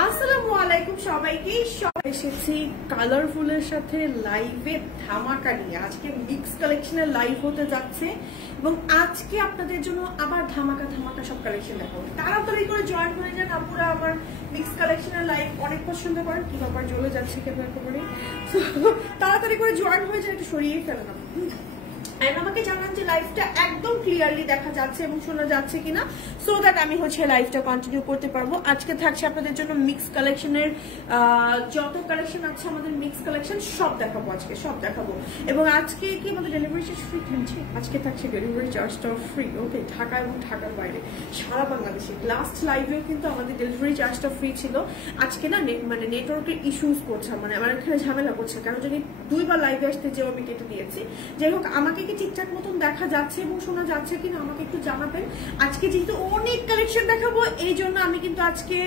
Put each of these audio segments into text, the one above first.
আসসালামু আলাইকুম সবাইকে। এসেছি কালারফুলের সাথে লাইভে ধামাকা নিয়ে। আজকে মিক্স কালেকশনের লাইভ হতে যাচ্ছে এবং আজকে আপনাদের জন্য আবার ধামাকা ধামাকা সব কালেকশন দেখাবো। তাড়াতাড়ি করে জয়েন হয়ে যান। আপুরা আমার মিক্স কালেকশনের লাইভ অনেক পছন্দ করেন। কি ব্যাপার, জ্বলে যাচ্ছে কেন একেবারে? তাড়াতাড়ি করে জয়েন হয়ে যান, একটু সরিয়ে ফেলেন আমাকে জানান যে লাইভটা একদম ক্লিয়ারলি দেখা যাচ্ছে এবং শোনা যাচ্ছে কিনা, সো দ্যাট আমি লাইভটা কন্টিনিউ করতে পারবো। আজকে থাকছে আপনাদের জন্য মিক্স কালেকশনের যত কালেকশন আছে, আমাদের মিক্স কালেকশন সব দেখাবো, আজকে সব দেখাবো। এবং আজকে কি আমাদের ডেলিভারি চার্জ ফ্রি থাকছে? আজকে থাকছে ডেলিভারি চার্জটাও ফ্রি। ওকে, ঢাকা এবং ঢাকার বাইরে সারা বাংলাদেশে। লাস্ট লাইভেও কিন্তু আমাদের ডেলিভারি চার্জটা ফ্রি ছিল। আজকে না মানে নেটওয়ার্কের ইস্যুস করছে, মানে আমার এখানে ঝামেলা করছে, কারণ যদি দুইবার লাইভে আসতে যেও আমি কেটে দিয়েছি। যাই হোক, আমাকে ঠিকঠাক মতন দেখা যাচ্ছে এবং শোনা যাচ্ছে কিনা আমাকে একটু জানাবেন। আজকে যেহেতু অনেক কালেকশন দেখাবো, এই জন্য আমি কিন্তু আজকে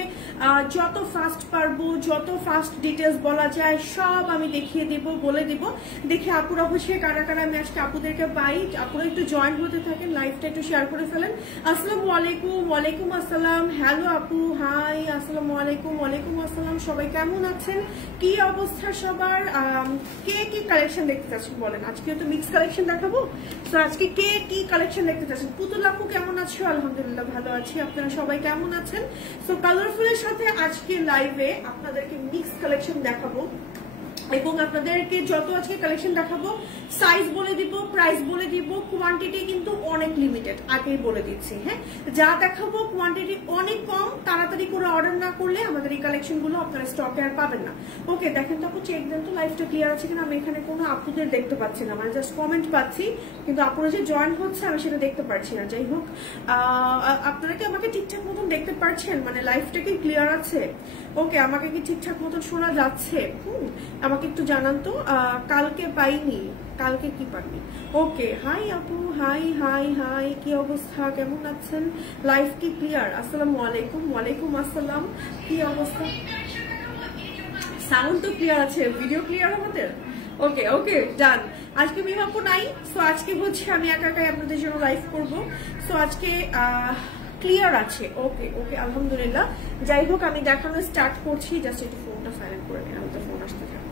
যত ফাস্ট পারবো, যত ফাস্ট ডিটেলস বলা যায় সব আমি দেখিয়ে দিব, বলে দিব। দেখে আপুরা কারা কারা আমি আজকে আপুদেরকে পাই। আপুরা একটু জয়েন হতে থাকেন, লাইভটা একটু শেয়ার করে ফেলেন। আসসালামু আলাইকুম। ওয়ালাইকুম আসসালাম। হ্যালো আপু, হাই। আসসালামু আলাইকুম। ওয়ালাইকুম আসসালাম। সবাই কেমন আছেন? কি অবস্থা সবার? কে কি কালেকশন দেখতে চাচ্ছেন বলেন? আজকে তো মিক্স কালেকশন দেখাবো। তো আজকে কে কি কালেকশন দেখতে চাচ্ছেন? পুতুল আপু কেমন আছো? আলহামদুলিল্লাহ ভালো আছি। আপনারা সবাই কেমন আছেন? সো কালারফুলের সাথে আজকে লাইভে আপনাদেরকে মিক্স কালেকশন দেখাবো এবং আপনাদেরকে যত আজকে কালেকশন দেখাবো সাইজ বলে দিব, প্রাইস বলে দিব। কোয়ান্টিটি কিন্তু অনেক লিমিটেড, আগেই বলে দিচ্ছি। হ্যাঁ, যা দেখাবো কোয়ান্টিটি অনেক কম। তাড়াতাড়ি করে অর্ডার না করলে আমাদের এই কালেকশন গুলো আপনারা স্টকে আর পাবেন না। ওকে, দেখেন তো আপু, চেক দেন তো লাইভটা ক্লিয়ার আছে কিনা। আমি এখানে কোনো আপুদের দেখতে পাচ্ছি না, মানে জাস্ট কমেন্ট পাচ্ছি, কিন্তু আপুরা যে জয়েন হচ্ছে আমি সেটা দেখতে পারছি না। যাই হোক, আপনারা কি আমাকে ঠিকঠাক মতন দেখতে পারছেন? মানে লাইভটা কি ক্লিয়ার আছে? ওকে, আমাকে কি ঠিকঠাক মতন শোনা যাচ্ছে? আমাকে একটু জানান তো। কালকে পাইনি, কালকে কি পাইনি? ওকে, হাই আপু, হাই হাই হাই। কি অবস্থা, কেমন আছেন? লাইভ কি ক্লিয়ার? আসসালামু আলাইকুম। ওয়ালাইকুম আসসালাম। কি অবস্থা? সাউন্ড তো ক্লিয়ার আছে, ভিডিও ক্লিয়ার আমাদের? ওকে ওকে, ডান। আজকে মিমাপু নাই, সো আজকে আমি একা একাই আপনাদের জন্য লাইভ করব। সো আজকে ক্লিয়ার আছে। ওকে ওকে, আলহামদুলিল্লাহ। যাই হোক, আমি দেখানো স্টার্ট করছি। জাস্ট একটু ফোনটা সাইলেন্ট করে নিন, আমাদের ফোন আসতে থাকবে।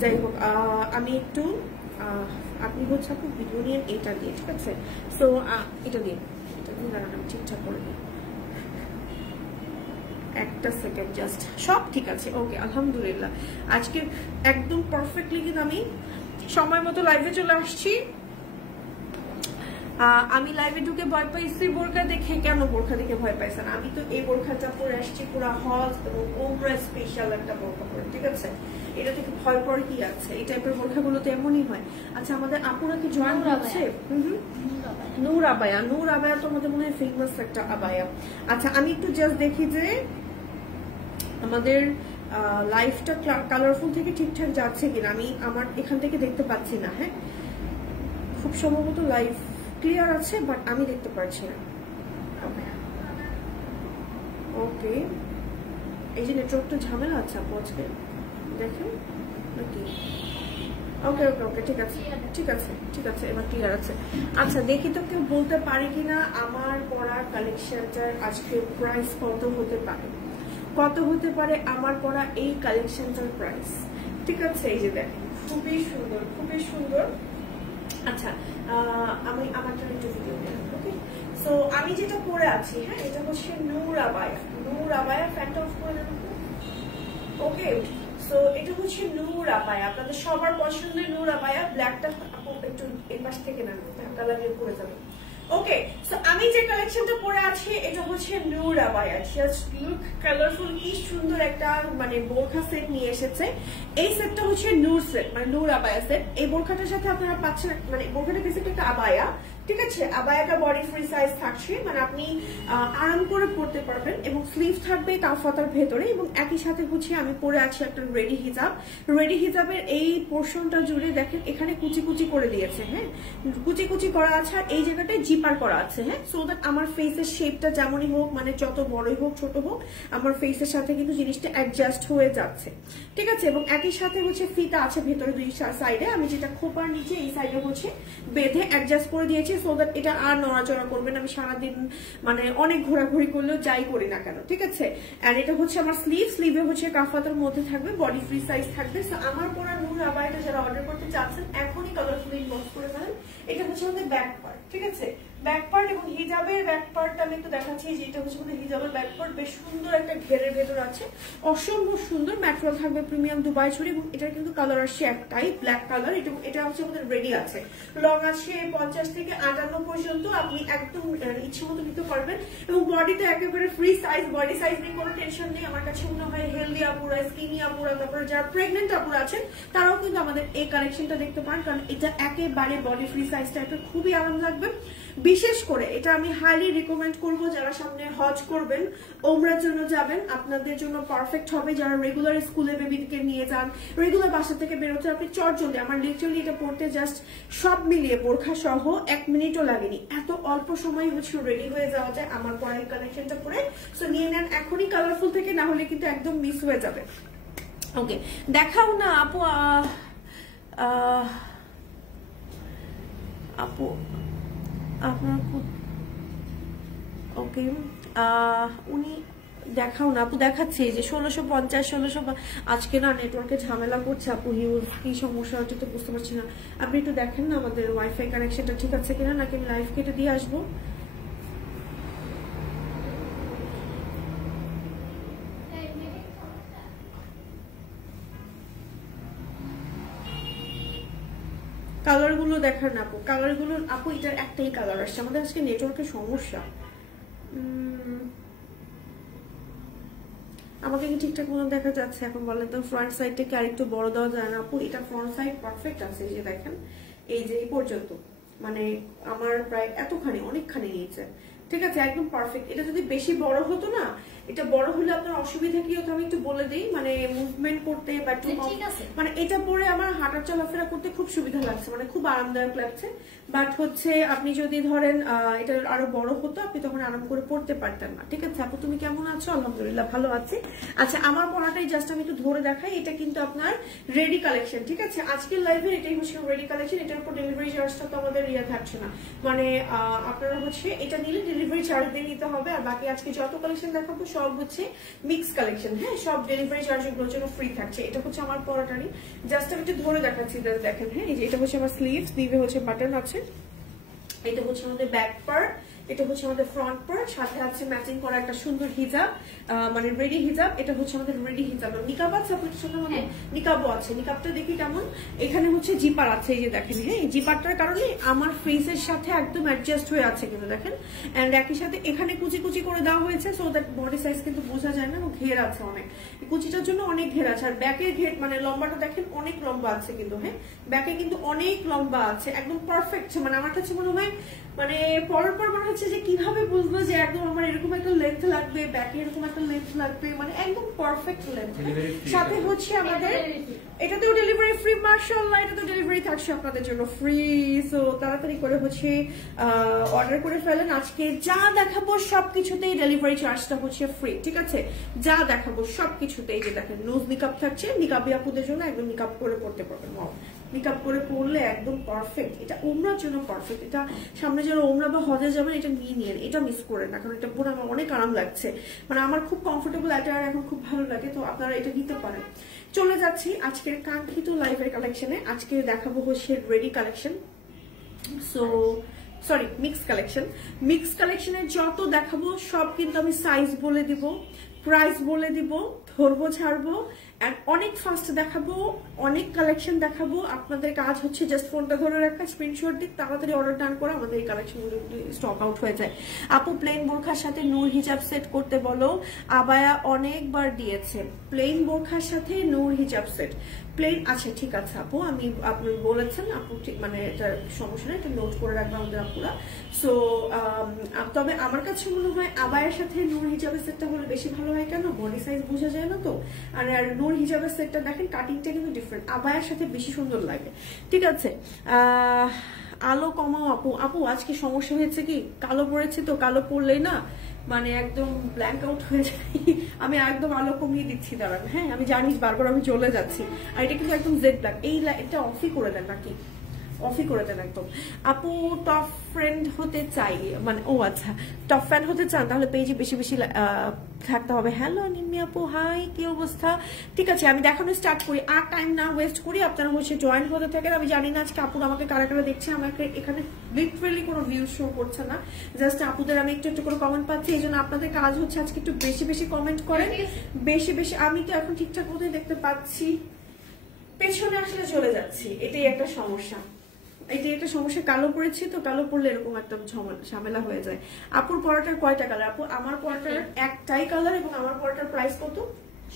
যাই হোক, আমি একটু আপনি আপু ভিডিও নিয়ে এটা দিয়ে, ঠিক আছে? সো এটা দিয়ে দাঁড়ান, আমি ঠিকঠাক করে দিই। একটা সেকেন্ড, জাস্ট সব ঠিক আছে। ওকে, আলহামদুলিল্লাহ। আজকে একদম পারফেক্টলি কিন্তু আমি সময় মতো লাইভে চলে আসছি। আমি লাইভে ঢুকে ভয় পাইছি বোরখা দেখে। কেন বোরখা দেখে ভয় পাইছেন? আমি তো এই বোরখাটা পরে আসছি পুরো হজ এবং ওমরা স্পেশাল একটা বোরখা পরে, ঠিক আছে? এটা থেকে ভয় পড়ে কি আছে? এই টাইপের বোরখাগুলো তো এমনই হয়। আচ্ছা, আমাদের আপুরা কি জয়েন হচ্ছে? নূর আবায়া। নূর আবায়া তো আমাদের মনে হয় ফেমাস একটা আবায়া। আচ্ছা, আমি একটু জাস্ট দেখি যে আমাদের লাইফটা কালারফুল থেকে ঠিকঠাক যাচ্ছে কিনা। আমি আমার এখান থেকে দেখতে পাচ্ছি না। হ্যাঁ, খুব সম্ভবত লাইভ ক্লিয়ার আছে, বাট আমি দেখতে পারছি না। ওকে, এই যে নেটওয়ার্কটা ঝামেলা আছে আপু আজকে, দেখেন নাকি? ওকে ওকে ওকে, ঠিক আছে ঠিক আছে ঠিক আছে, এবার ক্লিয়ার আছে। আচ্ছা, দেখি তো কেউ বলতে পারে কিনা আমার পড়া কালেকশনটার আজকে প্রাইস কত হতে পারে? কত হতে পারে আমার পড়া এই কালেকশনটার প্রাইস? ঠিক আছে, এই যে দেখেন, খুবই সুন্দর, খুবই সুন্দর। আচ্ছা, আমি আমার জন্য একটু ভিডিও নেব। ওকে, সো আমি যেটা পরে আছি, হ্যাঁ, এটা হচ্ছে নূর আবায়া। নূর আবায়া, ফ্যানটা অফ করে দেন। ওকে, সো এটা হচ্ছে নূর আবায়া, আপনাদের সবার পছন্দের নূর আবায়া। ব্ল্যাকটা একটু এই পাশ থেকে না, ধাক্কা লাগিয়ে পরে যাবে। ওকে, সো আমি যে কালেকশনটা পরে আছি এটা হচ্ছে নূর আবায়া। জাস্ট লুক কালারফুল, কি সুন্দর একটা মানে বোরখা সেট নিয়ে এসেছে। এই সেটটা হচ্ছে নূর সেট, মানে নূর আবায়া সেট। এই বোরখাটার সাথে আপনারা পাচ্ছেন, মানে বোরখাটা বেসিক্যালি একটা আবায়া, ঠিক আছে? আবায়াটা বডি ফ্রি সাইজ থাকছে, মানে আপনি আরাম করে পরতে পারবেন এবং স্লিভ থাকবে কাফাতার ভেতরে। এবং একই সাথে আমি পরে আছি একটা রেডি হিজাব। রেডি হিজাবের এই পোর্শনটা জুড়ে দেখেন এখানে কুচি কুচি করে দিয়েছে। হ্যাঁ, কুচি কুচি করা আছে, আর এই জায়গাটায় জিপার করা আছে। হ্যাঁ, সো দ্যাট আমার ফেসের শেপটা যেমনই হোক, মানে যত বড়ই হোক ছোট হোক, আমার ফেসের সাথে কিন্তু জিনিসটা অ্যাডজাস্ট হয়ে যাচ্ছে, ঠিক আছে? এবং একই সাথে ফিতা আছে ভেতরে দুই সাইডে। আমি যেটা খোপার নিচে এই সাইডে বেঁধে অ্যাডজাস্ট করে দিয়েছি সো দ্যাট এটা আর নড়াচড়া করবেন। আমি সারাদিন মানে অনেক ঘোরাঘুরি করলেও যাই করি না কেন, ঠিক আছে। এন্ড এটা হচ্ছে আমার স্লিভে হচ্ছে কাফাতের মধ্যে থাকবে, বডি ফ্রি সাইজ থাকবে। সো আমার পরা নূর আবায়াটা যারা অর্ডার করতে চাচ্ছেন এখনই কালারফুল ইনবক্স করে ফেলেন। এটা হচ্ছে আমাদের ব্যাক পার্ট, ঠিক আছে, ব্যাক পার্ট এবং হিজাবের ব্যাক পার্টটা আমি একটু দেখাচ্ছি। যে এটা হচ্ছে আমাদের হিজাবের ব্যাক পার্ট, বেশ সুন্দর একটা ঘেরের ভেতর আছে, অসম্ভব সুন্দর ম্যাটেরিয়াল থাকবে, প্রিমিয়াম দুবাই ছড়ি। এবং এটার কিন্তু কালার আসছে একটাই ব্ল্যাক কালার। এটা হচ্ছে আমাদের রেডি আছে, লং আছে 50 থেকে 58 পর্যন্ত, আপনি একদম ইচ্ছে মতো নিতে পারবেন। এবং বডিতে একেবারে ফ্রি সাইজ, বডি সাইজ নিয়ে কোনো টেনশন নেই। আমার কাছে মনে হয় হেলদি আপুরা, স্কিনি আপুরা, তারপরে যারা প্রেগনেন্ট আপুরা আছেন তারাও কিন্তু আমাদের এই কালেকশনটা দেখতে পান, কারণ এটা একেবারে বডি ফ্রি সাইজ টাইপের, খুবই আরাম লাগবে। বিশেষ করে এটা আমি হাইলি রিকমেন্ড করব যারা সামনে হজ করবেন, ওমরার জন্য যাবেন, আপনাদের জন্য পারফেক্ট হবে। যারা রেগুলার স্কুলে বেবিকে নিয়ে যান, রেগুলার বাসা থেকে বেরোতে আপনি চটজলদি, আমার লিটারালি এটা পড়তে জাস্ট সব মিলিয়ে বোরখা সহ 1 মিনিটও লাগেনি, এত অল্প সময় হচ্ছে রেডি হয়ে যাওয়া যায় আমার পরে এই কালেকশনটা পরে। সো নিয়ে নেন এখনই কালারফুল থেকে, না হলে কিন্তু একদম মিস হয়ে যাবে। ওকে, দেখাও না আপু, আপু আপনার ওকে উনি দেখাও না আপু, দেখাচ্ছে যে 1650 1600। আজকে না নেটওয়ার্কে ঝামেলা করছে আপু, হিউজ কি সমস্যা হচ্ছে তো বুঝতে পারছি না। আপনি একটু দেখেন না আমাদের ওয়াইফাই কানেকশনটা ঠিক আছে কিনা, নাকি আমি লাইভ কেটে দিয়ে আসবো। কালার গুলো দেখার না আপু, কালার গুলো আপু এটার একটাই কালার আসছে, আমাদের আজকে নেটওয়ার্কের সমস্যা। আমাকে কি ঠিকঠাক মতো দেখা যাচ্ছে এখন বলেন তো? ফ্রন্ট সাইডটাকে আরেকটু বড় দেওয়া যায় না আপু? এটা ফ্রন্ট সাইড পারফেক্ট আছে, এই যে দেখেন, এই যে এই পর্যন্ত, মানে আমার প্রায় এতখানি, অনেকখানি নিয়েছে, ঠিক আছে, একদম পারফেক্ট। এটা যদি বেশি বড় হতো না, এটা বড় হলে আপনার অসুবিধা কি হতো আমি একটু বলে দিই, মানে মুভমেন্ট করতে বা মানে এটা পরে আমার হাঁটা চলাফেরা করতে খুব সুবিধা লাগছে, মানে খুব আরামদায়ক লাগছে। বাট হচ্ছে আপনি যদি ধরেন এটা আরো বড় হতো, আপনি তখন আরাম করে পড়তে পারতেন না, ঠিক আছে। আপু তুমি কেমন আছো? আলহামদুলিল্লাহ ভালো আছি। আচ্ছা, আমার পড়াটাই জাস্ট আমি একটু ধরে দেখাই। এটা কিন্তু আপনার রেডি কালেকশন, ঠিক আছে, আজকের লাইভে এটাই হচ্ছে রেডি কালেকশন। এটার উপর ডেলিভারি চার্জটা তো আমাদের ইয়ে থাকছে না, মানে আপনারা হচ্ছে এটা নিলে ডেলিভারি চার্জ দিয়ে নিতে হবে। আর বাকি আজকে যত কালেকশন দেখাবো সব হচ্ছে মিক্স কালেকশন, হ্যাঁ, সব ডেলিভারি চার্জ এগুলোর জন্য ফ্রি থাকছে। এটা হচ্ছে আমার পরাটারই, জাস্ট আমি একটু ধরে দেখাচ্ছি, দেখেন, হ্যাঁ, এই যে এটা হচ্ছে আমার স্লিভে হচ্ছে বাটন আছে, এটা হচ্ছে আমাদের ব্যাক পার্ট, এটা হচ্ছে আমাদের ফ্রন্ট পার্ট, সাথে আছে ম্যাচিং করা একটা সুন্দর হিজাব, মানে রেডি হিজাব। এটা হচ্ছে আমাদের রেডি হিজাব। নিকাব আছে আপনার সাথে, আমাদের নিকাবও আছে। নিকাবটা দেখি কেমন। এখানে হচ্ছে জিপার আছে, এই যে দেখেন, হ্যাঁ, জিপারটার কারণে আমার ফেসের সাথে একদম অ্যাডজাস্ট হয়ে আছে কিন্তু দেখেন। এন্ড একই সাথে এখানে কুচি কুচি করে দেওয়া হয়েছে, সো দ্যাট বডি সাইজ কিন্তু বোঝা যায় না, এবং ঘের আছে অনেক, কুচিটার জন্য অনেক ঘের আছে। আর ব্যাকের ঘের মানে লম্বাটা দেখেন অনেক লম্বা আছে কিন্তু, হ্যাঁ, ব্যাকে কিন্তু অনেক লম্বা আছে, একদম পারফেক্ট। মানে আমার কাছে মনে হয় মানে পরের পর মনে হচ্ছে যে কিভাবে বুঝবো যে একদম আমার এরকম একটা লেন্থ লাগবে, ব্যাকে এরকম একটা লেন্থ লাগবে, মানে একদম পারফেক্ট লেন্থ। সাথে হচ্ছে আমাদের এটাতেও ডেলিভারি ফ্রি, মাশাআল্লাহ, এটাতেও ডেলিভারি থাকছে আপনাদের জন্য ফ্রি। সো তাড়াতাড়ি করে হচ্ছে অর্ডার করে ফেলেন। আজকে যা দেখাবো সবকিছুতেই ডেলিভারি চার্জটা হচ্ছে ফ্রি, ঠিক আছে, যা দেখাবো সবকিছুতেই। যে দেখেন নোজ নিকাব থাকছে, নিকাবি আপুদের জন্য একদম নিকাব করে পড়তে পারবেন, নিকাব করে পড়লে একদম পারফেক্ট। এটা ওমরার জন্য পারফেক্ট। এটা সামনে যারা ওমরা বা হজে যাবেন এটা নিয়ে নিন, এটা মিস করেন না, কারণ এটা পরে আমার অনেক আরাম লাগছে, মানে আমার খুব কমফোর্টেবল অ্যাটায়ার এখন খুব ভালো লাগে, তো আপনারা এটা নিতে পারেন। চলে যাচ্ছি আজকের কাঙ্ক্ষিত লাইভের কালেকশনে। আজকে দেখাবো হচ্ছে ready collection, so sorry mix collection. Mix কালেকশনের যত দেখাবো সব কিন্তু আমি সাইজ বলে দিব, প্রাইস বলে দিব, ধরবো ছাড়বো, অনেক ফাস্ট দেখাবো, অনেক কালেকশন দেখাবো। আপনাদের কাজ হচ্ছে জাস্ট ফোনটা ধরে রাখা, স্ক্রিনশট দিক, তাড়াতাড়ি অর্ডার ডান করা, আমাদের এই কালেকশনগুলো স্টক আউট হয়ে যায়। আপু প্লেন বোরখার সাথে নূর হিজাব সেট করতে বলো, আবায়া অনেকবার দিয়েছে। প্লেন বোরখার সাথে নূর হিজাব সেট প্লেন, আচ্ছা ঠিক আছে আপু, আমি আপনি বলেছেন আপু, ঠিক, মানে এটা সমস্যা নেই, এটা নোট করে রাখবো আমাদের আপুরা। সো তবে আমার কাছে মনে হয় আবায়ের সাথে নূর হিজাবের সেটটা হলে বেশি ভালো হয়। কেন? বডি সাইজ বোঝা যায় না তো। আর নূর হিজাবের সেটটা দেখেন কাটিংটা কিন্তু ডিফারেন্ট, আবায়ের সাথে বেশি সুন্দর লাগে, ঠিক আছে। আলো কমাও আপু। আপু আজকে সমস্যা হয়েছে কি, কালো পড়েছে তো, কালো পড়লেই না মানে একদম ব্ল্যাঙ্ক আউট হয়ে যায়। আমি একদম আলো কমিয়ে দিচ্ছি, দাঁড়ান, হ্যাঁ, আমি জানিস বারবার আমি চলে যাচ্ছি। আর এটা কিন্তু একদম জেড ব্ল্যাক, এই লাইটটা অফই করে দেন নাকি, অফই করে দেন একদম। আপু টপ ফ্রেন্ড হতে চাই, মানে ও আচ্ছা টপ ফ্যান হতে চান তাহলে পেজে বেশি বেশি থাকতে হবে। হ্যালো নিম্মি আপু, হাই, কি অবস্থা? ঠিক আছে, আমি দেখানো স্টার্ট করি, আর টাইম না ওয়েস্ট করি। আপনারা হচ্ছে জয়েন হতে থাকেন। আমি জানি না আজকে আপুর আমাকে কারা কারা দেখছে, আমাকে এখানে লিটারালি কোনো ভিউ শো করছে না, জাস্ট আপুদের আমি একটু একটু করে কমেন্ট পাচ্ছি। এই জন্য আপনাদের কাজ হচ্ছে আজকে একটু বেশি বেশি কমেন্ট করেন, বেশি বেশি। আমি তো এখন ঠিকঠাক মতোই দেখতে পাচ্ছি, পেছনে আসলে চলে যাচ্ছি, এটাই একটা সমস্যা। এটাই একটা সমস্যা, কালো পড়েছি তো, কালো পড়লে এরকম একটা ঝামেলা হয়ে যায়। আপুর পরোটার কয়টা কালার? আপু আমার পরোটার একটাই কালার, এবং আমার পরোটার প্রাইস কত?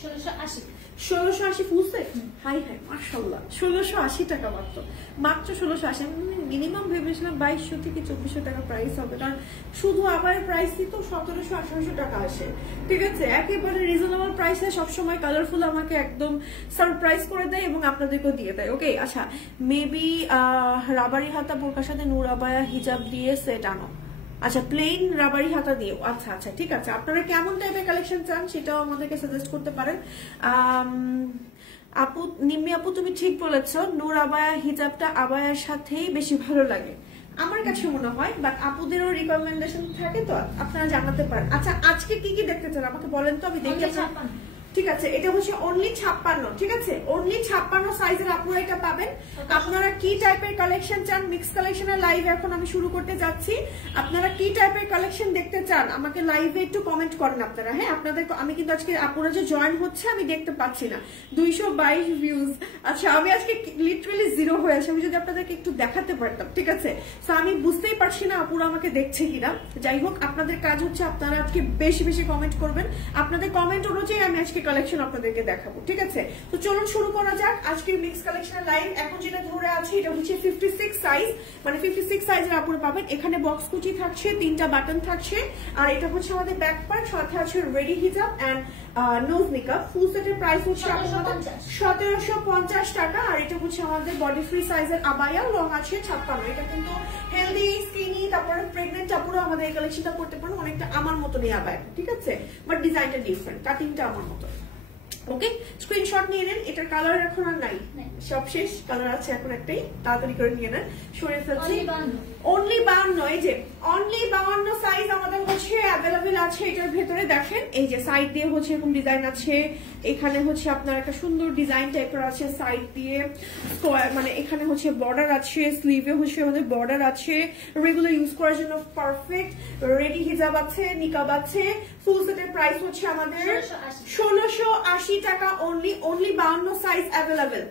1680। 1680 ফুল সেট? হাই হাই মাশাআল্লাহ, 1680 টাকা মাত্র, মাত্র 1680। আমি মিনিমাম ভেবেছিলাম 2200 থেকে 2400 টাকা প্রাইস হবে, কারণ শুধু আবার প্রাইসই তো 1700-1800 টাকা আসে। ঠিক আছে, একেবারে রিজনেবল প্রাইসে সবসময় কালারফুল আমাকে একদম সারপ্রাইজ করে দেয় এবং আপনাদেরকেও দিয়ে দেয়। ওকে, আচ্ছা মেবি রাবারি হাতা বোরকার সাথে নূর আবায়া হিজাব দিয়ে সেট আনো। আচ্ছা প্লেন রাবারি হাতা দিয়ে, আচ্ছা আচ্ছা ঠিক আছে। আপনারা কেমন টাইপের কালেকশন চান সেটাও আমাদেরকে সাজেস্ট করতে পারেন। আপু নিম্মি আপু তুমি ঠিক বলেছো, নূর আবায়া হিজাবটা আবায়ার সাথেই বেশি ভালো লাগে আমার কাছে মনে হয়, বাট আপুদেরও রিকমেন্ডেশন থাকে তো আপনারা জানাতে পারেন। আচ্ছা আজকে কি কি দেখতে চান আমাকে বলেন তো, আমি দেখি। ঠিক আছে, এটা হচ্ছে অনলি 56, ঠিক আছে, অনলি 56 সাইজের আপনারা এটা পাবেন। আপনারা কি টাইপের কালেকশন চান? মিক্স কালেকশনের লাইভ এখন আমি শুরু করতে যাচ্ছি। আপনারা কি টাইপের কালেকশন দেখতে চান আমাকে লাইভে একটু কমেন্ট করেন আপনারা। হ্যাঁ, আপনাদের আমি কিন্তু আজকে আপনারা যে জয়েন হচ্ছে আমি দেখতে পাচ্ছি না, 222 ভিউজ। আচ্ছা আমি আজকে লিটারালি জিরো হয়ে আছে, আমি যদি আপনাদেরকে একটু দেখাতে পারতাম। ঠিক আছে, তো আমি বুঝতেই পারছি না আপুরা আমাকে দেখছে কিনা। যাই হোক, আপনাদের কাজ হচ্ছে আপনারা আজকে বেশি বেশি কমেন্ট করবেন, আপনাদের কমেন্ট অনুযায়ী আমি আজকে কালেকশন আপনাদেরকে দেখাবো। ঠিক আছে, তো চলুন শুরু করা যাক আজকের মিক্স কালেকশনের লাইন। এখন যেটা ধরে আছে এটা হচ্ছে 56 সাইজ, মানে 56 সাইজের আপুরা পাবেন। এখানে বক্স কুচি থাকছে, 3টা বাটন থাকছে, আর এটা হচ্ছে আমাদের ব্যাক পার্ট, সাথে আছে রেডি হিজাব এন্ড নোজ মেকআপ। ফুল সেটের প্রাইস হচ্ছে 1750 টাকা। আর এটা হচ্ছে আমাদের বডি ফ্রি সাইজের আবায়া, লং আছে 56। এটা কিন্তু হেলদি স্কিনি তারপরে প্রেগনেন্ট আপুরা আমাদের এই কালেকশনটা করতে পারেন, অনেকটা আমার মতনই আবায়া। ঠিক আছে, বাট ডিজাইনটা ডিফারেন্ট, কাটিংটা আমার মতো। ওকে, স্ক্রিনশট নিয়ে নেন। এটার কালার এখন আর নাই, সব শেষ, কালার আছে এখন একটাই, তাড়াতাড়ি করে নিয়ে নেন। সরে ফেলছি, অনলি 52। এই যে অনলি 52 সাইজ আমাদের হচ্ছে অ্যাভেলেবেল আছে এটার ভেতরে। দেখেন এই যে সাইড দিয়ে হচ্ছে এরকম ডিজাইন আছে, এখানে হচ্ছে আপনার একটা সুন্দর ডিজাইন টাইপের আছে সাইড দিয়ে, মানে এখানে হচ্ছে বর্ডার আছে, স্লিভে হচ্ছে আমাদের বর্ডার আছে, রেগুলার ইউজ করার জন্য পারফেক্ট। রেডি হিজাব আছে, নিকাব আছে। ফুল সেটের প্রাইস হচ্ছে আমাদের 1680 টাকা only. Only 52 size available,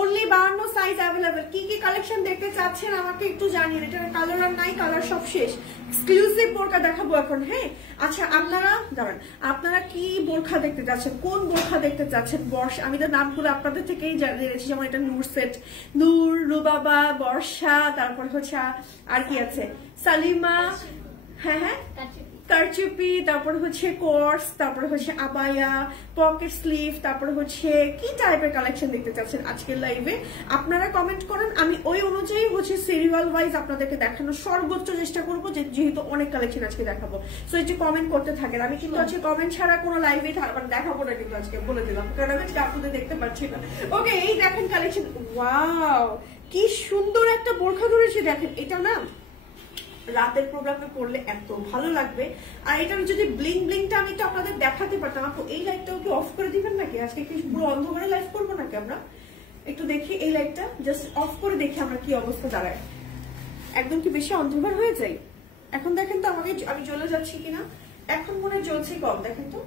only 52 size available. কি কি কালেকশন দেখতে চাচ্ছেন আমাকে একটু জানিয়ে। এটার কালার আর নাই, কালার সব শেষ। এক্সক্লুসিভ বোরকা দেখাবো এখন। হ্যাঁ, আচ্ছা আপনারা দাঁড়ান, আপনারা কি বোরখা দেখতে চাচ্ছেন, কোন বোরখা দেখতে চাচ্ছেন? বর্ষা, আমি তো নামগুলো আপনাদের থেকেই জেনেছি, যেমন এটা নূর সেট, নূর, রুবাবা, বর্ষা, তারপর হচ্ছে আর কি আছে, সালিমা, হ্যাঁ হ্যাঁ, কারচুপি, তারপর হচ্ছে কোর্স, তারপর হচ্ছে আবায়া, পকেট স্লিভ, তারপর হচ্ছে কি টাইপের কালেকশন দেখতে চাচ্ছেন আজকের লাইভে আপনারা কমেন্ট করেন। আমি ওই অনুযায়ী হচ্ছে সিরিয়াল ওয়াইজ আপনাদেরকে দেখানোর সর্বোচ্চ চেষ্টা করবো, যেহেতু অনেক কালেকশন আজকে দেখাবো। সো এই যে কমেন্ট করতে থাকেন, আমি কিন্তু আজকে কমেন্ট ছাড়া কোনো লাইভে দেখাবো না, কিন্তু আজকে বলে দিলাম, কারণ আমি আজকে আপনাদের দেখতে পাচ্ছি না। ওকে, এই দেখেন কালেকশন, ওয়াও কি সুন্দর একটা বোরখা ধরেছে। দেখেন এটা না রাতের প্রোগ্রামে পড়লে এত ভালো লাগবে। আর এটার যদি ব্লিং ব্লিংটা আমি একটু আপনাদের দেখাতে পারতাম। আপু এই লাইটটাও কি অফ করে দিবেন নাকি? আজকে কি পুরো অন্ধকারে লাইভ করবো নাকি আমরা? একটু দেখি এই লাইটটা জাস্ট অফ করে দেখি আমরা কি অবস্থা দাঁড়ায়। একদম কি বেশি অন্ধকার হয়ে যায়? এখন দেখেন তো আমাকে, আমি জ্বলে যাচ্ছি কিনা। এখন মনে হয় জ্বলছে কম, দেখেন তো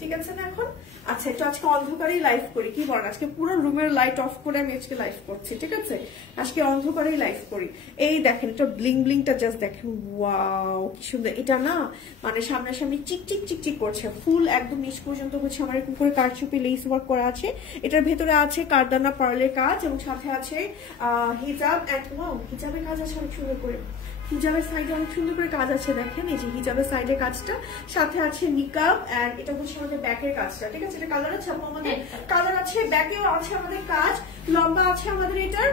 ঠিক আছে না এখন? আচ্ছা একটু আজকে অন্ধকারেই লাইভ করি, কি বলেন? আজকে পুরো রুমের লাইট অফ করে আমি আজকে লাইভ করছি। ঠিক আছে, আজকে অন্ধকারেই লাইভ করি। এই দেখেন এটা ব্লিং ব্লিংটা জাস্ট দেখেন, ওয়াও কি সুন্দর। এটা না মানে সামনাসামনি চিকচিক চিকচিক করছে, ফুল একদম নিচ পর্যন্ত হচ্ছে আমার এরকম করে কারচুপি লেস ওয়ার্ক করা আছে। এটার ভেতরে আছে কারদানা পার্লের কাজ, এবং সাথে আছে হিজাব এন্ড ওয়াও হিজাবের কাজ আছে অনেক সুন্দর করে। হিজাবের সাইডে অনেক সুন্দর করে কাজ আছে, দেখেন এই যে হিজাবের সাইডে কাজটা, সাথে আছে নিকাব এন্ড এটা হচ্ছে আমাদের ব্যাকের কাজটা। ঠিক আছে, এটা কালার আছে আমাদের, কালার আছে, ব্যাকেও আছে আমাদের কাজ। লম্বা আছে আমাদের এটার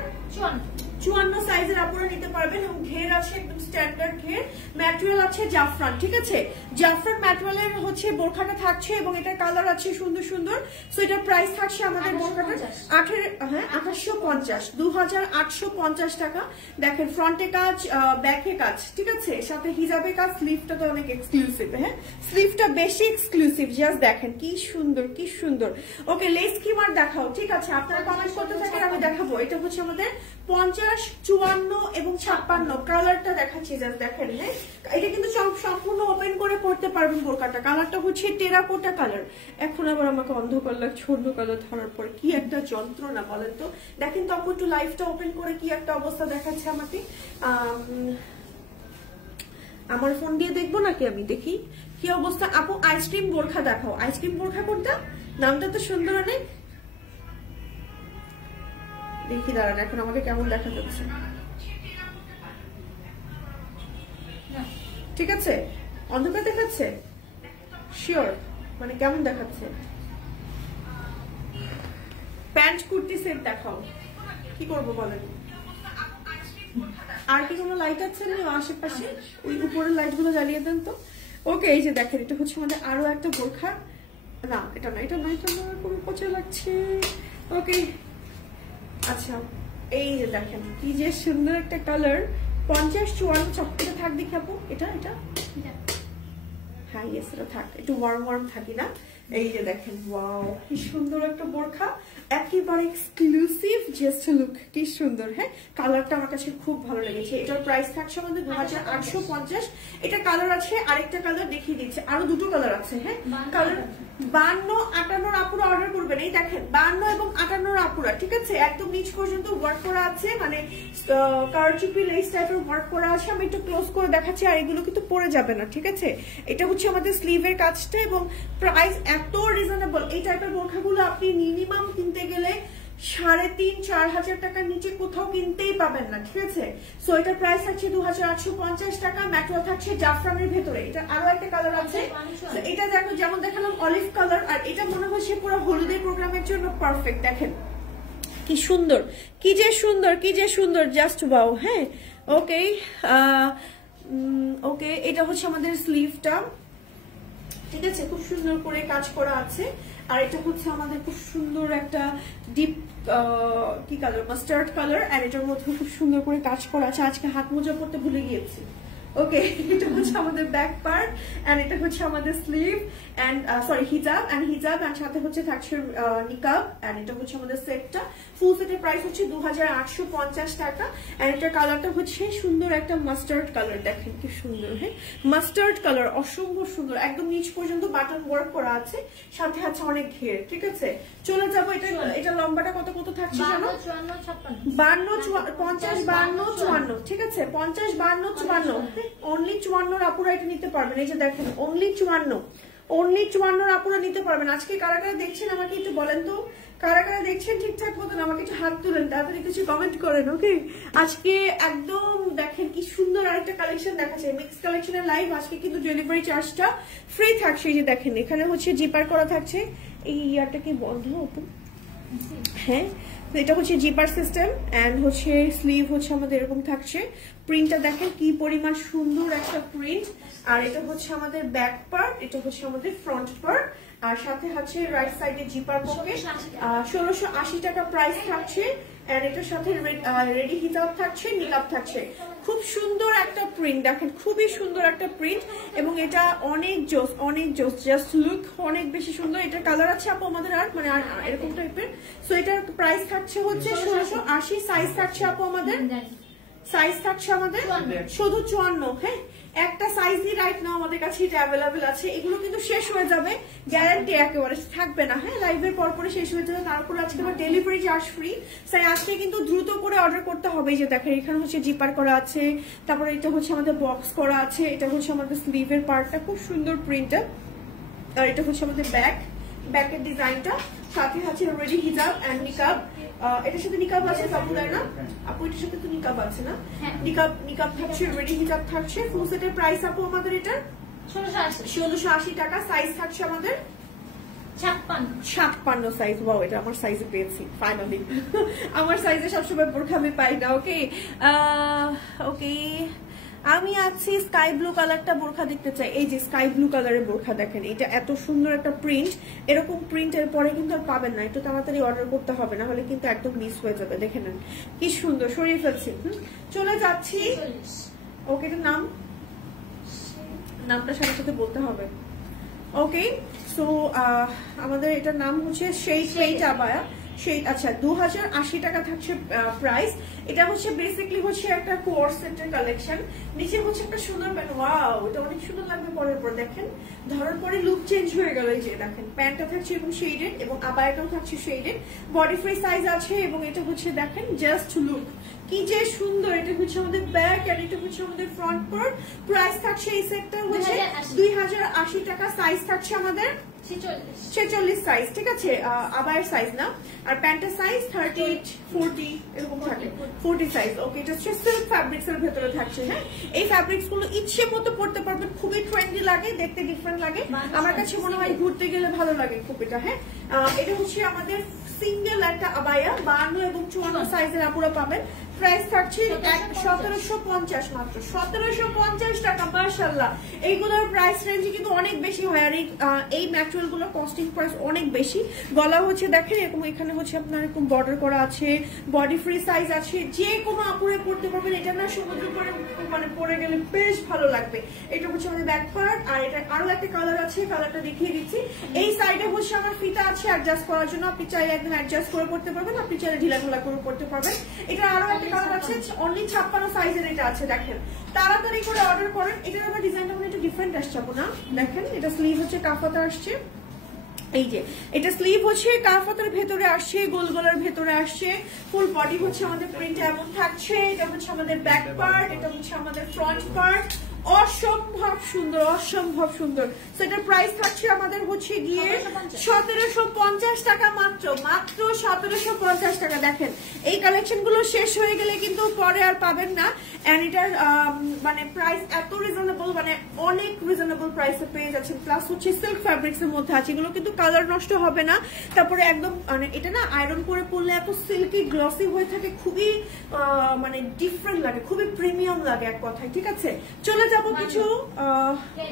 54 সাইজের আপুরা নিতে পারবেন এবং ঘের আছে একদম স্ট্যান্ডার্ড ঘের, ম্যাটেরিয়াল আছে জাফরান, ঠিক আছে? জাফরান ম্যাটেরিয়ালের হচ্ছে বোরখাটা থাকছে এবং এটার কালার আছে সুন্দর সুন্দর। সো এটার প্রাইস থাকছে আমাদের বোরখাটা 2850, 2850 টাকা। দেখেন ফ্রন্টে কাজ, ব্যাকে কাজ, ঠিক আছে? সাথে হিজাবে কাজ, স্লিভটা তো অনেক এক্সক্লুসিভ। হ্যাঁ, স্লিভটা বেশি এক্সক্লুসিভ, জাস্ট দেখেন কি সুন্দর কি সুন্দর। ওকে, লেস স্কিমার দেখাও, ঠিক আছে? আপনারা কমেন্ট করতে থাকেন, আমি দেখাবো। এটা হচ্ছে আমাদের 50, 54 এবং 56 কালারটা দেখাচ্ছি, জাস্ট দেখেন। হ্যাঁ, এটা কিন্তু সম্পূর্ণ ওপেন করে পড়তে পারবেন বোরকাটা। কালারটা হচ্ছে টেরাকোটা কালার। এখন আবার আমাকে অন্ধকার লাগছে, অন্য কালার ধরার পর কি একটা যন্ত্রণা বলেন তো। দেখেন তো আপু একটু লাইভটা ওপেন করে কি একটা অবস্থা দেখাচ্ছে আমাকে। আমার ফোন দিয়ে দেখবো নাকি আমি, দেখি কি অবস্থা। আপু আইসক্রিম বোরখা দেখাও, আইসক্রিম বোরখা কোনটা? নামটা তো সুন্দর অনেক। দেখি দাঁড়ান এখন আমাকে কেমন দেখা যাচ্ছে, ঠিক আছে? অন্ধকার দেখাচ্ছে? শিওর মানে কেমন দেখাচ্ছে? প্যান্ট কুর্তি সেট দেখাও, কি করবো বলেন? আর কি কোনো লাইট আছে না আশেপাশে? ওই উপরের লাইট গুলো জ্বালিয়ে দেন তো। ওকে, এই যে দেখেন এটা হচ্ছে আমাদের আরো একটা বোরখা। না এটা না, এটা না, এটা না, খুবই পচা লাগছে। ওকে, আচ্ছা এই যে দেখেন কি যে সুন্দর একটা কালার। 50, 54 চকটা থাক দেখি আপু। এটা এটা হ্যাঁ, ইয়েস, এটা থাক, একটু ওয়ার্ম ওয়ার্ম থাকি না। এই যে দেখেন, ওয়াও কি সুন্দর একটা বোরখা, একেবারে এক্সক্লুসিভ, জাস্ট লুক কি সুন্দর। হ্যাঁ, কালারটা আমার কাছে খুব ভালো লেগেছে। এটার প্রাইস থাকছে আমাদের 2850। এটা কালার আছে, আরেকটা কালার দেখিয়ে দিচ্ছে, আরো দুটো কালার আছে। হ্যাঁ, কালার 52, 58 আপুরা অর্ডার করবেন। এই দেখেন 52 এবং 58 আপুরা, ঠিক আছে? একদম নিচ পর্যন্ত ওয়ার্ক করা আছে, মানে কারচুপি লেস টাইপের ওয়ার্ক করা আছে। আমি একটু ক্লোজ করে দেখাচ্ছি, আর এগুলো কিন্তু পরে যাবে না, ঠিক আছে? এটা হচ্ছে আমাদের স্লিভের কাজটা এবং প্রাইস এত রিজনেবল। এই টাইপের বোরখাগুলো আপনি মিনিমাম কিনতে গেলে 3500-4000 টাকার নিচে কোথাও কিনতেই পাবেন না, ঠিক আছে? সো এটার প্রাইস থাকছে 2850 টাকা। ম্যাটেরিয়াল থাকছে জাফরানের ভেতরে। এটা আরো একটা কালার আছে, এটা দেখো যেমন দেখালাম অলিভ কালার, আর এটা মনে হচ্ছে পুরো হলুদের প্রোগ্রামের জন্য পারফেক্ট। দেখেন কি সুন্দর, কি যে সুন্দর, কি যে সুন্দর, জাস্ট ওয়াও। হ্যাঁ, ওকে ওকে, এটা হচ্ছে আমাদের স্লিভটা, ঠিক আছে? খুব সুন্দর করে কাজ করা আছে। আর এটা হচ্ছে আমাদের খুব সুন্দর একটা ডিপ কি কালার, মাস্টার্ড কালার, আর এটার মধ্যে খুব সুন্দর করে কাজ করা আছে। আজকে হাত মোজা পরতে ভুলে গিয়েছি। ওকে, এটা হচ্ছে আমাদের ব্যাক পার্ট, এন্ড এটা হচ্ছে আমাদের স্লিভ এন্ড সরি হিজাব এন্ড সাথে হচ্ছে থাকছে নিকাব, এন্ড এটা হচ্ছে আমাদের সেটটা। ফুল সেটের প্রাইস হচ্ছে 2850 টাকা। এন্ড এটার কালারটা হচ্ছে সুন্দর একটা মাস্টার্ড কালার। দেখেন কি সুন্দর। হ্যাঁ, মাস্টার্ড কালার অসম্ভব সুন্দর, একদম নিচ পর্যন্ত বাটন ওয়ার্ক করা আছে, সাথে আছে অনেক ঘের, ঠিক আছে? চলে যাবো। এটা লম্বাটা কত কত থাকছে জানো? 52, 50, 52, 54, ঠিক আছে? 50, 52, 54, অনলি 54 আপুরা এটা নিতে পারবেন। এই যে দেখেন অনলি 54 আপুরা নিতে পারবেন। আজকে কারা কারা দেখছেন আমাকে একটু বলেন তো, কারা কারা দেখছেন ঠিকঠাক মতন আমাকে একটু হাত তুলেন, তাড়াতাড়ি কিছু কমেন্ট করেন। ওকে, আজকে একদম দেখেন কি সুন্দর আরেকটা কালেকশন দেখাচ্ছে, মিক্স কালেকশনের লাইভ। আজকে কিন্তু ডেলিভারি চার্জটা ফ্রি থাকছে। এই যে দেখেন এখানে হচ্ছে জিপার করা থাকছে। এই ইয়ারটা কি বন্ধ ওপেন? হ্যাঁ, এটা হচ্ছে জিপার সিস্টেম, এন্ড হচ্ছে স্লিভ হচ্ছে আমাদের এরকম থাকছে। প্রিন্টটা দেখেন কি পরিমাণ সুন্দর একটা প্রিন্ট। আর এটা হচ্ছে আমাদের ব্যাক পার্ট, এটা হচ্ছে আমাদের ফ্রন্ট পার্ট, আর সাথে হচ্ছে রাইট সাইডে জিপার পকেট। 1680 টাকা প্রাইস থাকছে। এন্ড এটার সাথে রেডি হিজাব থাকছে, নিকাব থাকছে। খুব সুন্দর একটা প্রিন্ট, দেখেন খুবই সুন্দর একটা প্রিন্ট, এবং এটা অনেক জোস, অনেক জোস, জাস্ট লুক অনেক বেশি সুন্দর। এটার কালার আছে আপু আমাদের আর মানে এরকম টাইপের। সো এটার প্রাইস থাকছে হচ্ছে 1680। সাইজ থাকছে আপু আমাদের, সাইজ থাকছে আমাদের শুধু 54। হ্যাঁ, একটা সাইজই রাইট নাও আমাদের কাছে এটা অ্যাভেলেবেল আছে। এগুলো কিন্তু শেষ হয়ে যাবে, গ্যারান্টি একেবারে থাকবে না। হ্যাঁ, লাইভের পরে শেষ হয়ে যাবে। তারপরে আজকে আবার ডেলিভারি চার্জ ফ্রি। তাই আজকে কিন্তু দ্রুত করে অর্ডার করতে হবে। এই যে দেখেন এখানে হচ্ছে জিপার করা আছে, তারপরে এটা হচ্ছে আমাদের বক্স করা আছে, এটা হচ্ছে আমাদের স্লিভের পার্টটা, খুব সুন্দর প্রিন্টটা। আর এটা হচ্ছে আমাদের ব্যাকের ডিজাইনটা, সাথে আছে রেডি হিজাব এন্ড নিকাব। এটার সাথে নিকাব আছে আপু, তাই না আপু? এটার সাথে তো নিকাব আছে না? নিকাব থাকছে, রেডি হিজাব থাকছে। ফুল সেটের প্রাইস আপু আমাদের এটা 1680 টাকা। সাইজ থাকছে আমাদের 56 সাইজ। ওয়াও, এটা আমার সাইজে পেয়েছি ফাইনালি। আমার সাইজে সবসময় বোরখা আমি পাই না। ওকে ওকে, আমি আছি স্কাই ব্লু কালারটা বোরখা দেখতে চাই। এই যে স্কাই ব্লু কালারের বোরখা দেখেন, এটা এত সুন্দর একটা প্রিন্ট। এরকম প্রিন্টের পরে কিন্তু আর পাবেন না, একটু তাড়াতাড়ি অর্ডার করতে হবে, না হলে কিন্তু একদম মিস হয়ে যাবে। দেখে নেন কি সুন্দর, সরিয়ে ফেলছি। চলে যাচ্ছি। ওকে, এটার নামটা সাথে সাথে বলতে হবে। ওকে, সো আমাদের এটার নাম হচ্ছে শেড পেইন্ট আবায়া। আচ্ছা, 2080 টাকা থাকছে প্রাইস। এটা হচ্ছে বেসিক্যালি হচ্ছে একটা কোয়ার সেটের কালেকশন। নিচে হচ্ছে একটা সুন্দর প্যান্ট। ওয়াও, এটা অনেক সুন্দর লাগবে পরার পর। দেখেন ধরার পরে লুক চেঞ্জ হয়ে গেল। এই যে দেখেন প্যান্টটা থাকছে এবং শেডেড, এবং আবায়াটাও থাকছে শেডেড। বডি ফ্রি সাইজ আছে, এবং এটা হচ্ছে দেখেন জাস্ট লুক কি যে সুন্দর। এটা হচ্ছে আমাদের ব্যাক আর এটা হচ্ছে আমাদের ফ্রন্ট পার্ট। প্রাইস থাকছে এই সেটটা হচ্ছে 2080 টাকা। সাইজ থাকছে আমাদের 46 সাইজ, ঠিক আছে, আবার সাইজ না। আর প্যান্টের সাইজ 38, 40 এরকম থাকে, 40 সাইজ। ওকে, এটা হচ্ছে সিল্ক ফ্যাব্রিক্স এর ভেতরে থাকছে। হ্যাঁ, এই ফ্যাব্রিক্স গুলো ইচ্ছে মতো পড়তে পারবেন, খুবই ট্রেন্ডি লাগে, দেখতে ডিফারেন্ট লাগে। আমার কাছে মনে হয় ঘুরতে গেলে ভালো লাগে খুব এটা। হ্যাঁ, এটা হচ্ছে আমাদের সিঙ্গেল একটা আবায়া, 52 এবং 54 সাইজের আপুরা পাবেন। প্রাইস থাকছে 1750 মাত্র, 1750 টাকা। মাশাআল্লাহ, এইগুলোর প্রাইস রেঞ্জ কিন্তু অনেক বেশি হয়, আর এই ম্যাটেরিয়াল গুলোর কস্টিং প্রাইস অনেক বেশি। গলা হচ্ছে দেখেন এরকম, এখানে হচ্ছে আপনার এরকম বর্ডার করা আছে, বডি ফ্রি সাইজ আছে, যে কোনো আপুরে পড়তে পারবেন। এটা না সমুদ্র করে মানে পরে গেলে বেশ ভালো লাগবে। এটা হচ্ছে আমাদের ব্যাক পার্ট, আর এটা আরো একটা কালার আছে, কালারটা দেখিয়ে দিচ্ছি। এই সাইডে হচ্ছে আমার ফিতা আছে অ্যাডজাস্ট করার জন্য, আপনি চাইলে একদম অ্যাডজাস্ট করে পড়তে পারবেন, আপনি চাইলে ঢিলা ঢোলা করে পড়তে পারবেন। এটা আরো একটা কালার আছে, অনলি 56 সাইজের এটা আছে। দেখেন তাড়াতাড়ি করে অর্ডার করেন। এটার আবার ডিজাইনটা মানে একটু ডিফারেন্ট আসছে না। দেখেন এটা স্লিভ হচ্ছে কাফাতা আসছে। এই যে এটা স্লিভ হচ্ছে কাফাতার ভেতরে আসছে, গোল গলার ভেতরে আসছে। ফুল বডি হচ্ছে আমাদের প্রিন্ট এমন থাকছে। এটা হচ্ছে আমাদের ব্যাক পার্ট, এটা হচ্ছে আমাদের ফ্রন্ট পার্ট। অসম্ভব সুন্দর, অসম্ভব সুন্দর। সেটার প্রাইস থাকছে আমাদের হচ্ছে গিয়ে 1750 টাকা মাত্র, মাত্র 1750 টাকা। দেখেন এই কালেকশন গুলো শেষ হয়ে গেলে কিন্তু পরে আর পাবেন না। এন্ড এটার মানে প্রাইস এত রিজনেবল, মানে অনেক রিজনেবল প্রাইসে পেয়ে যাচ্ছেন। প্লাস হচ্ছে সিল্ক ফ্যাব্রিক্স এর মধ্যে আছে, এগুলো কিন্তু কালার নষ্ট হবে না। তারপরে একদম মানে এটা না আয়রন করে পরলে এত সিল্কি গ্লসি হয়ে থাকে, খুবই মানে ডিফারেন্ট লাগে, খুবই প্রিমিয়াম লাগে এক কথায়। ঠিক আছে, চলে যাবো কিছু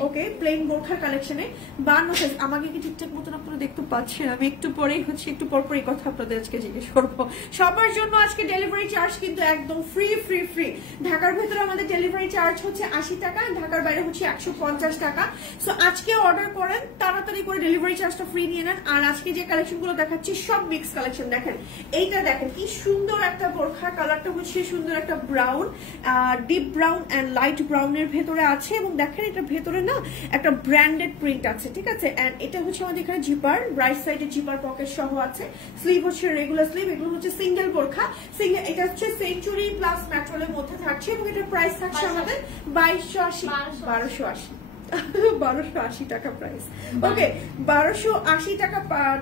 ওকে প্লেন বোরখার কালেকশনে। 52 সাইজ। আমাকে কি ঠিকঠাক মতন আপনারা দেখতে পাচ্ছেন? আমি একটু পরেই হচ্ছে একটু পরপরই কথা আপনাদের আজকে জিজ্ঞেস করবো। সবার জন্য আজকে ডেলিভারি চার্জ কিন্তু একদম ফ্রি ফ্রি ফ্রি। ঢাকার ভেতরে আমাদের ডেলিভারি চার্জ হচ্ছে 80 টাকা, ঢাকার বাইরে হচ্ছে 150 টাকা। সো আজকে অর্ডার করেন, তাড়াতাড়ি করে ডেলিভারি চার্জটা ফ্রি নিয়ে নেন। আর আজকে যে কালেকশন গুলো দেখাচ্ছি সব মিক্স কালেকশন। দেখেন এইটা দেখেন কি সুন্দর একটা বোরখা, কালারটা হচ্ছে সুন্দর একটা brown, deep brown and light ব্রাউনের ভেতরে আছে। এবং দেখেন এটা ভেতরে না একটা ব্র্যান্ডেড প্রিন্ট আছে, ঠিক আছে। এন্ড এটা হচ্ছে আমাদের এখানে জিপার, রাইট সাইডে জিপার পকেট সহ আছে। স্লিভ হচ্ছে রেগুলার স্লিভ। এগুলো হচ্ছে সিঙ্গেল বোরখা, সিঙ্গেল। এটা হচ্ছে সেঞ্চুরি প্লাস ম্যাট্রোলের মধ্যে থাকছে, এবং এটার প্রাইস থাকছে আমাদের 2280, 1280 টাকা প্রাইস। ওকে, 1280 টাকা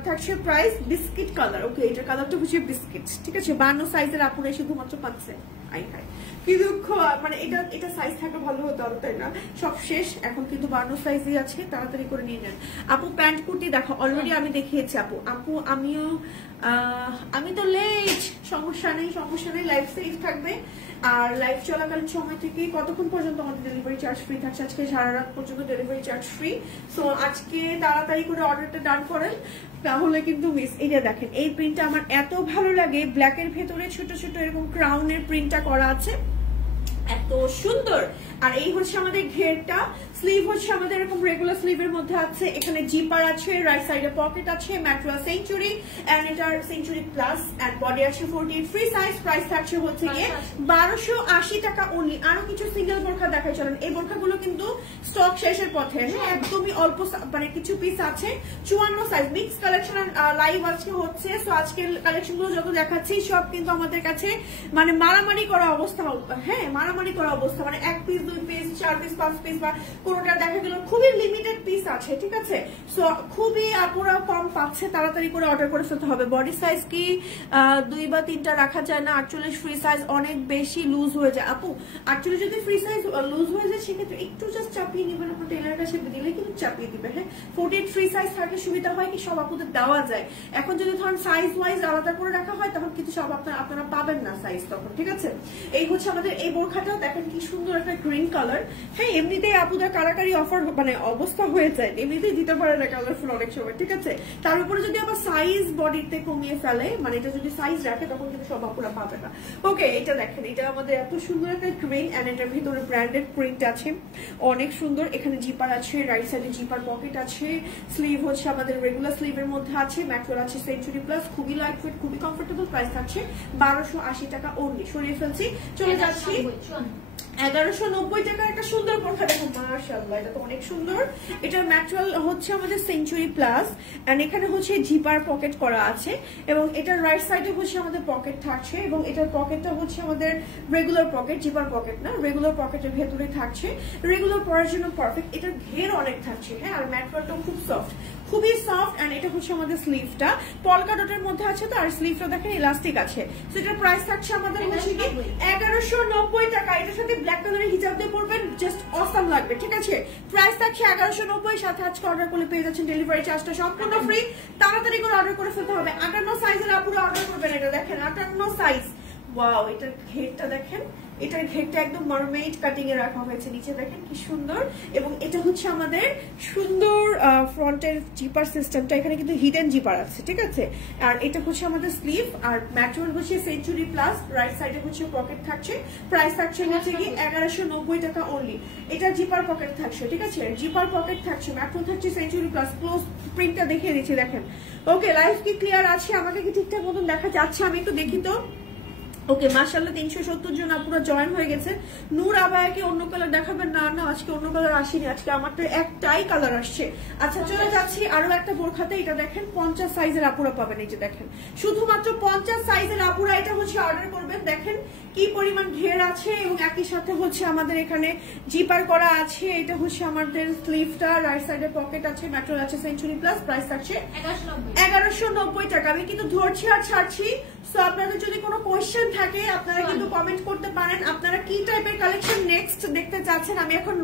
থাকছে প্রাইস। Biscuit colour. ওকে, এটার কালারটা হচ্ছে বিস্কিট, ঠিক আছে। 52 সাইজের আপুরা শুধুমাত্র পাচ্ছে। আই হাই, কি দুঃখ, মানে এটা সাইজ থাকলে ভালো হতো আরো, তাই না? সব শেষ এখন, কিন্তু 52 সাইজই আছে, তাড়াতাড়ি করে নিয়ে নেন। আপু প্যান্ট কুর্তি দেখো, অলরেডি আমি দেখিয়েছি আপু। আমি তো লেট, সমস্যা নেই, সমস্যা নেই, লাইফ সেফ থাকবে। আর লাইভ চলাকালীন সময় থেকে কতক্ষণ পর্যন্ত আমাদের ডেলিভারি চার্জ ফ্রি থাকছে? আজকে সারা রাত পর্যন্ত ডেলিভারি চার্জ ফ্রি। সো আজকে তাড়াতাড়ি করে অর্ডারটা ডান করেন, তাহলে কিন্তু মিস। এইটা দেখেন, এই প্রিন্টটা আমার এত ভালো লাগে। ব্ল্যাকের ভেতরে ছোট ছোট এরকম ক্রাউনের প্রিন্টটা করা আছে, এত সুন্দর। আর এই হচ্ছে আমাদের ঘেরটা। স্লিভ হচ্ছে আমাদের এরকম রেগুলার স্লিভের মধ্যে আছে, এখানে জিপার আছে, রাইট সাইডে পকেট আছে, ম্যাট্রা সেঞ্চুরি এন্ড এটার সেঞ্চুরি প্লাস এন্ড বডি আছে 48 ফ্রি সাইজ। প্রাইস থাকছে হচ্ছে গিয়ে 1280 টাকা অনলি। আরো কিছু সিঙ্গেল বোরখা দেখাই চলেন। এই বোরখাগুলো কিন্তু স্টক শেষের পথে, হ্যাঁ, একদমই অল্প মানে কিছু পিস আছে। 54 সাইজ মিক্স কালেকশন লাইভ আজকে হচ্ছে। সো আজকের কালেকশন গুলো যত দেখাচ্ছি সব কিন্তু আমাদের কাছে মানে মারামারি করা অবস্থা, হ্যাঁ, মারামারি করা অবস্থা, মানে 1 পিস 2 পিস 4 পিস 5 পিস বা কোনোটা দেখা গেল খুবই লিমিটেড পিস আছে, ঠিক আছে? সো খুবই আপুরা কম পাচ্ছে, তাড়াতাড়ি করে অর্ডার করে ফেলতে হবে। বডি সাইজ কি 2 বা 3টা রাখা যায় না? 48 ফ্রি সাইজ অনেক বেশি লুজ হয়ে যায় আপু। 48 যদি ফ্রি সাইজ লুজ হয়ে যায় সেক্ষেত্রে একটু জাস্ট চাপিয়ে নেবেন, আপনার টেলারের কাছে দিলে কিন্তু চাপিয়ে দিবে। হ্যাঁ, 48 ফ্রি সাইজ থাকলে সুবিধা হয় কি সব আপুদের দেওয়া যায়। এখন যদি ধরেন সাইজ ওয়াইজ আলাদা করে রাখা হয় তখন কিন্তু সব আপনারা পাবেন না সাইজ তখন, ঠিক আছে? এই হচ্ছে আমাদের এই বোরখাটাও দেখেন কি সুন্দর একটা গ্রিন কালার। হ্যাঁ, এমনিতেই আপুদের কারাকারি অফার মানে অবস্থা হয়ে যায়, এমনিতেই দিতে পারে না কালারফুল অনেক সময়, ঠিক আছে? তার উপরে যদি আবার সাইজ বডিতে কমিয়ে ফেলে, মানে এটা যদি সাইজ রাখে তখন কিন্তু সব আপুরা পাবে না। ওকে, এটা দেখেন, এটা আমাদের এত সুন্দর একটা গ্রিন এন্ড এটার ভিতরে ব্র্যান্ডেড প্রিন্ট আছে, অনেক সুন্দর। এখানে জিপার আছে, রাইট সাইডে জিপার পকেট আছে, স্লিভ হচ্ছে আমাদের রেগুলার স্লিভের মধ্যে আছে, ম্যাটেরিয়াল আছে সেঞ্চুরি প্লাস, খুবই লাইট ওয়েট, খুবই কমফোর্টেবল। প্রাইস থাকছে 1280 টাকা অনলি। সরিয়ে ফেলছি, চলে যাচ্ছি 1190 টাকার একটা সুন্দর বোরখা। দেখো মাশাআল্লাহ, এটা তো অনেক সুন্দর। এটার ম্যাটেরিয়াল হচ্ছে আমাদের সেঞ্চুরি প্লাস এন্ড এখানে হচ্ছে জিপার পকেট করা আছে এবং এটার রাইট সাইডে হচ্ছে আমাদের পকেট থাকছে এবং এটার পকেটটা হচ্ছে আমাদের রেগুলার পকেট, জিপার পকেট না, রেগুলার পকেটের ভেতরে থাকছে। রেগুলার পরার জন্য পারফেক্ট। এটার ঘের অনেক থাকছে, হ্যাঁ, আর ম্যাটেরিয়ালটা খুব সফট, খুবই সফট। এন্ড এটা হচ্ছে আমাদের স্লিভটা পলকা ডটের মধ্যে আছে, তো আর স্লিভটা দেখেন ইলাস্টিক আছে। তো এটার প্রাইস থাকছে আমাদের হচ্ছে কি 1190 টাকা। এটার সাথে ব্ল্যাক কালারের হিজাব দিয়ে পরবেন, জাস্ট অসাম লাগবে, ঠিক আছে? প্রাইস থাকছে 1190। সাথে আজকে অর্ডার করলে পেয়ে যাচ্ছেন ডেলিভারি চার্জটা সম্পূর্ণ ফ্রি। তাড়াতাড়ি করে অর্ডার করে ফেলতে হবে। 58 সাইজের আপুরা অর্ডার করবেন। এটা দেখেন 58 সাইজ। ওয়াও, এটার ঘেরটা দেখেন, এটার ঘেরটা একদম মারমেইড কাটিং এ রাখা হয়েছে, নিচে দেখেন কি সুন্দর। এবং এটা হচ্ছে আমাদের সুন্দর ফ্রন্টের জিপার সিস্টেমটা, এখানে কিন্তু হিডেন জিপার আছে, ঠিক আছে? আর এটা হচ্ছে আমাদের স্লিভ আর ম্যাটেরিয়াল হচ্ছে সেঞ্চুরি প্লাস, রাইট সাইডে হচ্ছে পকেট থাকছে। প্রাইস থাকছে হচ্ছে কি 1190 টাকা অনলি। এটা জিপার পকেট থাকছে, ঠিক আছে? জিপার পকেট থাকছে, ম্যাটেরিয়াল থাকছে সেঞ্চুরি প্লাস। ক্লোজ প্রিন্টটা দেখিয়ে দিচ্ছি, দেখেন। ওকে, লাইভ কি ক্লিয়ার আছে? আমাকে কি ঠিকঠাক মতন দেখা যাচ্ছে? আমি একটু দেখি তো। ওকে, মাশাআল্লাহ 370 জন আপুরা জয়েন হয়ে গেছে। নূর আবায়াকে অন্য কালার দেখাবেন? না না, আজকে অন্য কালার আসেনি, আজকে আমার তো একটাই কালার আসছে। আচ্ছা, চলে যাচ্ছি আরো একটা বোরখাতে। এটা দেখেন 50 সাইজের আপুরা পাবেন, এই যে দেখেন, শুধুমাত্র 50 সাইজের আপুরা এটা হচ্ছে অর্ডার করবেন। দেখেন কি পরিমাণ ঘের আছে এবং একই সাথে হচ্ছে আমাদের এখানে জিপার করা আছে। এটা হচ্ছে আমাদের স্লিভটা, রাইট সাইডে পকেট আছে, ম্যাটেরিয়াল আছে সেঞ্চুরি প্লাস। প্রাইস থাকছে 1190 টাকা। আমি কিন্তু ধরছি আর ছাড়ছি। সো আপনাদের যদি কোনো কোয়েশ্চেন থাকে আপনারা কিন্তু কমেন্ট করতে পারেন। আপনারা কি টাইপের কালেকশন নেক্সট দেখতে চাচ্ছেন? আমি এখন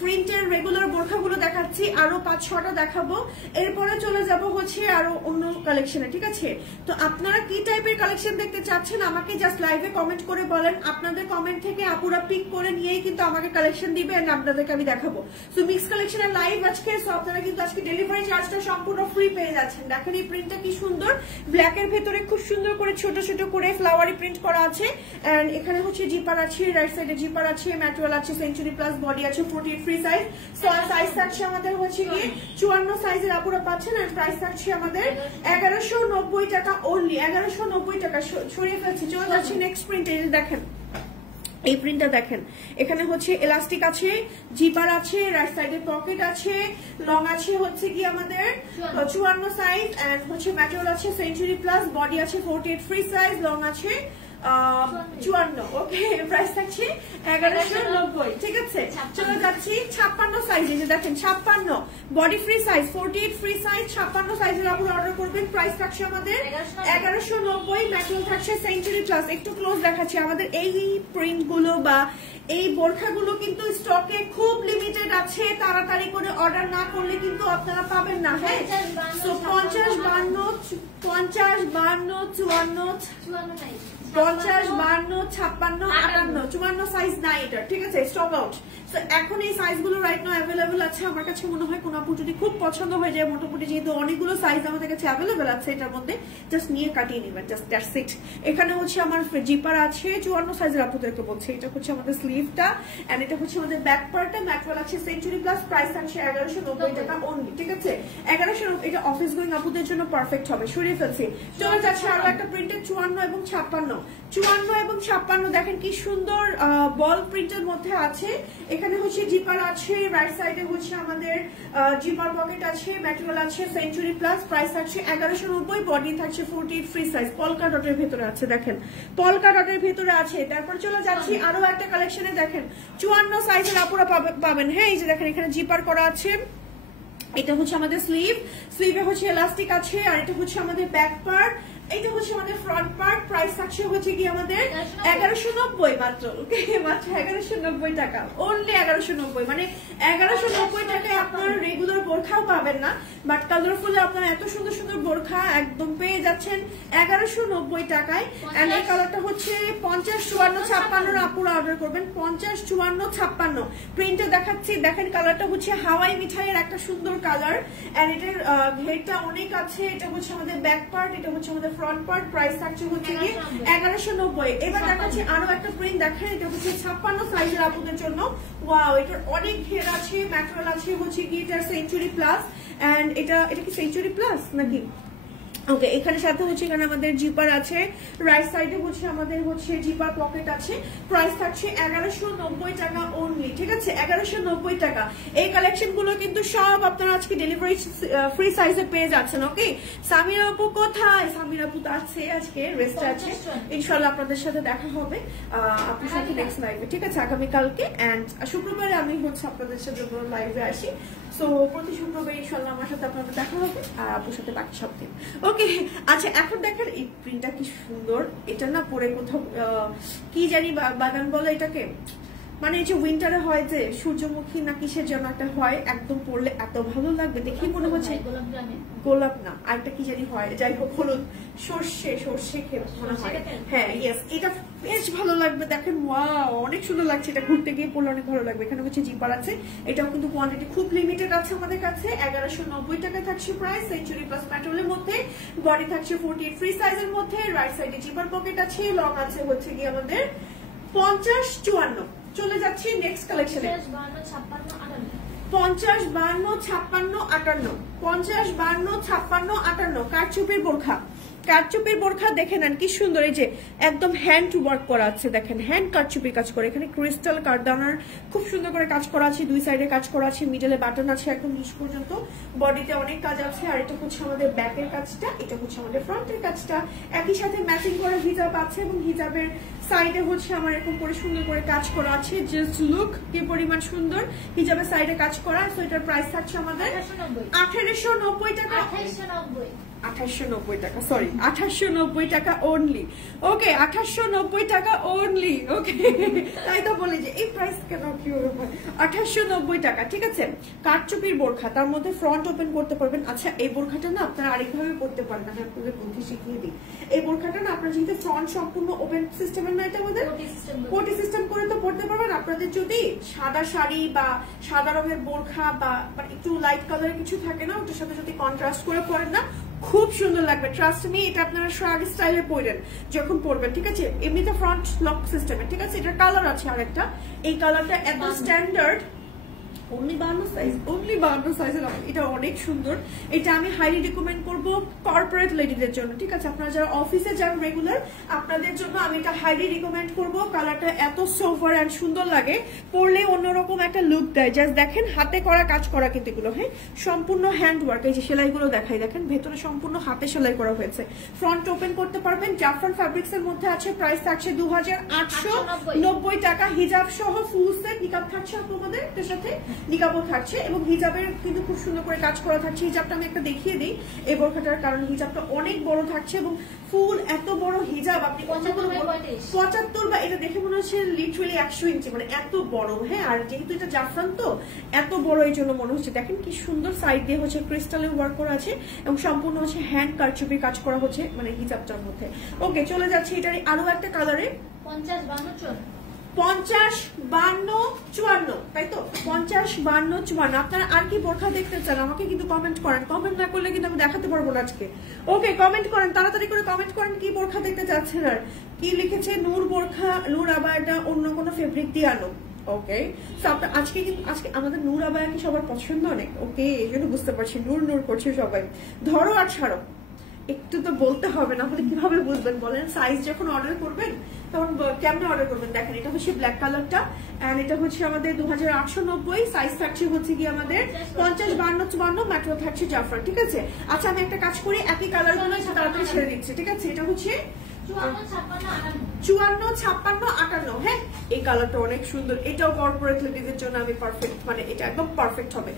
প্রিন্টের রেগুলার বোরখাগুলো দেখাচ্ছি, আরো 5-6টা দেখাবো, এরপরে চলে যাব হচ্ছে আরো অন্য কালেকশনে, ঠিক আছে? তো আপনারা কি টাইপের কালেকশন দেখতে চাচ্ছেন আমাকে জাস্ট লাইভে কমেন্ট করে বলেন। আপনাদের কমেন্ট থেকে আপুরা পিক করে নিয়েই কিন্তু আমাকে কালেকশন দিবে এন্ড আপনাদেরকে আমি দেখাবো। সো মিক্স কালেকশনের লাইভ আজকে। সো আপনারা কিন্তু আজকে ডেলিভারি চার্জটা সম্পূর্ণ ফ্রি পেয়ে যাচ্ছেন। দেখেন এই প্রিন্টটা কি সুন্দর, ব্ল্যাকের ভেতরে খুব সুন্দর করে ছোট ছোট করে ফ্লাওয়ারি প্রিন্ট করা আছে এন্ড এখানে হচ্ছে জিপার আছে, রাইট সাইডে জিপার আছে, ম্যাটেরিয়াল আছে সেঞ্চুরি প্লাস, বডি আছে 48 ফ্রি সাইজ। সো সাইজ থাকছে আমাদের হচ্ছে কি 54 সাইজের আপুরা পাচ্ছেন এন্ড প্রাইস থাকছে আমাদের 1190 টাকা অনলি। 1190 টাকা। সরিয়ে ফেলছি, চলে যাচ্ছি নেক্সট প্রিন্টে। দেখেন এই প্রিন্টটা দেখেন, এখানে হচ্ছে এলাস্টিক আছে, জিপার আছে, রাইট সাইডে পকেট আছে, লং আছে হচ্ছে কি আমাদের 54 সাইজ এন্ড হচ্ছে ম্যাটেরিয়াল আছে সেঞ্চুরি প্লাস, বডি আছে 48 ফ্রি সাইজ, লং আছে 54। ওকে, প্রাইস থাকছে 1190, ঠিক আছে? চলে যাচ্ছি 56 সাইজে। যে দেখেন 56, body free size, 48 free size, 56 সাইজের আপনারা অর্ডার করবেন। প্রাইস থাকছে আমাদের 1190, ম্যাটেরিয়াল থাকছে সেঞ্চুরি প্লাস। একটু ক্লোজ দেখাচ্ছি, আমাদের এই প্রিন্ট গুলো বা এই বোরখাগুলো কিন্তু স্টকে খুব লিমিটেড আছে, তাড়াতাড়ি করে অর্ডার না করলে কিন্তু আপনারা পাবেন না। হ্যাঁ, তো 50, 52, 50, 52, 54, 50, 52, 56, 58, 54 সাইজ নাই এটা, ঠিক আছে? Stock out. তো এখন এই সাইজগুলো রাইট নাও অ্যাভেলেবেল আছে। আমার কাছে মনে হয় কোন আপু যদি খুব পছন্দ হয়ে যায়, মোটামুটি যেহেতু অনেকগুলো সাইজ আমাদের কাছে অ্যাভেলেবেল আছে, এটার মধ্যে জাস্ট নিয়ে কাটিয়ে নেবেন, জাস্ট দ্যাটস ইট। এখানে হচ্ছে আমার জিপার আছে 54 সাইজের আপুদেরকে বলছে। এটা হচ্ছে আমাদের স্লিভটা এন্ড এটা হচ্ছে আমাদের ব্যাক পার্টটা, ম্যাটেরিয়াল আছে সেঞ্চুরি প্লাস। প্রাইস থাকছে 1190 টাকা অনলি, ঠিক আছে? 1190। এটা অফিস গোয়িং আপুদের জন্য পারফেক্ট হবে। সরিয়ে ফেলছি, চলে যাচ্ছে আরো একটা প্রিন্টেড 54 এবং 56। 54 এবং 56 দেখেন কি সুন্দর বল প্রিন্টের মধ্যে আছে। এখানে হচ্ছে জিপার আছে, রাইট সাইডে হচ্ছে আমাদের জিপার পকেট আছে, ম্যাটেরিয়াল আছে সেঞ্চুরি প্লাস, প্রাইস থাকছে 1190, বডি থাকছে 48 ফ্রি সাইজ, পলকা ডটের ভেতরে আছে, দেখেন পলকা ডটের ভেতরে আছে। তারপর চলে যাচ্ছি আরো একটা কালেকশনে, দেখেন 54 সাইজের আপুরা পাবেন। হ্যাঁ, এই যে দেখেন এখানে জিপার করা আছে, এটা হচ্ছে আমাদের স্লিভে হচ্ছে এলাস্টিক আছে, আর এটা হচ্ছে আমাদের ব্যাক পার্ট, এটা হচ্ছে আমাদের ফ্রন্ট পার্ট। প্রাইস থাকছে হচ্ছে কি আমাদের 1190 মাত্র, মাত্র 1190 টাকা, অনলি 1190। মানে 1190 টাকায় আপনার রেগুলার বোরখাও পাবেন না, বাট কালারফুলে আপনারা এত সুন্দর সুন্দর বোরখা একদম পেয়ে যাচ্ছেন 1190 টাকায়। এন্ড এই কালারটা হচ্ছে 50, 54, 56 আপুরা অর্ডার করবেন, 50, 54, 56 প্রিন্টে দেখাচ্ছি। দেখেন কালারটা হচ্ছে হাওয়াই মিঠাইয়ের একটা সুন্দর কালার, এন্ড এটার ঘেরটা অনেক আছে। এটা হচ্ছে আমাদের ব্যাক পার্ট, এটা হচ্ছে আমাদের ফ্রন্ট পার্ট। প্রাইস থাকছে হচ্ছে 1190। এবার দেখাচ্ছি আরো একটা প্রিন্ট, দেখেন এটা হচ্ছে 56 সাইজের আপুদের জন্য। ওয়াও, এটার অনেক ঘের আছে, ম্যাটেরিয়াল আছে হচ্ছে কি এটার সেঞ্চুরি প্লাস, এন্ড এটা কি সেঞ্চুরি প্লাস নাকি? ওকে, এখানে সাথে হচ্ছে এখানে আমাদের জিপার আছে, রাইট সাইডে হচ্ছে আমাদের হচ্ছে জিপার পকেট আছে। প্রাইস থাকছে 1190 টাকা অনলি, ঠিক আছে, 1190 টাকা। এই কালেকশন গুলো কিন্তু সব আপনারা আজকে ডেলিভারি ফ্রি সাইজে পেয়ে যাচ্ছেন। ওকে, সামিরা আপু কোথায়? সামিরা আপু তো আছে, আজকে রেস্ট আছে, ইনশাআল্লাহ আপনাদের সাথে দেখা হবে আপনার সাথে নেক্সট লাইভে, ঠিক আছে, আগামীকালকে। এন্ড শুক্রবারে আমি হচ্ছে আপনাদের সাথে লাইভে আসি, সো প্রতি শুক্রবার ইনশাআল্লাহ আমার সাথে আপনাদের দেখা হবে, আর আপুর সাথে বাকি সব দিন। ওকে, আচ্ছা এখন দেখেন এই প্রিন্টটা কি সুন্দর। এটা না পরে কোথাও কি জানি বাগান বলে এটাকে, মানে এই যে উইন্টারে হয় যে সূর্যমুখী না কিসের জন্য একটা হয়, একদম পরলে এত ভালো লাগবে, দেখি মনে হচ্ছে গোলাপ না আরেকটা কি জানি হয়, যাই হোক হলুদ সর্ষে মনে হয়, হ্যাঁ ইয়েস, এটা বেশ ভালো লাগবে। দেখেন ওয়াও, অনেক সুন্দর লাগছে, এটা ঘুরতে গিয়ে পরলে অনেক ভালো লাগবে। এখানে হচ্ছে জিপার আছে, এটাও কিন্তু কোয়ান্টিটি খুব লিমিটেড আছে আমাদের কাছে। 1190 টাকা থাকছে প্রাইস, সেঞ্চুরি প্লাস ম্যাটেরিয়ালের মধ্যে, বডি থাকছে 48 ফ্রি সাইজের মধ্যে, রাইট সাইডে জিপার পকেট আছে, লং আছে হচ্ছে কি আমাদের 50, 54। চলে যাচ্ছি নেক্সট কালেকশনে, 50, 52, 56, 58, 50, 52, 56, 58 কারচুপির বোরখা। কারচুপির বোরখা দেখে নেন কি সুন্দর, এই যে একদম হ্যান্ড ওয়ার্ক করা আছে, দেখেন হ্যান্ড কারচুপির কাজ করে, এখানে ক্রিস্টাল কারদানার খুব সুন্দর করে কাজ করা আছে, দুই সাইডে কাজ করা আছে, মিডলে বাটন আছে একদম নিচ পর্যন্ত, বডিতে অনেক কাজ আছে। আর এটা হচ্ছে আমাদের ব্যাকের কাজটা, এটা হচ্ছে আমাদের ফ্রন্টের কাজটা, একই সাথে ম্যাচিং করে হিজাব আছে, এবং হিজাবের সাইডে হচ্ছে আমার এরকম করে সুন্দর করে কাজ করা আছে। জাস্ট লুক কি পরিমাণ সুন্দর, হিজাবের সাইডে কাজ করা। সো এটার প্রাইস থাকছে আমাদের 1890 টাকা, 2890 টাকা, সরি 2890 টাকা অনলি। ওকে, 2890 টাকা অনলি। ওকে, তাই তো বলি যে এই প্রাইস কেন কিভাবে হয়, 2890 টাকা, ঠিক আছে। কারচুপির বোরখা, তার মধ্যে ফ্রন্ট ওপেন করতে পারবেন। আচ্ছা, এই বোরখাটা না আপনারা আরেকভাবে করতে পারবেন, আমি আপনাদের বুদ্ধি শিখিয়ে দিই। এই বোরখাটা না আপনারা যেহেতু ফ্রন্ট সম্পূর্ণ ওপেন সিস্টেমের না, এটা আমাদের কোটি সিস্টেম করে তো পড়তে পারবেন। আপনাদের যদি সাদা শাড়ি বা সাদা রঙের বোরখা বা একটু লাইট কালারের কিছু থাকে না, ওটার সাথে যদি কন্ট্রাস্ট করে পরেন না, খুব সুন্দর লাগবে। ট্রাস্ট মি, এটা আপনারা শাড়ি স্টাইলে পরেন যখন পরবেন, ঠিক আছে। এমনিতে ফ্রন্ট লক সিস্টেমে, ঠিক আছে। এটা কালার আছে আরেকটা, এই কালারটা এত স্ট্যান্ডার্ড, অনলি 52 সাইজের, এটা অনেক সুন্দর। এটা আমি হাইলি রিকমেন্ড করবো কর্পোরেট লেডিদের জন্য, ঠিক আছে। আপনারা যারা অফিসে যান রেগুলার, আপনাদের জন্য আমি এটা হাইলি রিকমেন্ড করবো। কালারটা এত সোভার এন্ড সুন্দর লাগে, পরলে অন্যরকম একটা লুক দেয়। জাস্ট দেখেন হাতে করা কাজ করা কিন্তু এগুলো, হ্যাঁ, সম্পূর্ণ হ্যান্ড ওয়ার্ক। এই যে সেলাইগুলো দেখাই, দেখেন ভেতরে সম্পূর্ণ হাতে সেলাই করা হয়েছে। ফ্রন্ট ওপেন করতে পারবেন, জাফরান ফ্যাব্রিক্স এর মধ্যে আছে। প্রাইস থাকছে 2890 টাকা, হিজাব সহ ফুল সেট। নিকাব থাকছে আপনাদের এর সাথে, নিকাবও থাকছে, এবং হিজাবের কিন্তু খুব সুন্দর করে কাজ করা থাকছে। হিজাবটা আমি একটা দেখিয়ে দিই এই বোরখাটার, কারণ হিজাবটা অনেক বড় থাকছে, এবং ফুল এত বড় হিজাব আপনি 75 বা এটা দেখে মনে হচ্ছে লিটারালি 100 ইঞ্চি, মানে এত বড়, হ্যাঁ। আর যেহেতু এটা জাফরান তো এত বড়, এই জন্য মনে হচ্ছে। দেখেন কি সুন্দর, সাইড দিয়ে হচ্ছে ক্রিস্টালের ওয়ার্ক করা আছে, এবং সম্পূর্ণ হচ্ছে হ্যান্ড কারচুপির কাজ করা হচ্ছে মানে হিজাবটার মধ্যে। ওকে, চলে যাচ্ছে এটার আরো একটা কালারে, 50, 52, 54, তাই তো, 50, 52, 54। আপনারা আর কি বোরখা দেখতে চান আমাকে কিন্তু কমেন্ট করেন, কমেন্ট না করলে কিন্তু আমি দেখাতে পারবো না আজকে। ওকে, কমেন্ট করেন, তাড়াতাড়ি করে কমেন্ট করেন কি বোরখা দেখতে চাচ্ছেন। আর কি লিখেছে, নূর বোরখা, নূর আবায়াটা অন্য কোনো ফেব্রিক দিয়ে আনো। ওকে, আজকে কিন্তু আজকে আমাদের নূর আবায়া কি সবার পছন্দ অনেক। ওকে, এই জন্য বুঝতে পারছি নূর নূর করছে সবাই। ধরো আর ছাড়ো, একটু তো বলতে হবে, না হলে কিভাবে বুঝবেন বলেন? সাইজ যখন অর্ডার করবেন তখন কেমনে অর্ডার করবেন? দেখেন এটা হচ্ছে ব্ল্যাক কালারটা, এন্ড এটা হচ্ছে আমাদের 2890, সাইজ থাকছে হচ্ছে কি আমাদের 50, 52, 54, ম্যাটেরিয়াল থাকছে জাফরান, ঠিক আছে? আচ্ছা আমি একটা কাজ করি, একই কালার গুলো তাড়াতাড়ি ছেড়ে দিচ্ছি, ঠিক আছে? এটা হচ্ছে 54, 56, 58, হ্যাঁ এই কালারটা অনেক সুন্দর, এটাও কর্পোরেট লেডিজের জন্য আমি পারফেক্ট, মানে এটা একদম পারফেক্ট হবে।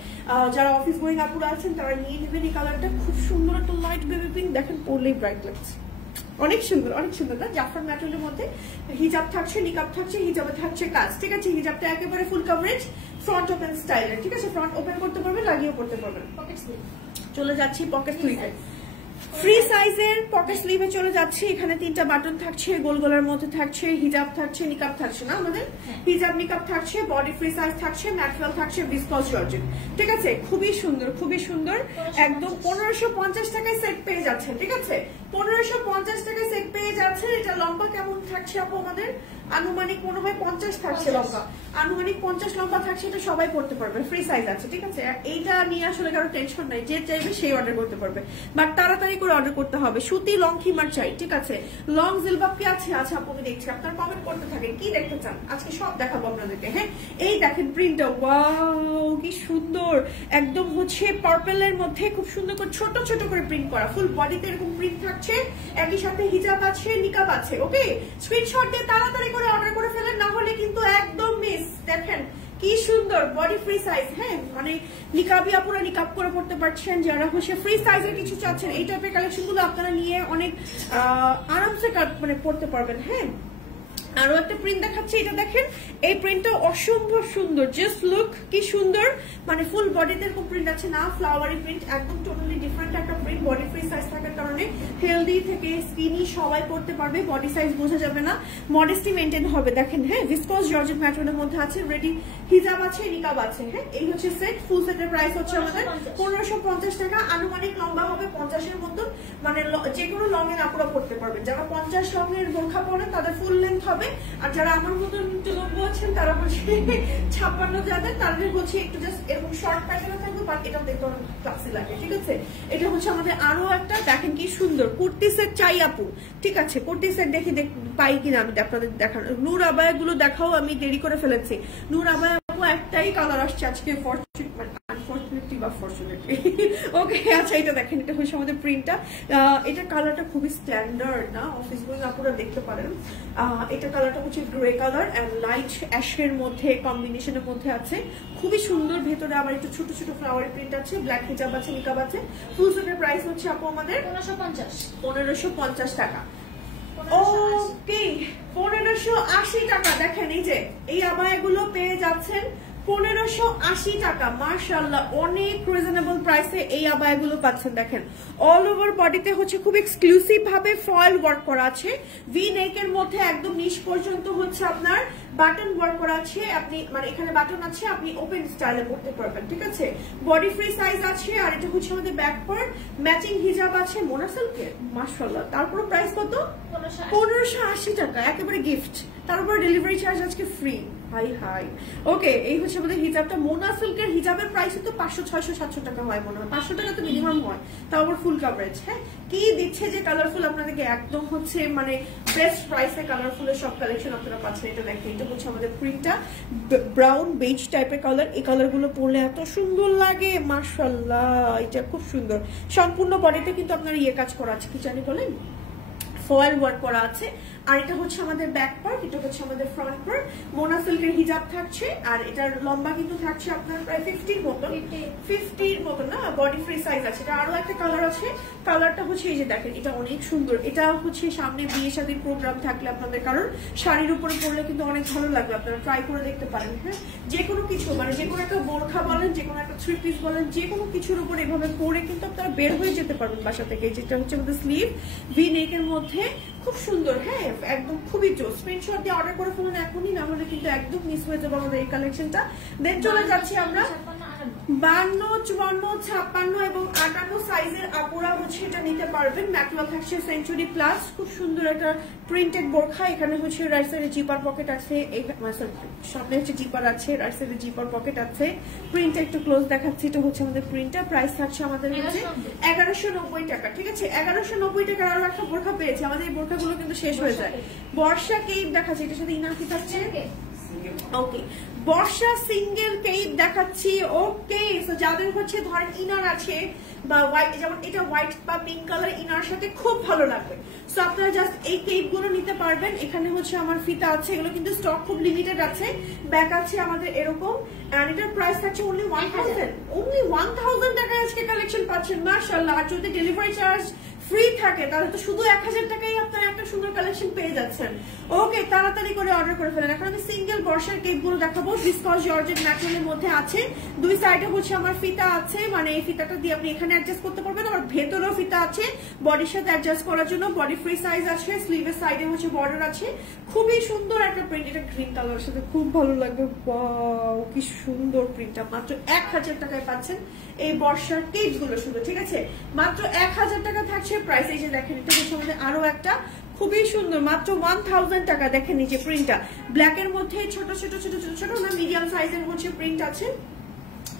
যারা অফিস গোয়িং আপুরা আছেন তারা নিয়ে নেবেন এই কালারটা, খুব সুন্দর একটা লাইট বেবি পিঙ্ক, দেখেন পরলেই ব্রাইট লাগছে, অনেক সুন্দর, অনেক সুন্দর না? জাফরান ম্যাটেরিয়ালের মধ্যে হিজাব থাকছে, নিকাব থাকছে, হিজাবে থাকছে কাজ, ঠিক আছে? হিজাবটা একেবারে ফুল কভারেজ, ফ্রন্ট ওপেন স্টাইলের, ঠিক আছে? ফ্রন্ট ওপেন করতে পারবেন, লাগিয়েও করতে পারবেন। চলে যাচ্ছি পকেট স্লিভে, ফ্রি সাইজের পকেট স্লিভে চলে যাচ্ছে। এখানে 3টা বাটন থাকছে, গোল গোলের মধ্যে থাকছে, হিজাব থাকছে, নিকাব থাকছে না আমাদের? হিজাব নিকাব থাকছে, বডি ফ্রি সাইজ থাকছে, ম্যাটেরিয়াল থাকছে ভিসকস জর্জেট, ঠিক আছে? খুবই সুন্দর, খুবই সুন্দর, একদম 1550 টাকায় সেট পেয়ে যাচ্ছেন, ঠিক আছে? 1550 টাকায় সেট পেয়ে যাচ্ছেন। এটা লম্বা কেমন থাকছে আপু আমাদের? আনুমানিক মনে হয় 50 থাকছে লম্বা, আনুমানিক 50 লম্বা থাকছে, এটা সবাই পড়তে পারবে, ফ্রি সাইজ আছে, ঠিক আছে? এইটা নিয়ে আসলে কারো টেনশন নাই, যে চাইবে সেই অর্ডার করতে পারবে, বাট তাড়াতাড়ি করে অর্ডার করতে হবে। সুতি লং খিমার চাই, ঠিক আছে? লং জিলবাব কি আছে? আচ্ছা আপু আমি দেখছি, আপনারা কমেন্ট করতে থাকেন কি দেখতে চান, আজকে সব দেখাবো আপনাদেরকে। হ্যাঁ এই দেখেন প্রিন্টটা, ওয়াও কি সুন্দর, একদম হচ্ছে পার্পলের মধ্যে খুব সুন্দর করে ছোট ছোট করে প্রিন্ট করা, ফুল বডিতে এরকম প্রিন্ট থাকছে, একই সাথে হিজাব আছে, নিকাব আছে। ওকে, স্ক্রিনশট দিয়ে তাড়াতাড়ি করে অর্ডার করে ফেলেন, না হলে কিন্তু একদম মিস। দেখেন কি সুন্দর বডি ফ্রি সাইজ, হ্যাঁ মানে নিকাবি আপুরা নিকাব করে পড়তে পারছেন, যারা হচ্ছে ফ্রি সাইজের কিছু চাচ্ছেন এই টাইপের কালেকশন গুলো আপনারা নিয়ে অনেক আরামসে মানে পড়তে পারবেন। হ্যাঁ আরো একটা প্রিন্ট দেখাচ্ছি, এটা দেখেন এই প্রিন্টটা অসম্ভব সুন্দর, জাস্ট লুক কি সুন্দর, মানে ফুল বডিতে এরকম প্রিন্ট আছে না, ফ্লাওয়ারি প্রিন্ট, একদম টোটালি ডিফারেন্ট একটা প্রিন্ট, বডি ফ্রি সাইজ থাকার কারণে হেলদি থেকে স্কিনি সবাই পড়তে পারবে, বডি সাইজ বোঝা যাবে না, মডেস্টি মেনটেন হবে। দেখেন হ্যাঁ ভিসকস জর্জেট ম্যাটেরিয়ালের মধ্যে আছে, রেডি হিজাব আছে, নিকাব আছে। হ্যাঁ এই হচ্ছে সেট, ফুল সেটের প্রাইস হচ্ছে আমাদের 1550 টাকা, আনুমানিক লম্বা হবে 50 এর মতো, মানে যে কোনো লং এর আপুরা পড়তে পারবেন, যারা 50 লং এর বোরখা পরেন তাদের ফুল লেন্থ হবে, আর যারা আমার মতন লম্বা আছেন তারা হচ্ছে 56 যাদের, তাদের হচ্ছে একটু জাস্ট এরকম শর্ট প্যাটার্নে থাকবে, বাট এটা দেখতে অনেক ক্লাসি লাগে, ঠিক আছে? এটা হচ্ছে আমাদের আরো একটা, দেখেন কি সুন্দর কুর্তি সেট চাই আপু, ঠিক আছে? কুর্তি সেট দেখি পাই কিনা আমি আপনাদের দেখানো। নূর আবায়া গুলো দেখাও, আমি দেরি করে ফেলেছি। নূর আবায়া আপু একটাই কালার আসছে আজকে, আনফরচুনেটলি বা ফরচুনেটলি। ওকে আচ্ছা এটা দেখেন, এটা হচ্ছে আমাদের প্রিন্টটা, এটা কালারটা খুবই স্ট্যান্ডার্ড না, অফিস গোয়িং আপুরা দেখতে পারেন। এটা কালারটা হচ্ছে গ্রে কালার এন্ড লাইট অ্যাশের মধ্যে কম্বিনেশনের মধ্যে আছে, খুবই সুন্দর। ভেতরে আবার একটু ছোট ছোট ফ্লাওয়ারি প্রিন্ট আছে, ব্ল্যাক হিজাব আছে, নিকাব আছে। ফুল সেটের প্রাইস হচ্ছে আপু আমাদের 1550 টাকা। ওকে 1580 টাকা। দেখেন এই যে এই আবায়াগুলো পেয়ে যাচ্ছেন 1580 টাকা, মাশাআল্লাহ অনেক রিজনেবল প্রাইসে এই আবায়াগুলো পাচ্ছেন। দেখেন অল ওভার বডিতে হচ্ছে খুব এক্সক্লুসিভ ভাবে ফয়েল ওয়ার্ক করা আছে, ভি নেকের মধ্যে একদম নিচ পর্যন্ত হচ্ছে আপনার বাটন ওয়ার্ক করা আছে, আপনি মানে এখানে বাটন আছে, আপনি ওপেন স্টাইলে পড়তে পারবেন, ঠিক আছে? বডি ফ্রি সাইজ আছে, আর এটা হচ্ছে আমাদের ব্যাক পার্ট, ম্যাচিং হিজাব আছে মোনা সিল্কের, মাশাআল্লাহ। তারপর প্রাইস কত? 1580 টাকা, একেবারে গিফট, তারপর ডেলিভারি চার্জ আজকে ফ্রি। হাই হাই ওকে এই হচ্ছে আমাদের হিজাবটা, মোনা সিল্কের হিজাবের প্রাইস তো 500, 600, 700 টাকা হয় মনে হয়, 500 টাকা তো মিনিমাম হয়, তাও আবার ফুল কভারেজ। হ্যাঁ কি দিচ্ছে যে কালারফুল, আপনাদেরকে একদম হচ্ছে মানে বেস্ট প্রাইসে কালারফুলের সব কালেকশন আপনারা পাচ্ছেন। এটা দেখেন এটা হচ্ছে আমাদের প্রিন্টটা, ব্রাউন বেজ টাইপের কালার, এই কালার গুলো পরলে এত সুন্দর লাগে মাশাআল্লাহ, এটা খুব সুন্দর। সম্পূর্ণ বডিতে কিন্তু আপনার ইয়ে কাজ করা আছে, কি জানি বলেন, ফয়েল ওয়ার্ক করা আছে। আর এটা হচ্ছে আমাদের ব্যাক পার্ট, এটা হচ্ছে আমাদের ফ্রন্ট পার্ট, মোনা সিল্কের হিজাব থাকছে, আর এটার লম্বা কিন্তু থাকছে আপনার প্রায় 50 মতন না, বডি ফ্রি সাইজ আছে। এটা আরো একটা কালার আছে, কালারটা হচ্ছে এই যে দেখেন এটা অনেক সুন্দর, এটা হচ্ছে সামনে বিয়ে শাদীর প্রোগ্রাম থাকলে আপনাদের কারণ শাড়ির উপরে পরলে কিন্তু অনেক ভালো লাগবে, আপনারা ট্রাই করে দেখতে পারেন। হ্যাঁ যে কোনো কিছু মানে যে কোনো একটা বোরখা বলেন, যে কোনো একটা থ্রি পিস বলেন, যে কোনো কিছুর উপর এভাবে পরে কিন্তু আপনারা বের হয়ে যেতে পারবেন বাসা থেকে। যেটা হচ্ছে আমাদের স্লিভ ভি নেকের মধ্যে, খুব সুন্দর। হ্যাঁ একদম খুবই জোস, স্ক্রিনশট দিয়ে অর্ডার করে ফেলুন এখনই, না হলে কিন্তু একদম মিস হয়ে যাবে আমাদের এই কালেকশনটা। দেন চলে যাচ্ছি আমরা 52, 54, 56 এবং 58 সাইজের আপুরা হচ্ছে এটা নিতে পারবেন। ম্যাটেরিয়াল থাকছে সেঞ্চুরি প্লাস, খুব সুন্দর একটা প্রিন্টেড বোরখা। এখানে হচ্ছে রাইট সাইডে জিপার পকেট আছে, সামনে হচ্ছে জিপার আছে, রাইট সাইডে জিপার পকেট আছে। প্রিন্টটা একটু ক্লোজ দেখাচ্ছি, এটা হচ্ছে আমাদের প্রিন্টটা। প্রাইস থাকছে আমাদের হচ্ছে 1190 টাকা। ঠিক আছে, 1190 টাকার আরো একটা বোরখা পেয়েছি। আমাদের এই বোরখাগুলো কিন্তু শেষ হয়ে যায়। বর্ষা কেপ দেখাচ্ছি, এটার সাথে ইনার কি থাকছে? ওকে, বর্ষা সিঙ্গেল কেপ দেখাচ্ছি। ওকে, সো যাদের হচ্ছে ধরেন ইনার আছে বা হোয়াইট, যেমন এটা হোয়াইট বা পিঙ্ক কালার ইনার সাথে খুব ভালো লাগবে, সো আপনারা জাস্ট এই কেপ গুলো নিতে পারবেন। এখানে হচ্ছে আমার ফিতা আছে, এগুলো কিন্তু স্টক খুব লিমিটেড আছে। ব্যাক আছে আমাদের এরকম, এন্ড এটার প্রাইস থাকছে অনলি 1000 টাকায় আজকে কালেকশন পাচ্ছেন। মাশাআল্লাহ। আর যদি ডেলিভারি চার্জ ফ্রি থাকে তাহলে তো শুধু 1000 টাকায় আপনারা একটা সুন্দর কালেকশন পেয়ে যাচ্ছেন। ওকে, তাড়াতাড়ি করে অর্ডার করে ফেলেন। এখন আমি সিঙ্গেল বর্ষার কেপ গুলো দেখাবো। ভিসকস জর্জেট ম্যাটেরিয়ালের মধ্যে আছে। দুই সাইডে হচ্ছে আমার ফিতা আছে, মানে এই ফিতাটা দিয়ে আপনি এখানে অ্যাডজাস্ট করতে পারবেন। আর ভেতরেও ফিতা আছে বডির সাথে অ্যাডজাস্ট করার জন্য। বডি ফ্রি সাইজ আছে, স্লিভের সাইডে হচ্ছে বর্ডার আছে। খুবই সুন্দর একটা প্রিন্ট, এটা গ্রিন কালারের সাথে খুব ভালো লাগবে। ওয়াও, কি সুন্দর প্রিন্টটা। মাত্র 1000 টাকায় পাচ্ছেন এই বর্ষার কেপ গুলো শুধু। ঠিক আছে, মাত্র 1000 টাকা থাকছে প্রাইস। এই যে দেখেন, এটা হচ্ছে আমাদের আরো একটা খুবই সুন্দর, মাত্র 1000 টাকা। দেখেন নিচে প্রিন্টটা ব্ল্যাক এর মধ্যে ছোট ছোট ছোট ছোট ছোট না মিডিয়াম সাইজের হচ্ছে প্রিন্ট আছে।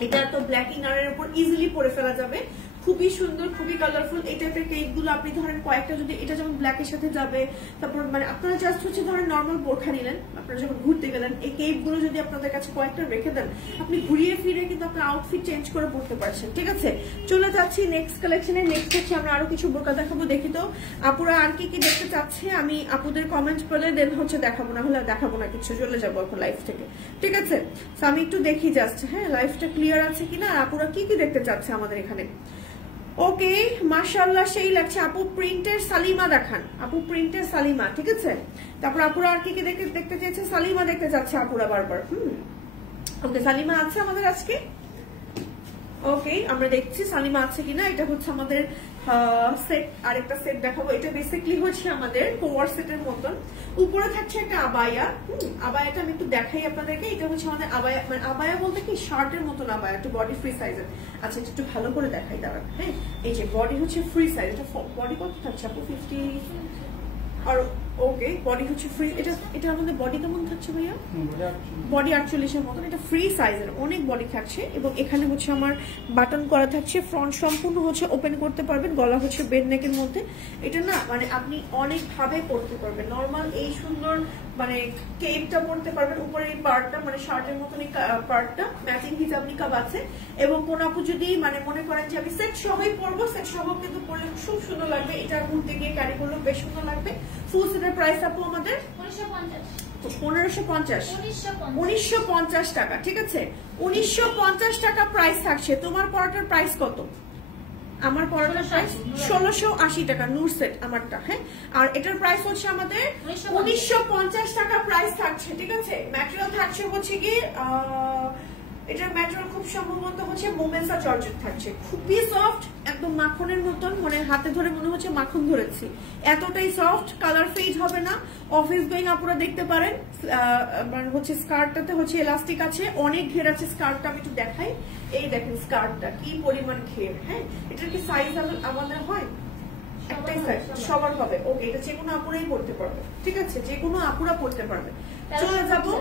এটা তো ব্ল্যাক ইনারের উপর ইজিলি পরে ফেলা যাবে। খুবই সুন্দর, খুবই কালারফুল। এই টাইপের কেক গুলো আপনি ধরেন কয়েকটা, যদি এটা যেমন ব্ল্যাকের সাথে যাবে, তারপর মানে আপনারা জাস্ট হচ্ছে ধরেন নর্মাল বোরখা নিলেন, আপনারা যখন ঘুরতে গেলেন, এই কেক গুলো যদি আপনাদের কাছে কয়েকটা রেখে দেন, আপনি ঘুরিয়ে ফিরে কিন্তু আপনার আউটফিট চেঞ্জ করে পড়তে পারছেন। ঠিক আছে, চলে যাচ্ছি নেক্সট কালেকশনে। নেক্সট হচ্ছে আমরা আরো কিছু বোরকা দেখাবো। দেখি তো আপুরা আর কি কি দেখতে চাচ্ছে। আমি আপুদের কমেন্ট পেলে দেন হচ্ছে দেখাবো, না হলে দেখাবো না কিছু, চলে যাবো এখন লাইভ থেকে। ঠিক আছে, তো আমি একটু দেখি জাস্ট, হ্যাঁ লাইভটা ক্লিয়ার আছে কিনা, আপুরা কি কি দেখতে চাচ্ছে আমাদের এখানে। ওকে, মাশাআল্লাহ, সেই লাগছে। আপু প্রিন্টের সালিমা দেখান, আপু প্রিন্টের সালিমা। ঠিক আছে, তারপর আপুরা আর কি কি দেখতে চেয়েছে, সালিমা দেখতে যাচ্ছে আপুরা বারবার। ওকে, সালিমা আছে আমাদের আজকে। ওকে, আমরা দেখছি সালিমা আছে কিনা। এটা হচ্ছে আমাদের সেট, আরেকটা সেট দেখাবো। এটা বেসিক্যালি হচ্ছে আমাদের কোয়ার সেটের মতন। উপরে থাকছে একটা আবায়া। আবায়াটা আমি একটু দেখাই আপনাদেরকে। এটা হচ্ছে আমাদের আবায়া, মানে আবায়া বলতে কি শার্টের মতন আবায়া, একটু বডি ফ্রি সাইজের। আচ্ছা, এটা একটু ভালো করে দেখাই দাঁড়ান। হ্যাঁ, এই যে বডি হচ্ছে ফ্রি সাইজ। এটা বডি কত থাকছে আপু? 50। আর ওকে, বডি হচ্ছে ফ্রি। এটা আমাদের বডি কেমন থাকছে ভাইয়া? বডি 48-এর মতন। এটা ফ্রি সাইজের, অনেক বডি থাকছে। এবং এখানে হচ্ছে আমার বাটন করা থাকছে। ফ্রন্ট সম্পূর্ণ হচ্ছে ওপেন করতে পারবেন। গলা হচ্ছে বেড নেকের মধ্যে। এটা না মানে আপনি অনেক ভাবে পড়তে পারবেন। নর্মাল এই সুন্দর মানে কেপটা পড়তে পারবেন, উপরে এই পার্টটা মানে শার্টের মতন এই পার্টটা ম্যাচিং হিজাব নিকাব আছে। এবং কোন আপু যদি মানে মনে করেন যে আমি সেট সহই পরবো, সেট সহ কিন্তু পরলে খুব সুন্দর লাগবে। এটা ঘুরতে গিয়ে ক্যারি করলেও বেশ সুন্দর লাগবে। ফুল সেটের প্রাইস আপু আমাদের 1950 টাকা। ঠিক আছে, 1950 টাকা প্রাইস থাকছে। তোমার পরাটার প্রাইস কত? আমার পরাটার প্রাইস 1680 টাকা, নূর সেট আমারটা। হ্যাঁ, আর এটার প্রাইস হচ্ছে আমাদের 1950 টাকা প্রাইস থাকছে। ঠিক আছে, ম্যাটেরিয়াল থাকছে হচ্ছে কি এটার ম্যাটেরিয়াল খুব সম্ভবত হচ্ছে মোমেন্সা জর্জেট থাকছে। খুবই সফট, একদম মাখনের মতন, মানে হাতে ধরে মনে হচ্ছে মাখন ধরেছি, এতটাই সফট। কালার ফেড হবে না। অফিস গোয়িং আপনারা দেখতে পারেন। মানে হচ্ছে স্কার্টটাতে হচ্ছে এলাস্টিক আছে, অনেক ঘের আছে স্কার্টটা। আমি একটু দেখাই। এই দেখেন স্কার্টটা কি পরিমাণ ঘের। হ্যাঁ, এটার কি সাইজ আমাদের হয়? একটাই সাইজ সবার হবে। ওকে, এটা যে কোনো আপুরাই পড়তে পারবে। ঠিক আছে, যে কোনো আপুরা পড়তে পারবে। চলে যাবো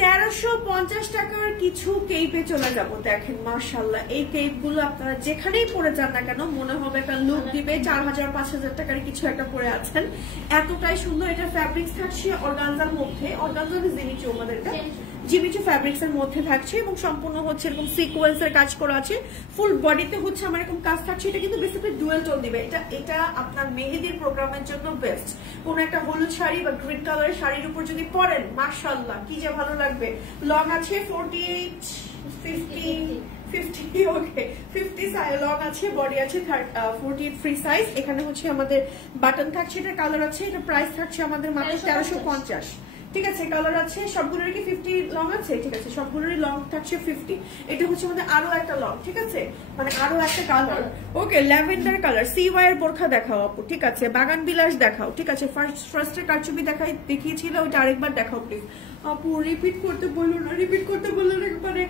1350 টাকার কিছু কেপে চলে যাব। দেখেন মাশাআল্লাহ, এই কেপ গুলো আপনারা যেখানেই পরে যান না কেন মনে হবে একটা লুক দিবে। 4000-5000 টাকার কিছু একটা পরে আছেন, এতটাই সুন্দর। এটা ফ্যাব্রিক্স থাকছে অর্গানজার মধ্যে। অর্গানজা জিমিচু, আমাদের এটা জিমিচু ফ্যাব্রিক্স এর মধ্যে থাকছে এবং সম্পূর্ণ হচ্ছে এরকম সিকোয়েন্সের কাজ করা আছে। ফুল বডিতে হচ্ছে আমার এরকম কাজ থাকছে। এটা কিন্তু বেসিক্যালি ডুয়াল টোন দিবে। এটা আপনার মেহেদির প্রোগ্রামের জন্য বেস্ট। কোন একটা হলুদ শাড়ি বা গ্রিন কালারের শাড়ির উপর যদি পরেন, মাশাআল্লাহ কি যে ভালো লাগবে। লং আছে 48, 50, ওকে 50 লং আছে, বডি আছে 48 ফ্রি সাইজ। এখানে হচ্ছে আমাদের বাটন থাকছে, এটা কালার আছে। এটা প্রাইস থাকছে আমাদের মাত্র 1350। ঠিক আছে, কালার আছে সবগুলোর কি 50 লং আছে? ঠিক আছে, সবগুলোরই লং থাকছে 50। এটা হচ্ছে আমাদের আরো একটা লং, ঠিক আছে, মানে আরো একটা কালার। ওকে, ল্যাভেন্ডার কালার। CY এর বোরখা দেখাও আপু, ঠিক আছে, বাগান বিলাস দেখাও, ঠিক আছে, ফার্স্টে কারচুপি দেখিয়েছিল, ওইটা আরেকবার দেখাও প্লিজ আপু। রিপিট করতে বললো না, রিপিট করতে বললো না, একবারে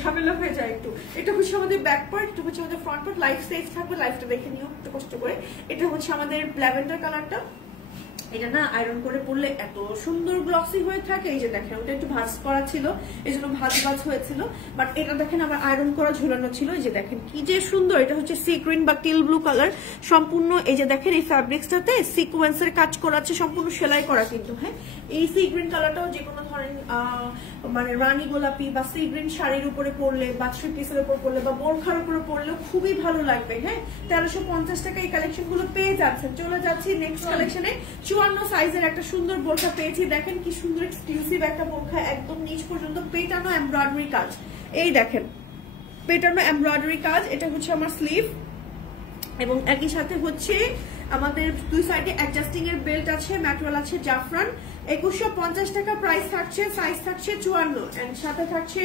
ঝামেলা হয়ে যায় একটু। এটা হচ্ছে আমাদের ব্যাক পার্ট, এটা হচ্ছে আমাদের ফ্রন্ট পার্ট। লাইফ সেফ থাকবে, লাইফটা দেখে নিও একটু কষ্ট করে। এটা হচ্ছে আমাদের ল্যাভেন্ডার কালারটা। এটা না আয়রন করে পরলে এত সুন্দর গ্লসি হয়ে থাকে। এই যে দেখেন, ওটা একটু ভাঁজ করা ছিল, এই জন্য ভাঁজ হয়েছিল, বাট এটা দেখেন আবার আয়রন করা ঝুলানো ছিল। এই যে দেখেন কি যে সুন্দর। এটা হচ্ছে সি গ্রিন বা টিল ব্লু কালার সম্পূর্ণ। এই যে দেখেন এই ফ্যাব্রিক্সটাতে সিকোয়েন্সের কাজ করা আছে, সম্পূর্ণ সেলাই করা কিন্তু। হ্যাঁ, এই সি গ্রিন কালারটাও যে কোনো ধরেন মানে রানী গোলাপি বা সি গ্রিন শাড়ির উপরে পরলে বা থ্রি পিসের উপর পরলে বা বোরখার উপরে পরলেও খুবই ভালো লাগবে। হ্যাঁ, 1350 টাকা এই কালেকশন গুলো পেয়ে যাচ্ছেন। চলে যাচ্ছি নেক্সট কালেকশনে। 54 সাইজের একটা সুন্দর বোরখা পেয়েছি। দেখেন কি সুন্দর এক্সক্লুসিভ একটা বোরখা, একদম নিচ পর্যন্ত পেটানো এমব্রয়ডারি কাজ। এই দেখেন পেটানো এমব্রয়ডারি কাজ। এটা হচ্ছে আমার স্লিভ এবং একই সাথে হচ্ছে আমাদের দুই সাইডে অ্যাডজাস্টিং এর বেল্ট আছে, ম্যাটেরিয়াল আছে জাফরান। 2150 টাকা প্রাইস থাকছে, সাইজ থাকছে 54 এন্ড সাথে থাকছে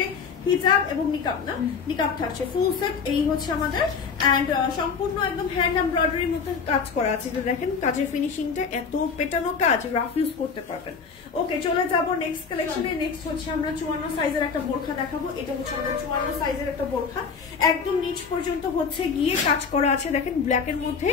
হিজাব এবং নিকাব, না নিকাব থাকছে ফুল সেট। এই হচ্ছে আমাদের এন্ড সম্পূর্ণ একদম হ্যান্ড এমব্রয়ডারির মতো কাজ করা আছে। দেখেন কাজের ফিনিশিংটা এত পেটানো কাজ, রাফ ইউজ করতে পারবেন। ওকে, চলে যাব নেক্সট কালেকশনে। নেক্সট হচ্ছে আমরা 54 সাইজের একটা বোরখা দেখাবো। এটা হচ্ছে আমাদের 54 সাইজের একটা বোরখা, একদম নিচ পর্যন্ত হচ্ছে গিয়ে কাজ করা আছে। দেখেন ব্ল্যাক এর মধ্যে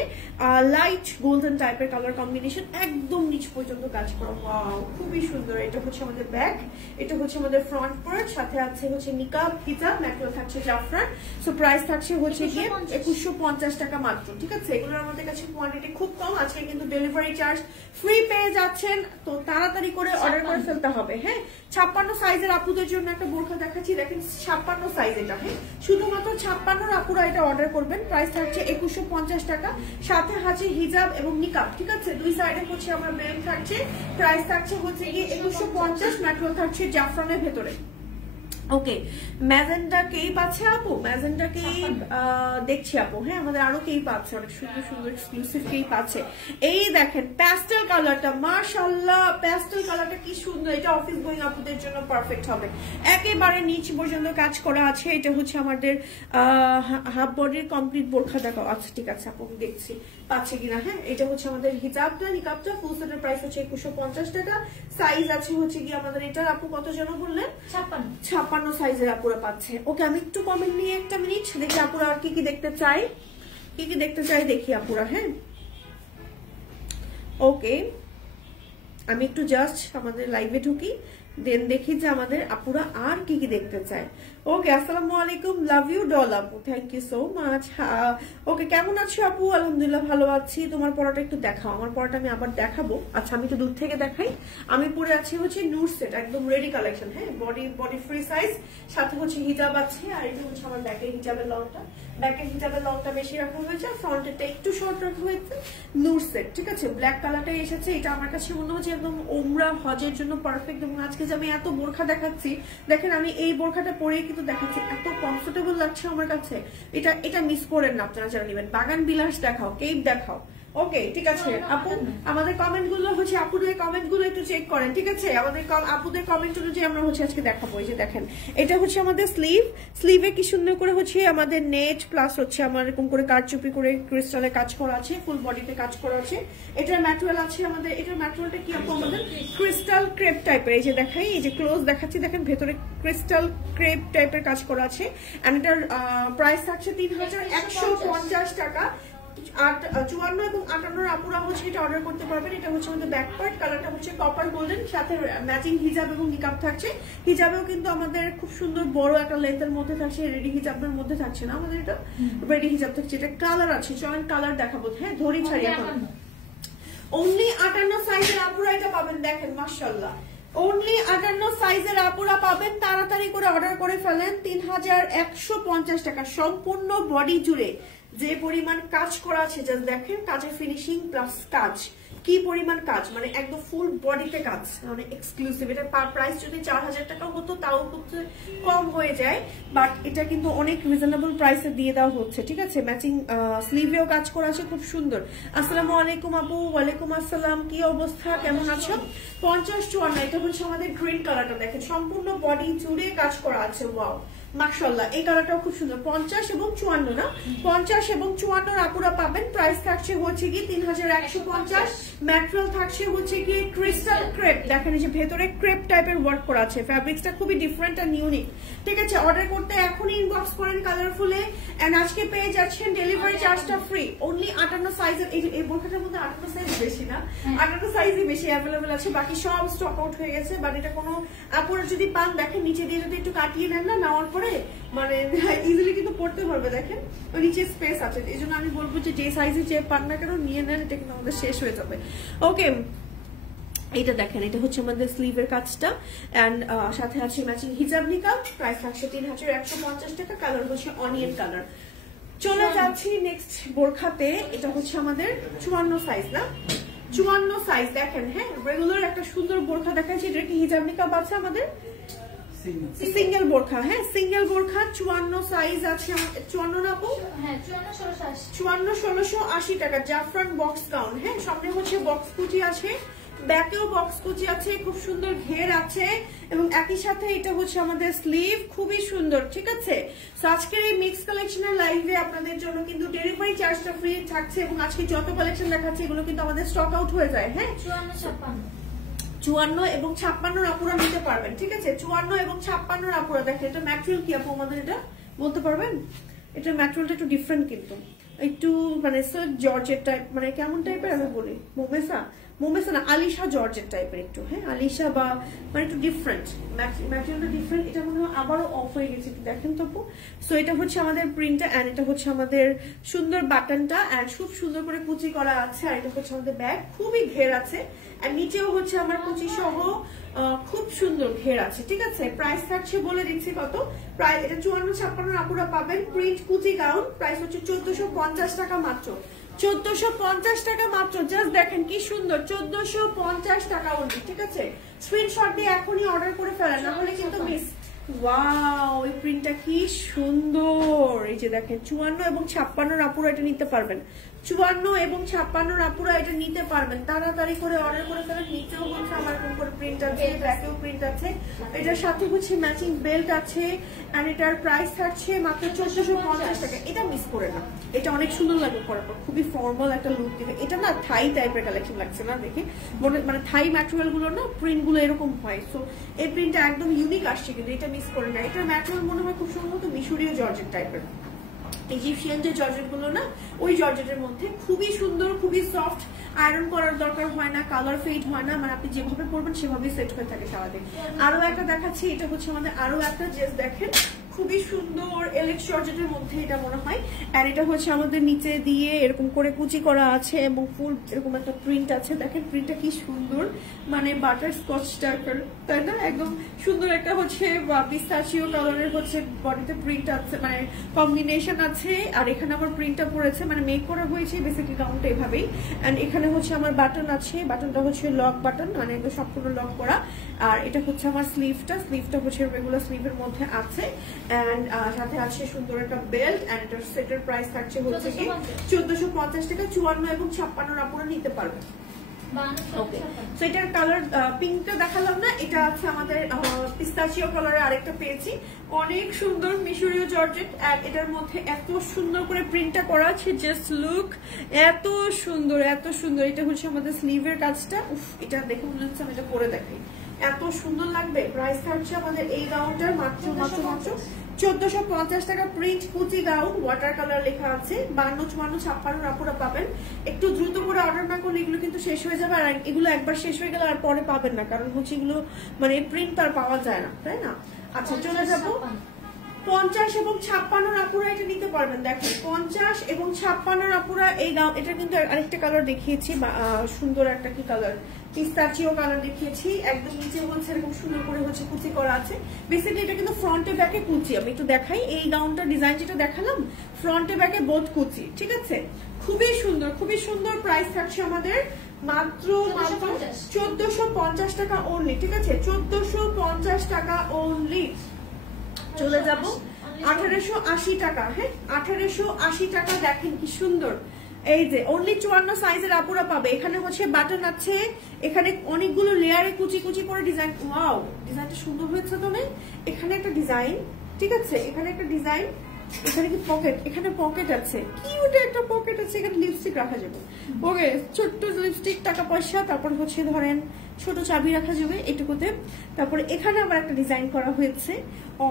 লাইট গোল্ডেন টাইপের কালার কম্বিনেশন, একদম নিচ পর্যন্ত কাজ করা। ওয়াও, খুবই সুন্দর। এটা হচ্ছে আমাদের ব্যাক, এটা হচ্ছে আমাদের ফ্রন্ট পার্ট, সাথে আছে হচ্ছে নিকাব হিজাব, ম্যাটেরিয়াল থাকছে জাফরান। সো প্রাইস থাকছে হচ্ছে গিয়ে 2150 টাকা মাত্র। ঠিক আছে, এগুলোর আমাদের কাছে কোয়ান্টিটি খুব কম। আজকে কিন্তু ডেলিভারি চার্জ ফ্রি পেয়ে যাচ্ছেন, তো তাড়াতাড়ি করে অর্ডার করে ফেলতে হবে। হ্যাঁ, 56 সাইজের আপুদের জন্য একটা বোরখা দেখাচ্ছি। দেখেন 56 সাইজ এটা। হ্যাঁ, শুধুমাত্র 56 আপুরা এটা অর্ডার করবেন। প্রাইস থাকছে 2150 টাকা, সাথে আছে হিজাব এবং নিকাব। ঠিক আছে, দুই সাইডে হচ্ছে আমার বেল্ট থাকছে। প্রাইস থাকছে হচ্ছে গিয়ে 2150, ম্যাটেরিয়াল থাকছে জাফরানের ভেতরে। ওকে, ম্যাজেন্ডা কেপ আছে আপু, ম্যাজেন্ডা কেপ দেখছি আপু। হ্যাঁ, আমাদের আরো কেপ আছে, অনেক সুন্দর সুন্দর এক্সক্লুসিভ কেপ আছে। এই দেখেন প্যাস্টেল কালারটা, মাশাআল্লাহ প্যাস্টেল কালারটা কি সুন্দর। এটা অফিস গোয়িং আপুদের জন্য পারফেক্ট হবে। একেবারে নিচ পর্যন্ত কাজ করা আছে। এটা হচ্ছে আমাদের হাফ বডির কমপ্লিট বোরখা দেখাও। আচ্ছা ঠিক আছে আপু, দেখছি পাচ্ছে কিনা। হ্যাঁ, এটা হচ্ছে আমাদের হিজাবটা, নিকাবটা। ফুল সেটের প্রাইস হচ্ছে 2150 টাকা। সাইজ আছে হচ্ছে গিয়ে আমাদের এটা আপু কত যেন বললেন? 56 সাইজের আপুরা পাচ্ছে। ওকে, আমি একটু কমেন্ট নিয়ে একটা মিনিট দেখি আপুরা আর কি কি দেখতে চাই, কি কি দেখতে চাই দেখি আপুরা। হ্যাঁ, ওকে, আমি একটু জাস্ট আমাদের লাইভে ঢুকি, দেন দেখি যে আমাদের আপুরা আর কি কি দেখতে চায়। ওকে, আসসালামু আলাইকুম, লাভ ইউ ডল আপু, থ্যাংক ইউ সো মাচ। ওকে, কেমন আছো আপু? আলহামদুলিল্লাহ ভালো আছি। তোমার পড়াটা একটু দেখাও। আমার পড়াটা আমি আবার দেখাবো। আচ্ছা, আমি একটু দূর থেকে দেখাই। আমি পরে আছি হচ্ছে নূর সেট, একদম রেডি কালেকশন। হ্যাঁ, বডি ফ্রি সাইজ, সাথে হচ্ছে হিজাব আছে। আর এটা হচ্ছে আমার ব্যাকের হিজাবের লংটা, ব্যাকের হিজাবের লংটা বেশি রাখা হয়েছে, ফ্রন্টেরটা একটু শর্ট রাখা হয়েছে। নূর সেট, ঠিক আছে, ব্ল্যাক কালারটাই এসেছে। এটা আমার কাছে মনে হচ্ছে একদম ওমরা হজের জন্য পারফেক্ট। এবং আজকে যে আমি এত বোরখা দেখাচ্ছি, দেখেন আমি এই বোরখাটা পরেই কিন্তু দেখাচ্ছি, এত কমফোর্টেবল লাগছে আমার কাছে। এটা মিস করেন না আপনারা যারা নেবেন। বাগান বিলাস দেখাও, কেপ দেখাও। ওকে, ঠিক আছে আপু, আমাদের কমেন্ট গুলো হচ্ছে আপুদের কমেন্ট গুলো একটু চেক করেন। ঠিক আছে, আমাদের আপুদের কমেন্ট অনুযায়ী আমরা হচ্ছে আজকে দেখাবো। এই যে দেখেন, এটা হচ্ছে আমাদের স্লিভ। স্লিভে কি সুন্দর করে হচ্ছে আমাদের নেট প্লাস হচ্ছে আমার এরকম করে কারচুপি করে ক্রিস্টালে কাজ করা আছে, ফুল বডিতে কাজ করা আছে। এটার ম্যাটেরিয়াল আছে আমাদের, এটার ম্যাটেরিয়ালটা কি আপু আমাদের ক্রিস্টাল ক্রেপ টাইপের। এই যে দেখাই, এই যে ক্লোজ দেখাচ্ছি, দেখেন ভেতরে ক্রিস্টাল ক্রেপ টাইপের কাজ করা আছে। এন্ড এটার প্রাইস থাকছে 3150 টাকা। 54 এবং 58 আপুরা হচ্ছে এটা অর্ডার করতে পারবেন। এটা হচ্ছে আমাদের ব্যাক পার্ট, কালারটা হচ্ছে কপার গোল্ডেন, সাথে ম্যাচিং হিজাব এবং নিকাব থাকছে। হিজাবেও কিন্তু আমাদের খুব সুন্দর বড় একটা লেন্থের মধ্যে থাকছে, রেডি হিজাবের মধ্যে থাকছে না আমাদের, এটা রেডি হিজাব থাকছে। এটা কালার আছে, জয়েন্ট কালার দেখাবো। হ্যাঁ, ধরি ছাড়ি এখন। অনলি 58 সাইজের আপুরা এটা পাবেন। দেখেন মাশাআল্লাহ, অনলি 58 সাইজের আপুরা পাবেন। তাড়াতাড়ি করে অর্ডার করে ফেলেন। 3150 টাকা সম্পূর্ণ বডি জুড়ে যে পরিমাণ কাজ করা আছে, জাস্ট দেখেন কাজের ফিনিশিং প্লাস কাজ কি পরিমাণ কাজ, মানে একদম ফুল বডিতে কাজ, মানে এক্সক্লুসিভ। এটা প্রাইস যদি 4000 টাকা হতো তাও কম হয়ে যায়, বাট এটা কিন্তু অনেক রিজনেবল প্রাইসে দিয়ে দেওয়া হচ্ছে, ঠিক আছে। ম্যাচিং স্লিভেও কাজ করা আছে, খুব সুন্দর। আসসালামু আলাইকুম আপু। ওয়ালাইকুম আসসালাম, কি অবস্থা, কেমন আছো? 50-54, এটা হচ্ছে আমাদের গ্রিন কালারটা, দেখেন সম্পূর্ণ বডি জুড়ে কাজ করা আছে। ওয়াও মাশাআল্লাহ, এই কালারটাও খুব সুন্দর। 50 এবং 54 না, 50 এবং 54 আপুরা পাবেন। প্রাইস থাকছে হচ্ছে কি 3150। ম্যাটেরিয়াল থাকছে হচ্ছে কি ক্রিস্টাল ক্রেপ, দেখেন এই যে ভেতরে ক্রেপ টাইপের ওয়ার্ক করা আছে। ফ্যাব্রিক্সটা খুবই ডিফারেন্ট এন্ড ইউনিক, ঠিক আছে। অর্ডার করতে এখনই ইনবক্স করেন কালারফুলে, এন্ড আজকে পেয়ে যাচ্ছেন ডেলিভারি চার্জটা ফ্রি। অনলি 58 সাইজের, এই বোরখাটার মধ্যে 58 সাইজ বেশি না, 58 সাইজই বেশি অ্যাভেলেবল আছে, বাকি সব স্টক আউট হয়ে গেছে। বাট এটা কোনো আপুরা যদি পান, দেখেন নিচে দিয়ে যদি একটু কাটিয়ে নেন না, নেওয়ার পরে মানে ইজিলি কিন্তু পড়তে পারবে। দেখেন নিচে স্পেস আছে, এই জন্য আমি বলবো যে সাইজে যে পান না কেন নিয়ে নেন, এটা কিন্তু আমাদের শেষ হয়ে যাবে। ওকে, এটা দেখেন, এটা হচ্ছে আমাদের স্লিভের কাজটা, এন্ড সাথে আছে ম্যাচিং হিজাব নিকাব। প্রাইস থাকছে 3150 টাকা। কালার হচ্ছে অনিয়ন কালার। চলে যাচ্ছি নেক্সট বোরখাতে, এটা হচ্ছে আমাদের 54 সাইজ না, 54 সাইজ। দেখেন, হ্যাঁ রেগুলার একটা সুন্দর বোরখা দেখাচ্ছি। এটা কি হিজাব নিকাব আছে আমাদের, সিঙ্গেল বোরখা, হ্যাঁ সিঙ্গেল বোরখা 54 সাইজ আছে। 54 না আপু? হ্যাঁ 54-1680 টাকা। জাফরান বক্স গাউন, হ্যাঁ সামনে হচ্ছে বক্স কুচি আছে, ব্যাকেও বক্স কুচি আছে, খুব সুন্দর ঘের আছে, এবং একই সাথে এটা হচ্ছে আমাদের স্লিভ, খুবই সুন্দর, ঠিক আছে। সো আজকের এই মিক্স কালেকশনের লাইভে আপনাদের জন্য কিন্তু ডেলিভারি চার্জটা ফ্রি থাকছে, এবং আজকে যত কালেকশন দেখাচ্ছে এগুলো কিন্তু আমাদের স্টক আউট হয়ে যায়। হ্যাঁ 54 এবং 56 আপুরা নিতে পারবেন, ঠিক আছে। 54 এবং 56 আপুরা। দেখেন এটা ম্যাটেরিয়াল কি আপু আমাদের, এটা বলতে পারবেন? এটা ম্যাটেরিয়ালটা একটু ডিফারেন্ট, কিন্তু একটু মানে জর্জেট টাইপ, মানে কেমন টাইপের আমি বলি, মোমেসা না, আলিশা জর্জেট টাইপের একটু, হ্যাঁ আলিশা বা মানে একটু ডিফারেন্ট, ম্যাটেরিয়ালটা ডিফারেন্ট। এটা মনে হয় আবারও অফ হয়ে গেছে, দেখেন তো। সো এটা হচ্ছে আমাদের প্রিন্টটা, এন্ড এটা হচ্ছে আমাদের সুন্দর বাটনটা, এন্ড খুব সুন্দর করে কুচি করা আছে। আর এটা হচ্ছে আমাদের ব্যাগ, খুবই ঘের আছে, আর নিচেও হচ্ছে আমার কুচি সহ খুব সুন্দর ঘের আছে, ঠিক আছে। প্রাইস থাকছে বলে দিচ্ছি কত, প্রাইস এটা 54-56 আপুরা পাবেন। প্রিন্ট কুচি গাউন, প্রাইস হচ্ছে 1450 টাকা মাত্র। 1450 টাকা মাত্র। জাস্ট দেখেন কি সুন্দর, 1450 টাকা অনলি, ঠিক আছে। স্ক্রিনশট দিয়ে এখনই অর্ডার করে ফেলেন, না হলে কিন্তু মিস। ওয়াও, এই প্রিন্টটা কি সুন্দর। এই যে দেখেন 54 এবং 56 আপুরা এটা নিতে পারবেন। 54 এবং 56 আপুরা এটা নিতে পারবেন, তাড়াতাড়ি করে অর্ডার করে ফেলেন। নিচেও হচ্ছে আমার এরকম করে প্রিন্ট আছে, ব্যাকেও প্রিন্ট আছে, এটার সাথে হচ্ছে ম্যাচিং বেল্ট আছে, এন্ড এটার প্রাইস থাকছে মাত্র 1450 টাকা। এটা মিস করে না, এটা অনেক সুন্দর লাগবে পরার পর, খুবই ফর্মাল একটা লুক দিবে। এটা না থাই টাইপের কালেকশন লাগছে না দেখে, মানে থাই ম্যাটেরিয়াল গুলো না, প্রিন্ট গুলো এরকম হয়। সো এই প্রিন্টটা একদম ইউনিক আসছে, কিন্তু এটা মিস করে না। এটার ম্যাটেরিয়াল মনে হয় খুব সম্ভবত মিশরীয় জর্জেট টাইপের, ইজিপশিয়ান যে জর্জেট গুলো না, ওই জর্জেটের মধ্যে। খুবই সুন্দর, খুবই সফট, আয়রন করার দরকার হয় না, কালার ফেড হয় না, মানে আপনি যেভাবে পরবেন সেভাবেই সেট হয়ে থাকে সারাদিন। আরো একটা দেখাচ্ছি, এটা হচ্ছে আমাদের আরো একটা ড্রেস, দেখেন খুবই সুন্দর এলেক্স জর্জেটের মধ্যে এটা মনে হয়। আর এটা হচ্ছে আমাদের নিচে দিয়ে এরকম করে কুচি করা আছে, এবং ফুল এরকম একটা প্রিন্ট আছে। দেখেন প্রিন্টটা কি সুন্দর, মানে বাটার স্কচ টাইপের, তাই না? একদম সুন্দর একটা হচ্ছে পিস্তাচিও কালারের হচ্ছে বডিতে প্রিন্ট আছে, মানে কম্বিনেশন আছে। আর এখানে আমার প্রিন্টটা পড়েছে, মানে মেক করা হয়েছে বেসিক্যালি গাউনটা এভাবেই। এন্ড এখানে হচ্ছে আমার বাটন আছে, বাটনটা হচ্ছে লক বাটন, মানে একদম সম্পূর্ণ লক করা। আর এটা হচ্ছে আমার স্লিভটা হচ্ছে রেগুলার স্লিভের মধ্যে আছে, এন্ড সাথে আছে সুন্দর একটা বেল্ট, এন্ড এটার সেটের প্রাইস থাকছে হচ্ছে কি 1450 টাকা। 54 এবং 56 আপুরা নিতে পারবে। ওকে, সো এটার কালার পিঙ্কটা দেখালাম না, এটা আছে আমাদের পিস্তাচিও কালারের আরেকটা পেয়েছি, অনেক সুন্দর মিশরীয় জর্জেট। আর এটার মধ্যে এত সুন্দর করে প্রিন্টটা করা আছে, জাস্ট লুক, এত সুন্দর এত সুন্দর। এটা হচ্ছে আমাদের স্লিভের কাজটা, উফ এটা দেখে মনে হচ্ছে আমি এটা পরে দেখাই, এত সুন্দর লাগবে। প্রাইস থাকছে আমাদের এই গাউনটার মাত্র 1450 টাকা। প্রিন্ট কুচি গাউন, ওয়াটার কালার লেখা আছে। 52, 54, 56 আপুরা পাবেন। একটু দ্রুত করে অর্ডার না করলে এগুলো কিন্তু শেষ হয়ে যাবে, আর এগুলো একবার শেষ হয়ে গেলে আর পরে পাবেন না, কারণ হচ্ছে এগুলো মানে প্রিন্ট আর পাওয়া যায় না, তাই না? আচ্ছা চলে যাবো 50 এবং 56 আপুরা এটা নিতে পারবেন। দেখেন 50 এবং 56 আপুরা এই গাউন, এটা কিন্তু আরেকটা কালার দেখিয়েছি, সুন্দর একটা কি কালার, পিস্তাচিও কালার দেখিয়েছি। একদম নিচে হচ্ছে এরকম সুন্দর করে হচ্ছে কুচি করা আছে। বেসিক্যালি এটা কিন্তু ফ্রন্টে ব্যাকে কুচি। আমি একটু দেখাই, এই গাউনটার ডিজাইন যেটা দেখালাম ফ্রন্টে ব্যাকে বোথ কুচি, ঠিক আছে। খুবই সুন্দর, খুবই সুন্দর। প্রাইস থাকছে আমাদের মাত্র 1450 টাকা অনলি, ঠিক আছে 1450 টাকা অনলি। চলে যাব 1880 টাকা, হ্যাঁ 1880 টাকা। দেখেন কি সুন্দর, এই যে অনলি 54 সাইজের আপুরা পাবে। এখানে হচ্ছে বাটন আছে, এখানে অনেকগুলো লেয়ারে কুচি কুচি করে ডিজাইন। ওয়াও, ডিজাইনটা সুন্দর হয়েছে তো না? এখানে একটা ডিজাইন, ঠিক আছে এখানে একটা ডিজাইন, এখানে কি পকেট, এখানে পকেট আছে, কিউট একটা পকেট আছে, এখানে লিপস্টিক রাখা যাবে। ওকে, ছোট্ট লিপস্টিক, টাকা পয়সা, তারপর হচ্ছে ধরেন ছোট চাবি রাখা যাবে এটুকুতে। তারপরে এখানে আবার একটা ডিজাইন করা হয়েছে,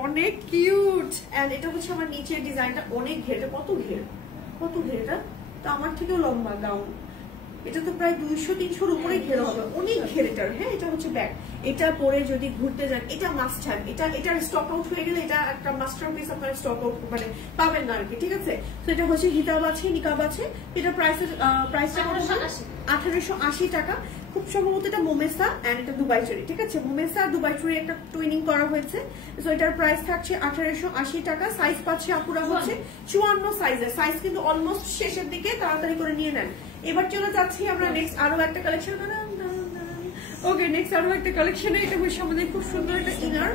অনেক কিউট। এন্ড এটা হচ্ছে আমার নিচের ডিজাইনটা, অনেক ঘের, কত ঘের, কত ঘের, এটা তো আমার থেকেও লম্বা গাউন, এটা তো প্রায় 200-300 উপরে ঘের হবে, অনেক ঘের এটার। হ্যাঁ, এটা হচ্ছে ব্যাগ, এটা পরে যদি ঘুরতে যান এটা মাস্ট হ্যাভ। এটার স্টক আউট হয়ে গেলে এটা একটা মাস্টারপিস, আপনার স্টক আউট মানে পাবেন না আর কি, ঠিক আছে। তো এটা হচ্ছে হিজাব আছে, নিকাব আছে। এটা প্রাইসটা 1880 টাকা। খুব সম্ভবত এটা মোমেসা এন্ড এটা দুবাই চুরি, ঠিক আছে মোমেসা দুবাই চুরি একটা টুইনিং করা হয়েছে। তো এটার প্রাইস থাকছে 1880 টাকা। সাইজ পাচ্ছে আপুরা হচ্ছে 54 সাইজের, সাইজ কিন্তু অলমোস্ট শেষের দিকে, তাড়াতাড়ি করে নিয়ে নেন। এবার চলে যাচ্ছি আমরা নেক্সট আরো একটা কালেকশন। ওকে, নেক্সট আরো একটা কালেকশনে, এটা হচ্ছে আমাদের খুব সুন্দর একটা ইনার,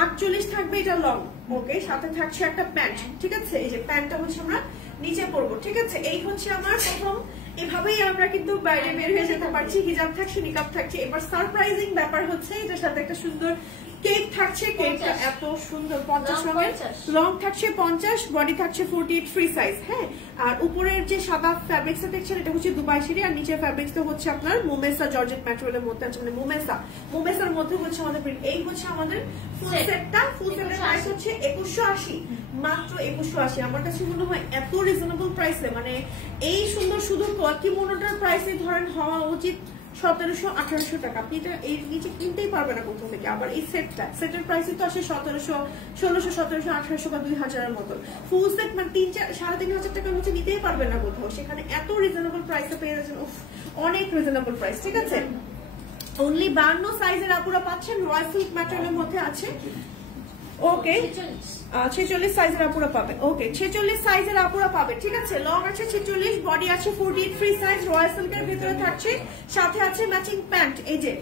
48 থাকবে, এটা লং। ওকে, সাথে থাকছে একটা প্যান্ট, ঠিক আছে এই যে প্যান্টটা হচ্ছে আমরা নিচে পরবো, ঠিক আছে। এই হচ্ছে আমার প্রথম, এভাবেই আমরা কিন্তু বাইরে বের হয়ে যেতে পারছি, হিজাব থাকছে, নিকাব থাকছে। এবার সারপ্রাইজিং ব্যাপার হচ্ছে এটার সাথে একটা সুন্দর কেক থাকছে, কেকটা এত সুন্দর, 50 রঙের, লং থাকছে 50, বডি থাকছে 48 ফ্রি সাইজ। হ্যাঁ, আর উপরের যে সাদা ফ্যাব্রিক্সটা দেখছেন এটা হচ্ছে দুবাই শাড়ি, আর নিচের ফ্যাব্রিক্সটা হচ্ছে আপনার মোমেসা জর্জেট ম্যাটেরিয়ালের মধ্যে আছে, মানে মোমেসার মধ্যে হচ্ছে আমাদের প্রিন্ট। এই হচ্ছে আমাদের ফুল সেটটা, ফুল সেটের প্রাইস হচ্ছে 2180, মাত্র 2180। আমার কাছে মনে হয় এত রিজনেবল প্রাইসে, মানে এই সুন্দর শুধু কিমোনোটার প্রাইসে ধরেন হওয়া উচিত 1700-1800 টাকা। আপনি এটা এই নিচে কিনতেই পারবেন না কোথাও থেকে। আবার এই সেটের প্রাইসই তো আসে 1700, 1600, 1700, 1800 বা 2000 এর মতো। ফুল সেট মানে 3-4,500 টাকার নিচে নিতেই পারবেন না কোথাও, সেখানে এত রিজনেবল প্রাইসে পেয়ে যাচ্ছেন। অনেক রিজনেবল প্রাইস, ঠিক আছে। অনলি 52 সাইজের আপুরা পাচ্ছেন, রয়্যাল সিল্ক ম্যাটেরিয়ালের মধ্যে আছে। ওকে, 46 সাইজের আপুরা পাবে। ওকে, 46 সাইজের আপুরা পাবে, ঠিক আছে। লং আছে 46, বডি আছে 48 ফ্রি সাইজ, রয়্যাল সিল্কের ভিতরে থাকছে, সাথে আছে ম্যাচিং প্যান্ট। এই যে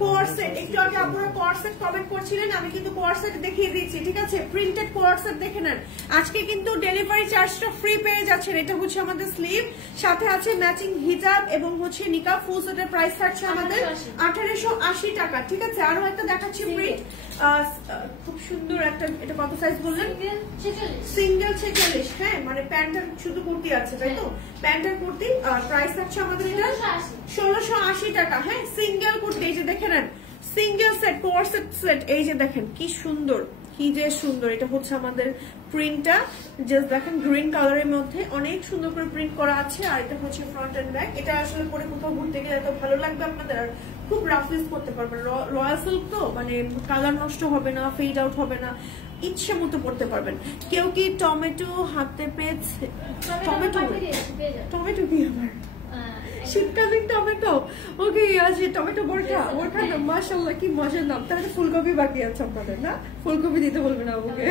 কোয়ারসেট, একটু আগে আপুরা কোয়ারসেট কমেন্ট করছিলেন, আমি কিন্তু কোয়ারসেট দেখিয়ে দিয়েছি, ঠিক আছে। প্রিন্টেড কোয়ারসেট দেখে নেন। আজকে কিন্তু ডেলিভারি চার্জটা ফ্রি পেয়ে যাচ্ছেন। এটা হচ্ছে আমাদের স্লিভ, সাথে আছে ম্যাচিং হিজাব এবং হচ্ছে নিকাব। ফুল সেটের প্রাইস থাকছে আমাদের 1880 টাকা, ঠিক আছে। আরো একটা দেখাচ্ছি প্রিন্ট, খুব সুন্দর একটা, এটা কত সাইজ বললেন? সিঙ্গেল 46। হ্যাঁ, মানে প্যান্টার শুধু কুর্তি আছে, তাই তো? প্যান্টার কুর্তি, প্রাইস থাকছে আমাদের এটা 1680 টাকা। হ্যাঁ, সিঙ্গেল কুর্তি, এই যে দেখে নেন, সিঙ্গেল সেট, কোয়ারসেট সেট, এই যে দেখেন কি সুন্দর, কি যে সুন্দর। এটা হচ্ছে আমাদের প্রিন্টটা, জাস্ট দেখেন গ্রিন কালারের মধ্যে অনেক সুন্দর করে প্রিন্ট করা আছে। আর এটা হচ্ছে ফ্রন্ট এন্ড ব্যাক। এটা আসলে পরে কোথাও ঘুরতে গেলে এত ভালো লাগবে আপনাদের, আর খুব রাফ ইউজ করতে পারবেন। রয়্যাল সিল্ক তো, মানে কালার নষ্ট হবে না, ফেড আউট হবে না, ইচ্ছে মতো পড়তে পারবেন। কেউ কি টমেটো হাতে পেয়েছে? টমেটো কি আবার শীতকালীন টমেটো? ওকে, আছে টমেটো বোরখা, মাশাআল্লাহ কি মজার নাম। তাহলে ফুলকপি বাকি আছে আপনাদের, না ফুলকপি দিতে বলবেন না ওকে।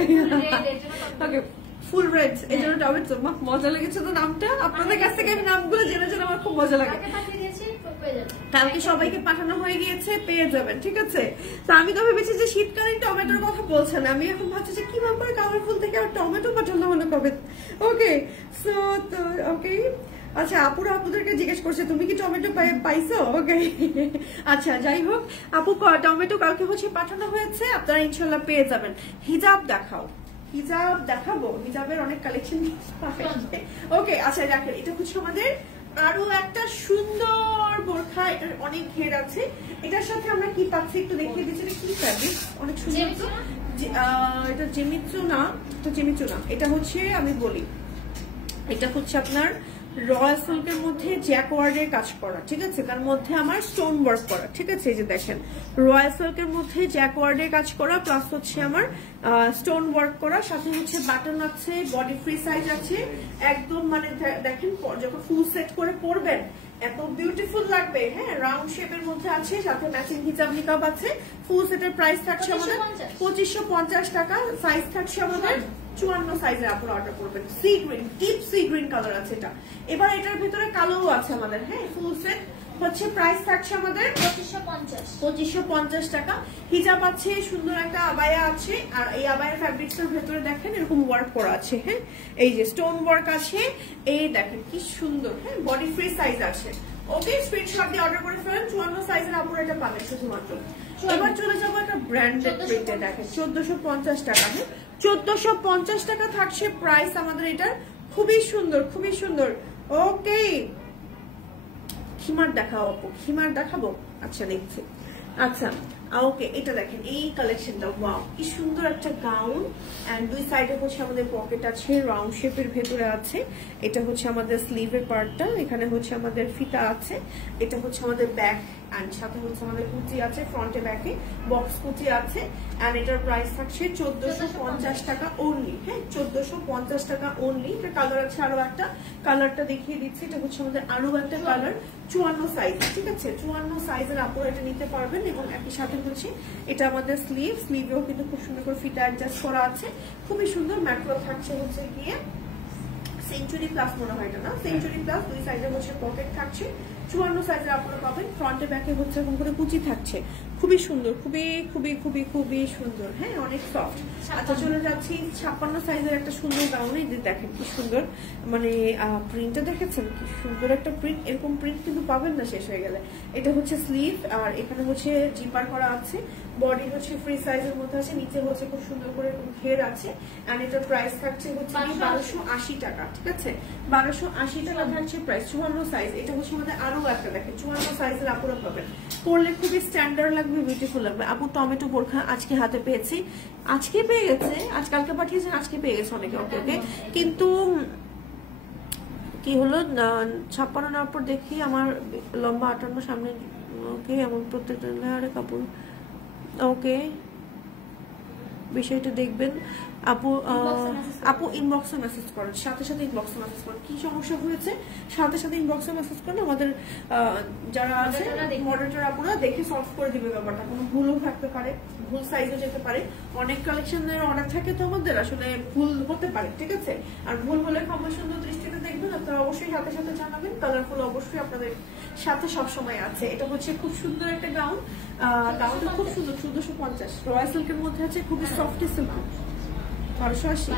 ওকে, ফুল রেড, এই জন্য টমেটো। মজা লেগেছে তো নামটা। আপনাদের কাছ থেকে আমি নামগুলো জেনে জেনে আমার খুব মজা লাগে। কালকে সবাইকে পাঠানো হয়ে গিয়েছে, পেয়ে যাবেন, ঠিক আছে। তো আমি তো ভেবেছি যে শীতকালীন টমেটোর কথা বলছেন, আমি এখন ভাবছি যে কি ব্যাপার, কালারফুল থেকে আর টমেটো পাঠানো হলো কবে। ওকে, সো তো ওকে, আচ্ছা আপুরা আপুদেরকে জিজ্ঞেস করছে তুমি কি টমেটো পাইছো? ওকে, আচ্ছা যাই হোক, আপু টমেটো কালকে হচ্ছে পাঠানো হয়েছে, আপনারা ইনশাল্লাহ পেয়ে যাবেন। হিজাব দেখাও, হিজাব দেখাবো, হিজাবের অনেক কালেকশন। ওকে, আচ্ছা দেখেন, এটা হচ্ছে আমাদের আরো একটা সুন্দর বোরখা, এটার অনেক ঘের আছে। এটার সাথে আমরা কি পাচ্ছি একটু দেখিয়ে দিচ্ছি। এটা কি ফ্যাব্রিক, অনেক সুন্দর। এটা জেমিচু না, এটা জেমিচু না, এটা হচ্ছে আমি বলি, এটা হচ্ছে আপনার রয়্যাল সিল্কের মধ্যে জ্যাকওয়ার্ডের কাজ করা, ঠিক আছে। তার মধ্যে আমার স্টোন ওয়ার্ক করা, ঠিক আছে। এই যে দেখেন, রয়্যাল সিল্কের মধ্যে জ্যাকওয়ার্ডের কাজ করা, প্লাস হচ্ছে আমার স্টোন ওয়ার্ক করা, সাথে হচ্ছে বাটন আছে, বডি ফ্রি সাইজ আছে একদম। মানে দেখেন, যখন ফুল সেট করে পরবেন এত বিউটিফুল লাগবে। হ্যাঁ, রাউন্ড শেপের মধ্যে আছে, সাথে ম্যাচিং হিজাব নিকাব আছে। ফুল সেটের প্রাইস থাকছে আমাদের 2550 টাকা। সাইজ থাকছে আমাদের 54 সাইজের। আপনারা অর্ডার করবেন। Sea green, deep sea green colour আছে এটা। এবার এটার ভিতরে কালোও আছে আমাদের। হ্যাঁ, ফুল সেট হচ্ছে প্রাইস থাকছে আমাদের 2550 টাকা। হিজাব আছে, সুন্দর একটা আবায়া আছে, আর এই আবায়া ফ্যাব্রিক্স এর ভেতরে দেখেন এরকম ওয়ার্ক করা আছে। হ্যাঁ, এই যে স্টোন ওয়ার্ক আছে, এই দেখেন কি সুন্দর। হ্যাঁ, বডি ফ্রি সাইজ আছে। ওকে, স্ক্রিনশট দিয়ে অর্ডার করে ফেলেন। 54 সাইজের আপনারা এটা পাবেন শুধুমাত্র। এবার চলে যাবো একটা ব্র্যান্ডেড প্রিন্টে। দেখেন 1450 টাকা। হ্যাঁ, 1450 টাকা থাকছে প্রাইস আমাদের এটার। খুবই সুন্দর, খুবই সুন্দর। ওকে, খিমার দেখাবো আপু, খিমার দেখাবো। আচ্ছা, দেখছি। আচ্ছা, ওকে, এটা দেখেন এই কালেকশনটা। ওয়াও, কি সুন্দর একটা গাউন। এন্ড দুই সাইডে হচ্ছে আমাদের পকেট আছে, রাউন্ড শেপের ভেতরে আছে। এটা হচ্ছে আমাদের স্লিভের পার্টটা, এখানে হচ্ছে আমাদের ফিতা আছে। এটা হচ্ছে আমাদের ব্যাক, এন্ড সাথে হচ্ছে আমাদের কুচি আছে, ফ্রন্টে ব্যাকে বক্স কুচি আছে। এন্ড এটার প্রাইস থাকছে 1450 টাকা অনলি। হ্যাঁ, 1450 টাকা অনলি। এটা কালার আছে আরো একটা, কালারটা দেখিয়ে দিচ্ছি। এটা হচ্ছে আমাদের আরো একটা কালার, 54 সাইজ। ঠিক আছে, 54 সাইজের আপনারা এটা নিতে পারবেন। এবং একই সাথে হচ্ছে এটা আমাদের স্লিভ, স্লিভেও কিন্তু খুব সুন্দর করে ফিতা অ্যাডজাস্ট করা আছে। খুবই সুন্দর। ম্যাটেরিয়াল থাকছে হচ্ছে গিয়ে সেঞ্চুরি প্লাস, মনে হয় এটা না, সেঞ্চুরি প্লাস। দুই সাইডে হচ্ছে পকেট থাকছে, 54 সাইজের আপনারা পাবেন। ফ্রন্টে ব্যাকে হচ্ছে এরকম করে কুচি থাকছে। খুবই সুন্দর, খুবই খুবই খুবই খুবই সুন্দর। হ্যাঁ, অনেক সফট। আচ্ছা, চলে যাচ্ছি 56 সাইজের একটা সুন্দর গাউনে। দেখেন কি সুন্দর, মানে প্রিন্টটা দেখেছেন কি সুন্দর একটা প্রিন্ট। এরকম প্রিন্ট কিন্তু পাবেন না শেষ হয়ে গেলে। এটা হচ্ছে স্লিভ, আর এখানে হচ্ছে জিপার করা আছে। বডি হচ্ছে ফ্রি সাইজের মধ্যে আছে, নিচে হচ্ছে খুব সুন্দর করে ঘের আছে। এন্ড এটার প্রাইস থাকছে হচ্ছে 1280 টাকা। ঠিক আছে, 1280 টাকা থাকছে প্রাইস। 54 সাইজ। এটা হচ্ছে আমাদের আরো একটা, দেখেন 54 সাইজের আপুরা পাবেন। পরলে খুবই স্ট্যান্ডার্ড লাগবে, বিউটিফুল লাগবে। আপু টমেটো বোরখা আজকে হাতে পেয়েছি, আজকে পেয়ে গেছে, আজকালকে পাঠিয়েছেন, আজকে পেয়ে গেছে অনেকে। ওকে ওকে, কিন্তু কি হলো 56 নেওয়ার পর দেখি আমার লম্বা 58 সামনে। ওকে, আমার প্রত্যেকটা লেয়ারে কাপড়। ওকে, বিষয়টা দেখবেন আপু। আপু ইনবক্সে মেসেজ করেন, সাথে সাথে ইনবক্সে মেসেজ করেন। কি সমস্যা হয়েছে সাথে সাথে ইনবক্সে মেসেজ করেন। আমাদের যারা আছে মডারেটর আপুরা দেখে সলভ করে দিবে ব্যাপারটা। কোনো ভুলও থাকতে পারে, ভুল সাইজও যেতে পারে। অনেক কালেকশনের অর্ডার থাকে তো আমাদের, আসলে ভুল হতে পারে। ঠিক আছে, আর ভুল হলে ক্ষমা সুন্দর দৃষ্টিতে দেখবেন। আপনারা অবশ্যই সাথে সাথে জানাবেন। কালারফুল অবশ্যই আপনাদের সাথে সবসময় আছে। এটা হচ্ছে খুব সুন্দর একটা গাউন। গাউনটা খুব সুন্দর। 1450 রয়্যাল সিল্কের মধ্যে আছে, খুবই সফট সিল্ক। 1280।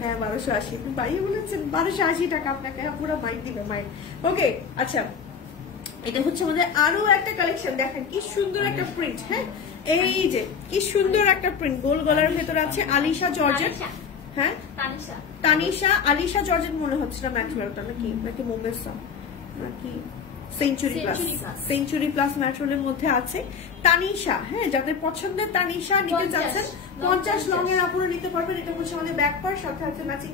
হ্যাঁ, 1280। আপনি বাইরে বলেছেন 1280 টাকা আপনাকে পুরো মাইন্ড দিবে, মাইন্ড। ওকে, আচ্ছা, এটা হচ্ছে আমাদের আরো একটা কালেকশন। দেখেন কি সুন্দর একটা প্রিন্ট। হ্যাঁ, এই যে কি সুন্দর একটা প্রিন্ট, গোল গলার ভেতরে আছে। আলিশা জর্জেট। হ্যাঁ, তানিশা আলিশা জর্জেট মনে হচ্ছে না ম্যাটেরিয়ালটা, নাকি মোমেসা, নাকি সেঞ্চুরি প্লাস ম্যাটেরিয়ালের মধ্যে আছে। তানিশা, হ্যাঁ, যাদের পছন্দের তানিশা নিতে যাচ্ছেন 50 লং এর আপনারা নিতে পারবেন। এটা হচ্ছে আমাদের ব্যাক পার্ট, সাথে আছে ম্যাচিং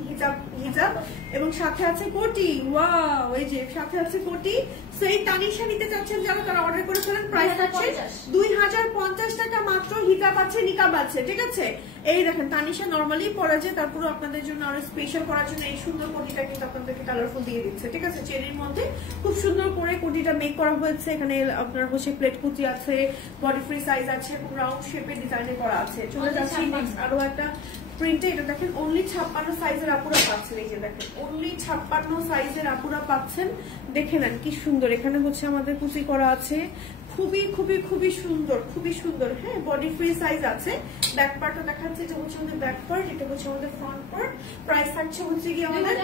হিজাব এবং সাথে আছে কোটি। ওয়াও, এই যে সাথে আছে কোটি। সেই তানিশা নিতে চাচ্ছেন যারা, তারা অর্ডার করে ফেলেন। প্রাইস আছে 2050 টাকা মাত্র। হিজাব আছে, নিকাব আছে। ঠিক আছে, এই দেখেন তানিশা নরমালি পরা যায়, তারপরে আপনাদের জন্য আরো স্পেশাল করার জন্য এই সুন্দর কোটিটা কিন্তু আপনাদেরকে কালারফুল দিয়ে দিচ্ছে। ঠিক আছে, চেরির মধ্যে খুব সুন্দর করে কোটিটা মেক করা হয়েছে। এখানে আপনার হচ্ছে প্লেট কুচি আছে, বডি ফ্রি সাইজ আছে, এবং রাউন্ড শেপের ডিজাইনে করা আছে। চলে যাচ্ছি নেক্সট আরো একটা প্রিন্টে। এটা দেখেন অনলি 56 সাইজের আপুরা পাচ্ছেন। এই যে দেখেন অনলি 56 সাইজের আপুরা পাচ্ছেন। দেখে নেন কি সুন্দর। এখানে হচ্ছে আমাদের কুচি করা আছে, খুবই খুবই খুবই সুন্দর, খুবই সুন্দর। হ্যাঁ, বডি ফ্রি সাইজ আছে। ব্যাক পার্টটা দেখাচ্ছে, এটা হচ্ছে আমাদের ব্যাক পার্ট, এটা হচ্ছে আমাদের ফ্রন্ট পার্ট। প্রাইস থাকছে হচ্ছে কি আমাদের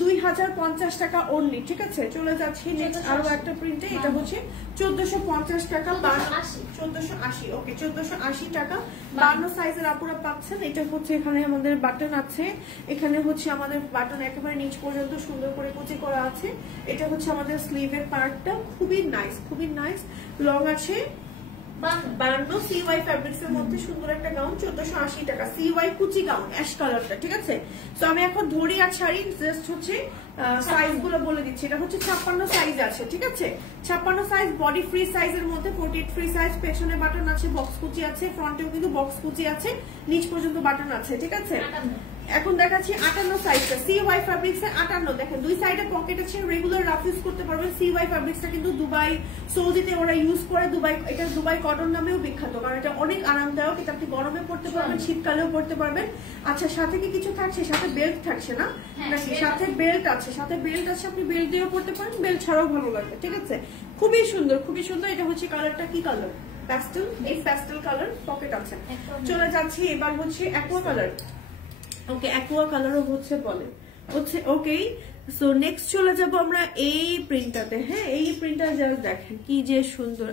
2050 টাকা অনলি। ঠিক আছে, চলে যাচ্ছি নেক্সট আরো একটা প্রিন্টে। এটা হচ্ছে 1450 টাকা, 1480। ওকে, 1480 টাকা 52 সাইজের আপুরা পাচ্ছেন। এটা হচ্ছে এখানে আমাদের বাটন আছে, এখানে হচ্ছে আমাদের বাটন একেবারে নিচ পর্যন্ত সুন্দর করে কুচি করা আছে। এটা হচ্ছে আমাদের স্লিভের পার্টটা, খুবই নাইস, খুবই নাইস। লং আছে 52। সিওয়াই ফ্যাব্রিক্স এর মধ্যে সুন্দর একটা গাউন, 1480 টাকা। সিওয়াই কুচি গাউন, অ্যাশ কালারটা। ঠিক আছে, তো আমি এখন ধরি আর ছাড়ি, জাস্ট হচ্ছে সাইজ গুলো বলে দিচ্ছি। এটা হচ্ছে 56 সাইজ আছে। ঠিক আছে, 56 সাইজ, বডি ফ্রি সাইজের মধ্যে, 48 ফ্রি সাইজ। পেছনে বাটন আছে, বক্স কুচি আছে, ফ্রন্টেও কিন্তু বক্স কুচি আছে, নিচ পর্যন্ত বাটন আছে। ঠিক আছে, এখন দেখাচ্ছি 58 সাইজটা, CY ফ্যাব্রিক্স এর 58। দেখেন দুই সাইডে পকেট আছে, রেগুলার রাফ ইউজ করতে পারবেন। CY ফ্যাব্রিক্সটা কিন্তু দুবাই, সৌদিতে ওরা ইউজ করে। দুবাই, এটা দুবাই কটন নামেও বিখ্যাত, কারণ এটা অনেক আরামদায়ক। এটা আপনি গরমে পড়তে পারবেন, শীতকালেও পড়তে পারবেন। আচ্ছা, সাথে কি কিছু থাকছে? সাথে বেল্ট থাকছে না? নাকি সাথে বেল্ট আছে? সাথে বেল্ট আছে, আপনি বেল্ট দিয়েও পড়তে পারেন, বেল্ট ছাড়াও ভালো লাগবে। ঠিক আছে, খুবই সুন্দর, খুবই সুন্দর। এটা হচ্ছে কালারটা কি কালার? প্যাস্টেল, এই প্যাস্টেল কালার, পকেট আছে। চলে যাচ্ছি এবার হচ্ছে অ্যাকোয়া কালার। ওকে, অ্যাকোয়া কালারও হচ্ছে বলে হচ্ছে। ওকে, সো নেক্সট চলে যাব আমরা এই প্রিন্টটাতে। হ্যাঁ, এই প্রিন্টটা জাস্ট দেখেন কি যে সুন্দর।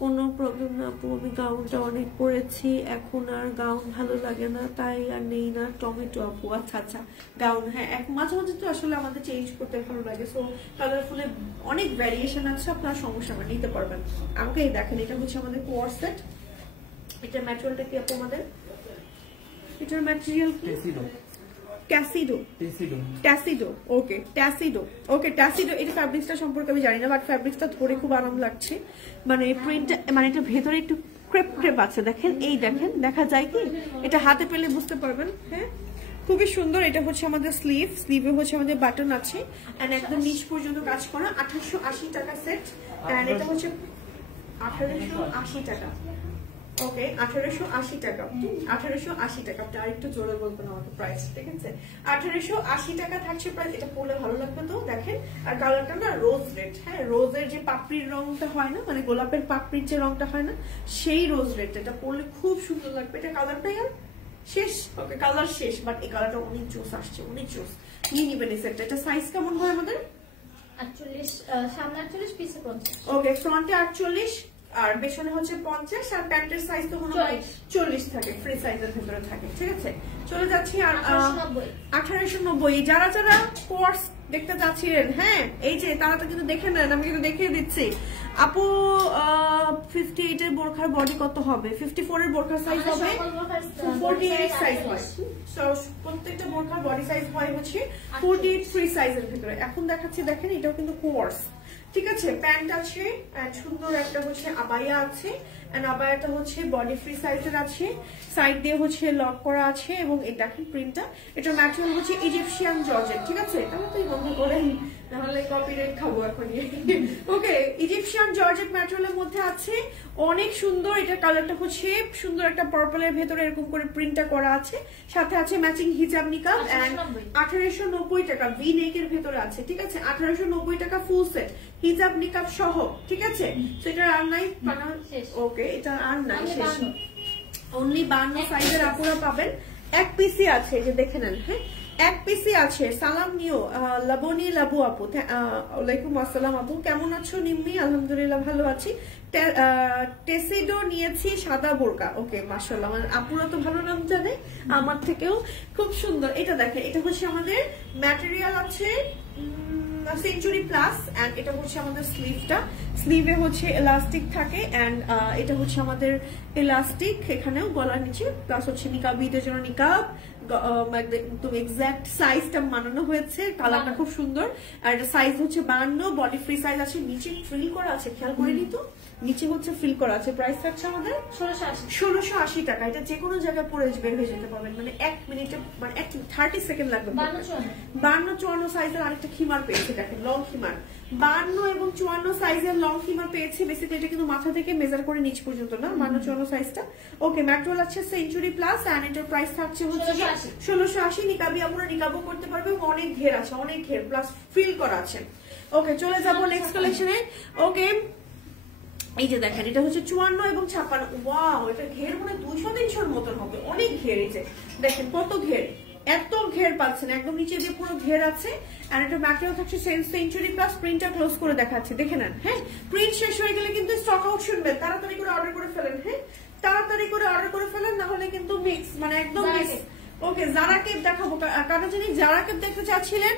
কোনো প্রবলেম না আপু, আমি গাউনটা অনেক পরেছি, এখন আর গাউন ভালো লাগে না, তাই আর নেই না। টমেটো আপু, আচ্ছা আচ্ছা, গাউন হ্যাঁ মাঝে মাঝে তো আসলে আমাদের চেঞ্জ করতে ভালো লাগে। সো কালারফুলে অনেক ভ্যারিয়েশন আছে, আপনার সমস্যা না, নিতে পারবেন। আমাকে এই দেখেন, এটা হচ্ছে আমাদের কোয়ার সেট। এটার ম্যাটেরিয়ালটা কি আপু আমাদের? এটার ম্যাটেরিয়াল কি? ট্যাসিডো। ওকে, ট্যাসিডো। এটা ফ্যাব্রিক্সটা সম্পর্কে আমি জানি না, বাট ফ্যাব্রিক্সটা ধরে খুব আরাম লাগছে। মানে প্রিন্টটা, মানে এটা ভেতরে একটু ক্রেপ আছে। দেখেন, এই দেখেন, দেখা যায় কি? এটা হাতে পেলে বুঝতে পারবেন। হ্যাঁ, খুবই সুন্দর। এটা হচ্ছে আমাদের স্লিভে হচ্ছে আমাদের বাটন আছে, এন্ড একদম নিচ পর্যন্ত কাজ করা। 1880 টাকা সেট, এন্ড এটা হচ্ছে 1880 টাকা। ওকে, 1880 টাকা। 1880 টাকা। আপনি আরেকটু জোরে বলবেন আমাকে প্রাইস। ঠিক আছে, 1880 টাকা থাকছে প্রাইস। এটা পরলে ভালো লাগবে তো, দেখেন। আর কালারটা না রোজ রেড। হ্যাঁ, রোজের যে পাপড়ির রংটা হয় না, মানে গোলাপের পাপড়ির যে রংটা হয় না, সেই রোজ রেড। এটা পরলে খুব সুন্দর লাগবে। এটা কালারটাই আর শেষ। ওকে, কালার শেষ, বাট এই কালারটা অনেক জোস আসছে, অনেক জোস। নিয়ে নিবেন এই সেটটা। এটা সাইজ কেমন হয় আমাদের? 48, সামনে 48, পিছে 50। ওকে, ফ্রন্টে 48 আর পেছনে হচ্ছে 50। আর প্যান্টের সাইজ তো মনে হয় 40 থাকে, ফ্রি সাইজের ভিতরে থাকে। ঠিক আছে, চলে যাচ্ছি। আর 1890। যারা যারা কোর্স দেখতে চাচ্ছিলেন, হ্যাঁ এই যে তারা তো কিন্তু দেখে নেন, আমি কিন্তু দেখিয়ে দিচ্ছি। আপু 58 এর বোরখার বডি কত হবে? 54 এর বোরখার সাইজ হবে 48 সাইজ হয়। সো প্রত্যেকটা বোরখার বডি সাইজ হয় হচ্ছে 48 ফ্রি সাইজের ভিতরে। এখন দেখাচ্ছি, দেখেন এটাও কিন্তু কোর্স। ঠিক আছে, প্যান্ট আছে, সুন্দর একটা হচ্ছে আবায়া আছে, এন্ড আবায়াটা হচ্ছে বডি ফ্রি সাইজের আছে, সাইড দিয়ে হচ্ছে লক করা আছে। এবং এই দেখেন প্রিন্টটা, এটার ম্যাটেরিয়াল হচ্ছে ইজিপশিয়ান জর্জেট। ঠিক আছে, তাহলে বন্ধ করেন, নাহলে কপিরাইট খাবো এখন। ওকে, ইজিপশিয়ান জর্জেট ম্যাটেরিয়ালের মধ্যে আছে, অনেক সুন্দর। এটার কালারটা হচ্ছে সুন্দর একটা পার্পলের ভেতরে এরকম করে প্রিন্টটা করা আছে, সাথে আছে ম্যাচিং হিজাব নিকাব। এন্ড 1890 টাকা ভি নেকের ভেতরে আছে। ঠিক আছে, 1890 টাকা ফুল সেট, হিজাব নিকাব সহ। ঠিক আছে, সেটার আর নাই। ওকে, এটা আর নাই, শেষ। অনলি 52 সাইজের আপুরা পাবেন। এক পিসি আছে, যে দেখে নেন। হ্যাঁ, এক পিসি আছে। সালাম নিও লাবনী লাবু আপু, ওয়ালাইকুম আসসালাম আপু, কেমন আছো নিম্মি? আলহামদুলিল্লাহ ভালো আছি। টেসিডো নিয়েছি, সাদা বোরকা। ওকে, মাশাআল্লাহ, মানে আপুরা তো ভালো নাম জানে আমার থেকেও। খুব সুন্দর। এটা দেখেন, এটা হচ্ছে আমাদের ম্যাটেরিয়াল আছে সেঞ্চুরি প্লাস, এন্ড এটা হচ্ছে আমাদের স্লিভটা। স্লিভে হচ্ছে এলাস্টিক থাকে, এন্ড এটা হচ্ছে আমাদের এলাস্টিক এখানেও গলার নিচে, প্লাস হচ্ছে নিকাবিদের জন্য নিকাব। একদম এক্সাক্ট সাইজটা বানানো হয়েছে, কালারটা খুব সুন্দর। আর এটা সাইজ হচ্ছে 52, বডি ফ্রি সাইজ আছে, নিচে ফ্রিল করা আছে, খেয়াল করে নিত, নিচে হচ্ছে ফ্রিল করা আছে। প্রাইস থাকছে আমাদের 1680 টাকা। এটা যে কোনো জায়গায় পরে বের হয়ে যেতে পারবেন, মানে 1 মিনিটে, মানে 30 সেকেন্ড লাগবে। 52-54 সাইজের আরেকটা খিমার পেয়েছে, দেখেন লং খিমার। 52 এবং 54 সাইজের লং খিমার পেয়েছে। বেসিক্যালি এটা কিন্তু মাথা থেকে মেজার করে নিচ পর্যন্ত না, 52-54 সাইজটা। ওকে, ম্যাটেরিয়াল আছে সেঞ্চুরি প্লাস, এন্ড এটার প্রাইস থাকছে হচ্ছে 1680। নিকাবি আমরা নিকাবও করতে পারবে, অনেক ঘের আছে, অনেক ঘের প্লাস ফিল করা আছে। ওকে, চলে যাবো নেক্সট কালেকশনে। ওকে, এই যে দেখেন, এটা হচ্ছে 54 এবং 56। ওয়াও, এটা ঘের মানে 200-300 মতন হবে, অনেক ঘের। এই যে দেখেন কত ঘের, এত ঘের পাচ্ছেন, একদম নিচে দিয়ে পুরো ঘের আছে। আর এটা ম্যাটেরিয়াল থাকছে সেঞ্চুরি প্লাস। প্রিন্টটা ক্লোজ করে দেখাচ্ছে, দেখে নেন। হ্যাঁ, প্রিন্ট শেষ হয়ে গেলে কিন্তু স্টক আউট শুনবেন, তাড়াতাড়ি করে অর্ডার করে ফেলেন। হ্যাঁ, তাড়াতাড়ি করে অর্ডার করে ফেলেন, না হলে কিন্তু মিক্স, মানে একদম মিক্স। ওকে, জারা কেপ দেখাবো, কারণ জানি জারা কেপ দেখতে চাচ্ছিলেন।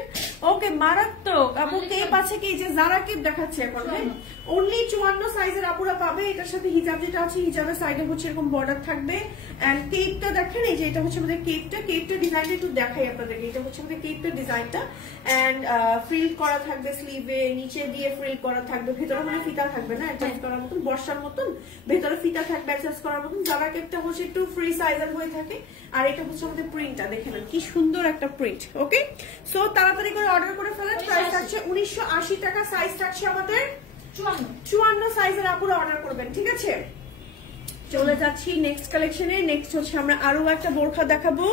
ওকে, মারাত্মক। আপু কেপ আছে কি, যে জারা কেপ দেখাচ্ছে এখন। হ্যাঁ, অনলি 54 সাইজের আপুরা পাবে। এটার সাথে হিজাব যেটা আছে, হিজাবের সাইডে হচ্ছে এরকম বর্ডার থাকবে। এন্ড কেপটা দেখেন, এই যে এটা হচ্ছে আমাদের কেপটা ডিজাইনটা একটু দেখাই আপনাদেরকে। এটা হচ্ছে আমাদের কেপটার ডিজাইনটা, এন্ড ফ্রিল করা থাকবে স্লিভে, নিচে দিয়ে ফ্রিল করা থাকবে, ভেতরে মানে ফিতা থাকবে না অ্যাডজাস্ট করার মতন, বর্ষার মতন ভেতরে ফিতা থাকবে অ্যাডজাস্ট করার মতন। জারা কেপটা হচ্ছে একটু ফ্রি সাইজের হয়ে থাকে। আর এটা হচ্ছে আমাদের প্রিন্টটা দেখে নেন কি সুন্দর একটা প্রিন্ট। ওকে, সো তাড়াতাড়ি করে অর্ডার করে ফেলেন। প্রাইস থাকছে 1980 টাকা, সাইজ থাকছে আমাদের 54 সাইজের আপুরা অর্ডার করবেন, ঠিক আছে। চলে যাচ্ছি নেক্সট কালেকশনে। নেক্সট হচ্ছে আমরা আরো একটা বোরখা দেখাবো।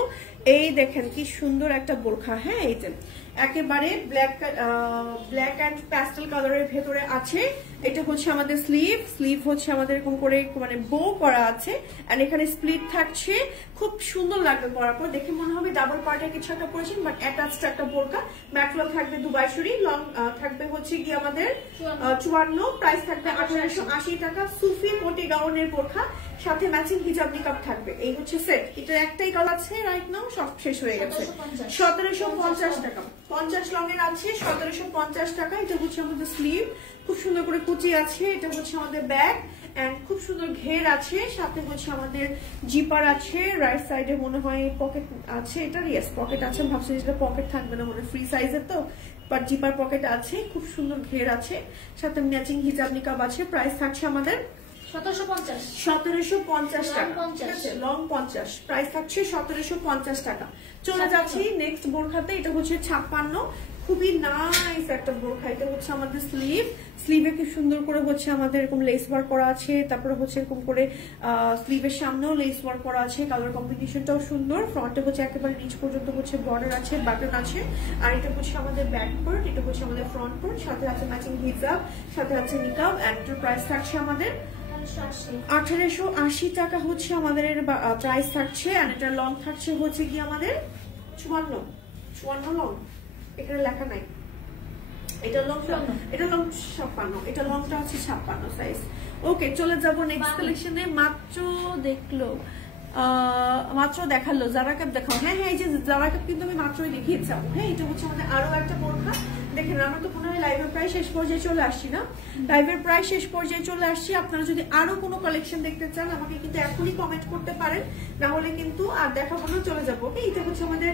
এই দেখেন কি সুন্দর একটা বোরখা, হ্যাঁ এই যে একেবারে ব্ল্যাক অ্যান্ড প্যাস্টেল কালারের ভেতরে আছে। এটা হচ্ছে আমাদের স্লিভ হচ্ছে আমাদের এরকম করে মানে বো করা আছে, এন্ড এখানে স্প্লিট থাকছে। খুব সুন্দর লাগবে পরার পর, দেখে মনে হবে ডাবল পার্টের কিছু একটা পরেছেন, বাট অ্যাটাচড একটা বোরকা। ম্যাটেরিয়াল থাকবে দুবাই শরী, লং থাকবে হচ্ছে কি আমাদের 54, প্রাইস থাকবে 1880 টাকা। সুফি কোটি গাউনের বোরখা, সাথে ম্যাচিং হিজাব নিকাব থাকবে। এই হচ্ছে সেট। এটার একটাই কালার আছে, রাইট নাও সব শেষ হয়ে গেছে। 1750 টাকা, 50 লং এর আছে 1750 টাকা। এটা হচ্ছে আমাদের স্লিভ, খুব সুন্দর করে কুচি আছে। এটা হচ্ছে আমাদের ব্যাক, এন্ড খুব সুন্দর ঘের আছে, সাথে হচ্ছে আমাদের জিপার আছে। রাইট সাইডে মনে হয় পকেট আছে, এটা ইয়েস পকেট আছে। ভাবছি যেটা পকেট থাকবে না, মানে ফ্রি সাইজের তো, বাট জিপার পকেট আছে। খুব সুন্দর ঘের আছে, সাথে ম্যাচিং হিজাব নিকাব আছে। প্রাইস থাকছে আমাদের 1750 টাকা, ঠিক আছে, লং 50, প্রাইস থাকছে 1750 টাকা। চলে যাচ্ছি নেক্সট বোরখাতে। এটা হচ্ছে 56, খুবই নাইস একটা বোরখা। এটা হচ্ছে আমাদের স্লিভে কি সুন্দর করে হচ্ছে আমাদের এরকম লেস ওয়ার্ক করা আছে। তারপরে হচ্ছে এরকম করে স্লিভের সামনেও লেস ওয়ার্ক করা আছে। কালার কম্বিনেশনটাও সুন্দর। ফ্রন্টে হচ্ছে একেবারে নিচ পর্যন্ত হচ্ছে বর্ডার আছে, বাটন আছে। আর এটা হচ্ছে আমাদের ব্যাক পার্ট, এটা হচ্ছে আমাদের ফ্রন্ট পার্ট, সাথে আছে ম্যাচিং হিজাব, সাথে আছে নিকাব। এন্ড প্রাইস থাকছে আমাদের 1880 টাকা হচ্ছে আমাদের প্রাইস থাকছে। আর এটা লং থাকছে হচ্ছে কি আমাদের 54 লং, এখানে লেখা নাই। এটা লং 56, এটা লংটা হচ্ছে 56 সাইজ। ওকে, চলে যাব নেক্সট কালেকশনে। মাত্র দেখালো জারা কাপ, দেখাও। হ্যাঁ এই যে জারা কাপ কিন্তু আমি মাত্রই দেখিয়েছিলাম। হ্যাঁ, এটা হচ্ছে আমাদের আরো একটা বোরখা। দেখেন আমরা তো মনে হয় লাইভের প্রায় শেষ পর্যায়ে চলে আসছি না, লাইভের প্রায় শেষ পর্যায়ে চলে আসছি। আপনারা যদি আরো কোনো কালেকশন দেখতে চান আমাকে কিন্তু এখনই কমেন্ট করতে পারেন, না হলে কিন্তু আর দেখাবো না, চলে যাবো। ওকে, এটা হচ্ছে আমাদের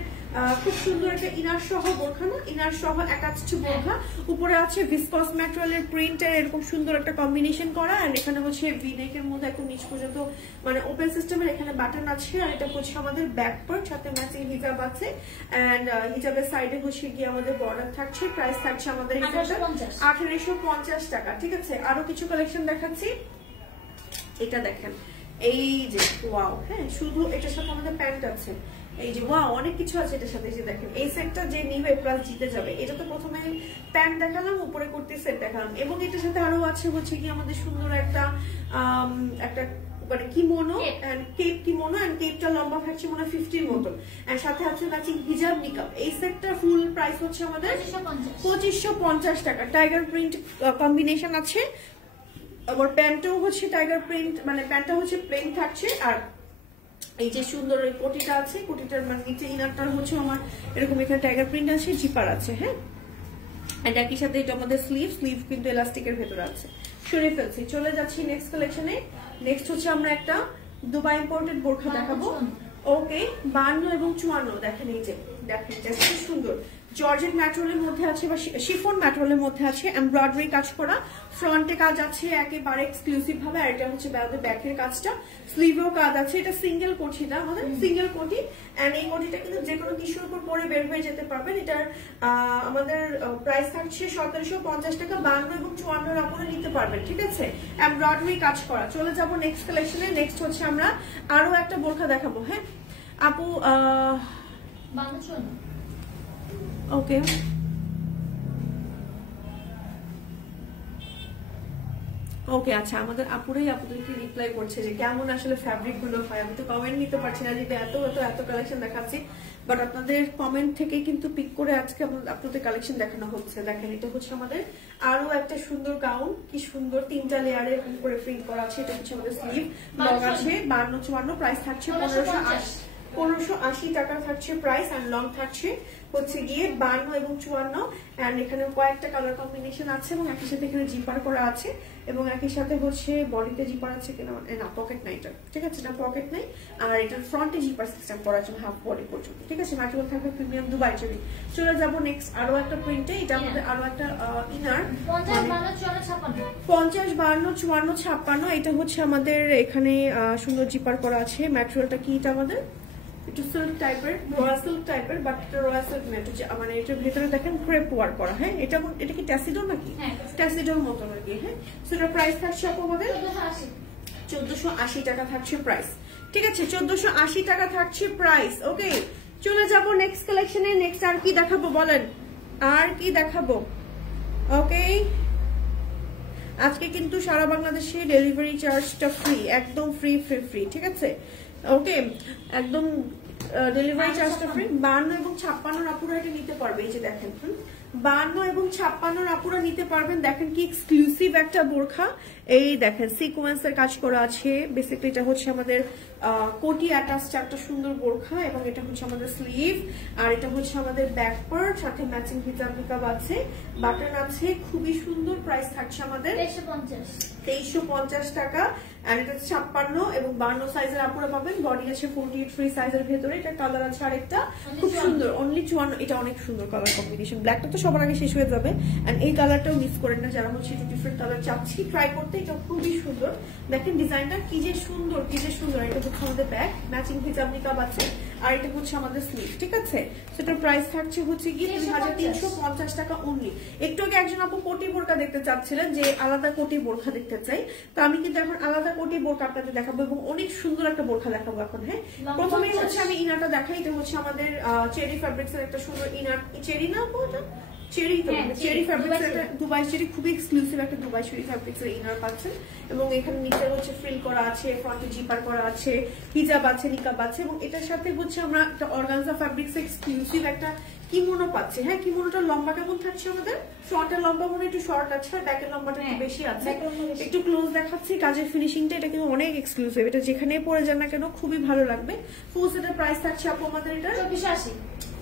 খুব সুন্দর একটা ইনার সহ বোরখা, না ইনার সহ অ্যাটাচড বোরখা। উপরে আছে ভিসকস ম্যাটেরিয়ালের প্রিন্টের এরকম সুন্দর একটা কম্বিনেশন করা। আর এখানে হচ্ছে ভি-নেকের মধ্যে একদম নিচ পর্যন্ত মানে ওপেন সিস্টেমের এখানে বাটন আছে। আর এটা হচ্ছে আমাদের ব্যাক পার্ট, সাথে ম্যাচিং হিজাব আছে। এন্ড হিজাবের সাইডে হচ্ছে গিয়ে আমাদের বর্ডার থাকছে। প্রাইস থাকছে আমাদের 1850 টাকা, ঠিক আছে। আরো কিছু কালেকশন দেখাচ্ছি। এটা দেখেন, এই যে ওয়াও, হ্যাঁ শুধু এটার সাথে আমাদের প্যান্ট আছে। এই যে ওয়াও, অনেক কিছু আছে এটার সাথে। যে দেখেন এই সেটটা যে নিবে প্লাস জিতে যাবে। এটা তো প্রথমে প্যান্ট দেখালাম, উপরে কুর্তি সেট দেখালাম, এবং এটার সাথে আরো আছে হচ্ছে কি আমাদের সুন্দর একটা মানে kimono and cape, kimono and কেপটা লম্বা থাকছে মনে হয় 50 মতন। এন্ড সাথে আছে ম্যাচিং হিজাব নিকাব। এই সেটটার ফুল প্রাইস হচ্ছে আমাদের 2550 টাকা। টাইগার প্রিন্ট কম্বিনেশন আছে। আবার প্যান্টও হচ্ছে টাইগার প্রিন্ট, মানে প্যান্টটা হচ্ছে প্লেন থাকছে। আর এই যে সুন্দর ওই কোটিটা আছে, কোটিটার মানে নিচে ইনারটা হচ্ছে আমার এরকম এখানে টাইগার প্রিন্ট আছে, জিপার আছে। হ্যাঁ, এন্ড একই সাথে এটা আমাদের স্লিভ কিন্তু এলাস্টিকের ভেতরে আছে। সরিয়ে ফেলছি, চলে যাচ্ছি নেক্সট কালেকশনে। নেক্সট হচ্ছে আমরা একটা দুবাই ইম্পোর্টেড বোরখা দেখাবো। ওকে, 52 এবং 54 দেখেন। এই যে দেখেন খুব সুন্দর জর্জেট ম্যাটেরিয়ালের মধ্যে আছে বা শিফন ম্যাটেরিয়ালের মধ্যে আছে, এমব্রয়ডারি কাজ করা। ফ্রন্টে কাজ আছে একেবারে এক্সক্লুসিভ ভাবে। আর এটা হচ্ছে ব্যাকের কাজটা, স্লিভেও কাজ আছে। এটা সিঙ্গেল কোটিটা আমাদের, সিঙ্গেল কোটি। এন্ড এই কোটিটা কিন্তু যে কোনো কিছুর উপর পরে বের হয়ে যেতে পারবেন। এটার আমাদের প্রাইস থাকছে 1750 টাকা। 52 এবং 54 আপনারা নিতে পারবেন, ঠিক আছে, এমব্রয়ডারি কাজ করা। চলে যাব নেক্সট কালেকশনে। নেক্সট হচ্ছে আমরা আরো একটা বোরখা দেখাবো। হ্যাঁ আপু, ওকে ওকে, আচ্ছা আমাদের আপুরাই আপুদেরকে রিপ্লাই করছে যে কেমন আসলে ফ্যাব্রিক গুলো হয়। আমি তো কমেন্ট নিতে পারছি না, যেটা এত কালেকশন দেখাচ্ছি, বাট আপনাদের কমেন্ট থেকে কিন্তু পিক করে আজকে আপনাদের কালেকশন দেখানো হচ্ছে। দেখেন এটা হচ্ছে আমাদের আরো একটা সুন্দর গাউন, কি সুন্দর 3টা লেয়ারে করে প্রিন্ট করা আছে। এটা হচ্ছে আমাদের স্লিভ, লং আছে 52-54, প্রাইস থাকছে 1580 টাকা থাকছে প্রাইস। আর লং থাকছে হচ্ছে গিয়ে 52 এবং 54। এন্ড এখানে কয়েকটা কালার কম্বিনেশন আছে, এবং একই সাথে এখানে জিপার করা আছে, এবং একই সাথে হচ্ছে বডিতে জিপার আছে কিনা না, পকেট নাই এটা, ঠিক আছে, এটা পকেট নাই। আর এটার ফ্রন্টে জিপার সিস্টেম করা আছে হাফ বডি পর্যন্ত, ঠিক আছে। ম্যাটেরিয়াল থাকবে প্রিমিয়াম দুবাই চুরি। চলে যাব নেক্সট আরো একটা প্রিন্টে। এটা আমাদের আরো একটা ইনার 50, 52, 54, 56। এটা হচ্ছে আমাদের এখানে সুন্দর জিপার করা আছে। ম্যাটেরিয়ালটা কি এটা আমাদের একটু সিল্ক টাইপের, রয়্যাল সিল্ক টাইপের, বাট এটা রয়্যাল সিল্ক না, এটা মানে এটার ভেতরে দেখেন ক্রেপ ওয়ার্ক করা। হ্যাঁ, এটা কি ট্যাসিডো নাকি? ট্যাসিডোর মতো নাকি? হ্যাঁ, সেটা প্রাইস থাকছে আপু আমাদের 1480 টাকা থাকছে প্রাইস। ঠিক আছে, 1480 টাকা থাকছে প্রাইস। ওকে, চলে যাবো নেক্সট কালেকশনে। নেক্সট আর কি দেখাবো বলেন, আর কি দেখাবো? ওকে, আজকে কিন্তু সারা বাংলাদেশে ডেলিভারি চার্জটা ফ্রি, একদম ফ্রি ফ্রি ফ্রি। ঠিক আছে, ওকে, একদম ডেলিভারি চার্জটা ফ্রি। 52 এবং 56 আপুরা এটা নিতে পারবে। এই যে দেখেন, 52 এবং 56 আপুরা নিতে পারবেন। দেখেন কি এক্সক্লুসিভ একটা বোরখা। এই দেখেন সিকোয়েন্সের কাজ করা আছে। বেসিক্যালি এটা হচ্ছে আমাদের কোটি অ্যাটাচড একটা সুন্দর বোরখা, এবং এটা হচ্ছে আমাদের স্লিভ, আর এটা হচ্ছে আমাদের ব্যাক পার্ট, সাথে ম্যাচিং হিজাব নিকাব আছে, বাটন আছে। খুবই সুন্দর। প্রাইস থাকছে আমাদের 2350 টাকা। আর এটা 56 এবং 52 সাইজের আপুরা পাবেন। বডি আছে 48 ফ্রি সাইজের ভেতরে। এটা কালার আছে আরেকটা খুব সুন্দর, অনলি 54। এটা অনেক সুন্দর কালার কম্বিনেশন। ব্ল্যাকটা তো সবার আগে শেষ হয়ে যাবে, এন্ড এই কালারটাও মিস করেন না যারা হচ্ছে একটু ডিফারেন্ট কালার চাচ্ছি ট্রাই করতে। এটা খুবই সুন্দর। দেখেন ডিজাইনটা কি যে সুন্দর, কি যে সুন্দর। এটা হচ্ছে আমাদের ব্যাক, ম্যাচিং হিজাব নিকাব আছে, আর এটা হচ্ছে আমাদের স্লিভ। ঠিক আছে, সেটার প্রাইস থাকছে হচ্ছে কি 2350 টাকা অনলি। একটু আগে একজন আপু কোটি বোরকা দেখতে চাচ্ছিলেন, যে আলাদা কোটি বোরখা দেখতে চাই, তো আমি কিন্তু এখন আলাদা কোটি বোরকা আপনাদের দেখাবো, এবং অনেক সুন্দর একটা বোরখা দেখাবো এখন। হ্যাঁ, প্রথমেই হচ্ছে আমি ইনারটা দেখাই। এটা হচ্ছে আমাদের চেরি ফ্যাব্রিক্স এর একটা সুন্দর ইনার। চেরি না আপু, এটা চেরি তো, চেরি ফ্যাব্রিক্স এর দুবাই চেরি, খুবই এক্সক্লুসিভ একটা দুবাই চেরি ফ্যাব্রিক্স এর ইনার পাচ্ছেন। এবং এখানে নিচে হচ্ছে ফ্রিল করা আছে, ফ্রন্টে জিপার করা আছে, হিজাব আছে, নিকাব আছে, এবং এটার সাথে হচ্ছে আমরা একটা অর্গানজা ফ্যাব্রিক্স এক্সক্লুসিভ একটা কিমোনো পাচ্ছি। হ্যাঁ, কিমোনোটার লম্বা কেমন থাকছে আমাদের? ফ্রন্টের লম্বা মনে একটু শর্ট আছে, ব্যাকের লম্বাটা একটু বেশি আছে। একটু ক্লোজ দেখাচ্ছি কাজের ফিনিশিংটা, এটা কিন্তু অনেক এক্সক্লুসিভ। এটা যেখানে পরে যান না কেন খুবই ভালো লাগবে। ফুল সেটের প্রাইস থাকছে আপু আমাদের এটা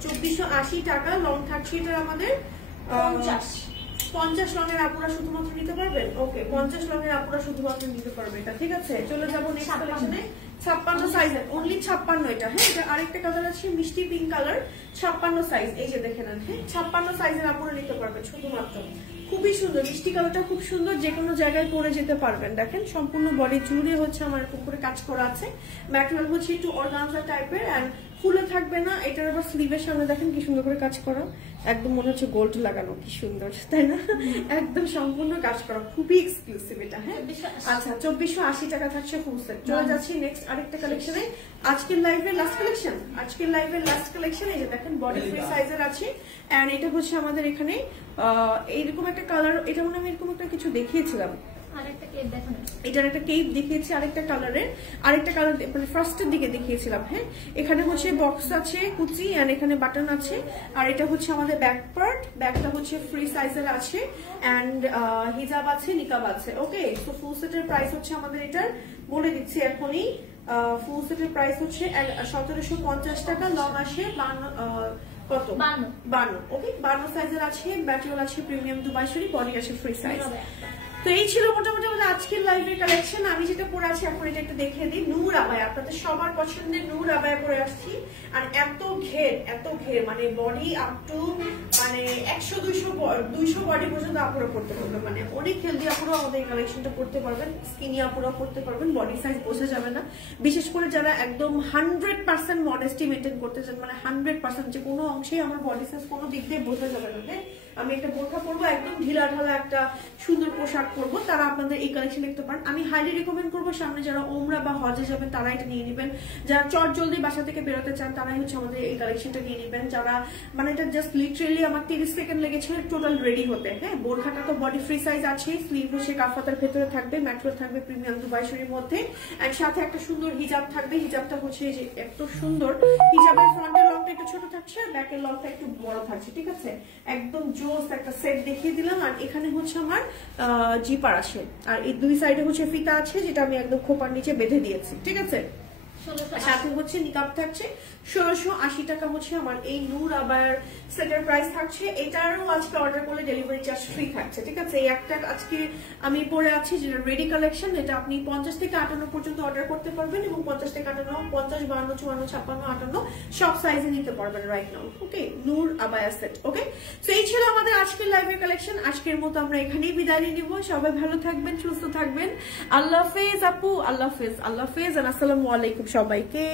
2480 টাকা। লং থাকছে এটা আমাদের 50 লঙের আপুরা শুধুমাত্র নিতে পারবেন। ওকে, 50 লঙের আপুরা শুধুমাত্র নিতে পারবে এটা। ঠিক আছে, চলে যাবো নেক্সট কালেকশনে। 56 সাইজের, অনলি 56 এটা। হ্যাঁ, এটা আরেকটা কালার আছে মিষ্টি পিঙ্ক কালার, 56 সাইজ। এই যে দেখে নেন। হ্যাঁ, 56 সাইজের আপুরা নিতে পারবেন শুধুমাত্র। খুবই সুন্দর, মিষ্টি কালারটা খুব সুন্দর, যে কোনো জায়গায় পরে যেতে পারবেন। দেখেন সম্পূর্ণ বডি জুড়ে হচ্ছে আমার উপরে কাজ করা আছে। ম্যাটেরিয়াল হচ্ছে একটু অর্গানজা টাইপের, এন্ড ফুলে থাকবে না। এটার আবার স্লিভের সামনে দেখেন কি সুন্দর করে কাজ করা, একদম মনে হচ্ছে গোল্ড লাগানো, কি সুন্দর তাই না? একদম সম্পূর্ণ কাজ করা, খুবই এক্সক্লুসিভ এটা। হ্যাঁ, আচ্ছা, 2480 টাকা থাকছে ফুল সেট। চলে যাচ্ছি নেক্সট আরেকটা কালেকশনে। আজকের লাইভের লাস্ট কালেকশন, আজকের লাইভের লাস্ট কালেকশন। এই যে দেখেন বডি ফ্রি সাইজের আছে, এন্ড এটা হচ্ছে আমাদের এখানে এইরকম একটা কালার। এটা মনে আমি এরকম একটা কিছু দেখিয়েছিলাম, এটার একটা কেপ দেখিয়েছি আরেকটা কালারের, আরেকটা কালার মানে ফার্স্টের দিকে দেখিয়েছিলাম। হ্যাঁ, এখানে হচ্ছে বক্স আছে কুচি, এন্ড এখানে বাটন আছে, আর এটা হচ্ছে আমাদের ব্যাক পার্ট। ব্যাকটা হচ্ছে ফ্রি সাইজের আছে, এন্ড হিজাব আছে, নিকাব আছে। ওকে, তো ফুল সেটের প্রাইস হচ্ছে আমাদের এটার বলে দিচ্ছি এখনই। ফুল সেটের প্রাইস হচ্ছে 1750 টাকা। লং আসে কত? 52। ওকে, 52 সাইজের আছে, ম্যাটেরিয়াল আছে প্রিমিয়াম দুবাই শরী, বডি আছে ফ্রি সাইজ। তো এই ছিল মোটামুটি আমাদের আজকের লাইভের কালেকশন। আমি যেটা পরে আছি এখন এটা একটু দেখে দিই। নূর আবায়া, আপনাদের সবার পছন্দের নূর আবায়া পরে আসছি। আর এত ঘের মানে বডি আপ টু মানে 100-200 বডি পর্যন্ত আপুরা করতে পারবেন। মানে অনেক হেলদি আপুরা আমাদের এই কালেকশনটা করতে পারবেন, স্কিনি আপুরা করতে পারবেন। বডি সাইজ বোঝা যাবে না, বিশেষ করে যারা একদম 100% মডেস্টি মেনটেন করতে চান, মানে 100% যে কোনো অংশেই আমার বডি সাইজ কোনো দিক দিয়ে বোঝা যাবে না। আমি একটা বোরখা পরবো, একদম ঢিলা ঢালা একটা সুন্দর পোশাক পরবো, তারা আপনাদের এই কালেকশন দেখতে পারেন। আমি হাইলি রিকমেন্ড করবো সামনে যারা ওমরা বা হজে যাবেন তারা এটা নিয়ে নেবেন। যারা চট জলদি বাসা থেকে বেরোতে চান তারাই হচ্ছে আমাদের এই কালেকশনটা নিয়ে নেবেন। যারা মানে এটা জাস্ট লিটারেলি আমার 30 সেকেন্ড লেগেছে টোটাল রেডি হতে। হ্যাঁ, বোরখাটা তো বডি ফ্রি সাইজ আছে, স্লিভ হচ্ছে কাফাতার ভেতরে থাকবে, ম্যাটেরিয়াল থাকবে প্রিমিয়াম দুবাই শরীর মধ্যে, এন্ড সাথে একটা সুন্দর হিজাব থাকবে। হিজাবটা হচ্ছে যে এত সুন্দর, হিজাবের ফ্রন্টের লংটা একটু ছোট থাকছে, ব্যাকের লংটা একটু বড় থাকছে। ঠিক আছে, একদম জোস একটা সেট দেখিয়ে দিলাম। আর এখানে হচ্ছে আমার জিপার আসে, আর এই দুই সাইডে হচ্ছে ফিতা আছে, যেটা আমি একদম খোপার নিচে বেঁধে দিয়েছি। ঠিক আছে, সাথে হচ্ছে নিকাব থাকছে। 1680 টাকা হচ্ছে আমার এই নূর আবায়ার সেটের প্রাইস থাকছে। এটারও আজকে অর্ডার করলে ডেলিভারি চার্জ ফ্রি থাকছে। ঠিক আছে, এই একটা আজকে আমি পরে আছি যেটা রেডি কালেকশন, এটা আপনি 50 থেকে 58 পর্যন্ত অর্ডার করতে পারবেন, এবং 50 থেকে 58, 50, 52, 54, 56, 58 সব সাইজে নিতে পারবেন রাইট নাও। ওকে, নূর আবায়া সেট। ওকে, তো এই ছিল আমাদের আজকের লাইভের কালেকশন। আজকের মতো আমরা এখানেই বিদায় নিব। সবাই ভালো থাকবেন, সুস্থ থাকবেন। আল্লাহ হাফেজ আপু, আল্লাহ হাফেজ, আল্লাহ হাফেজ, আর আসসালামু আলাইকুম সবাইকে।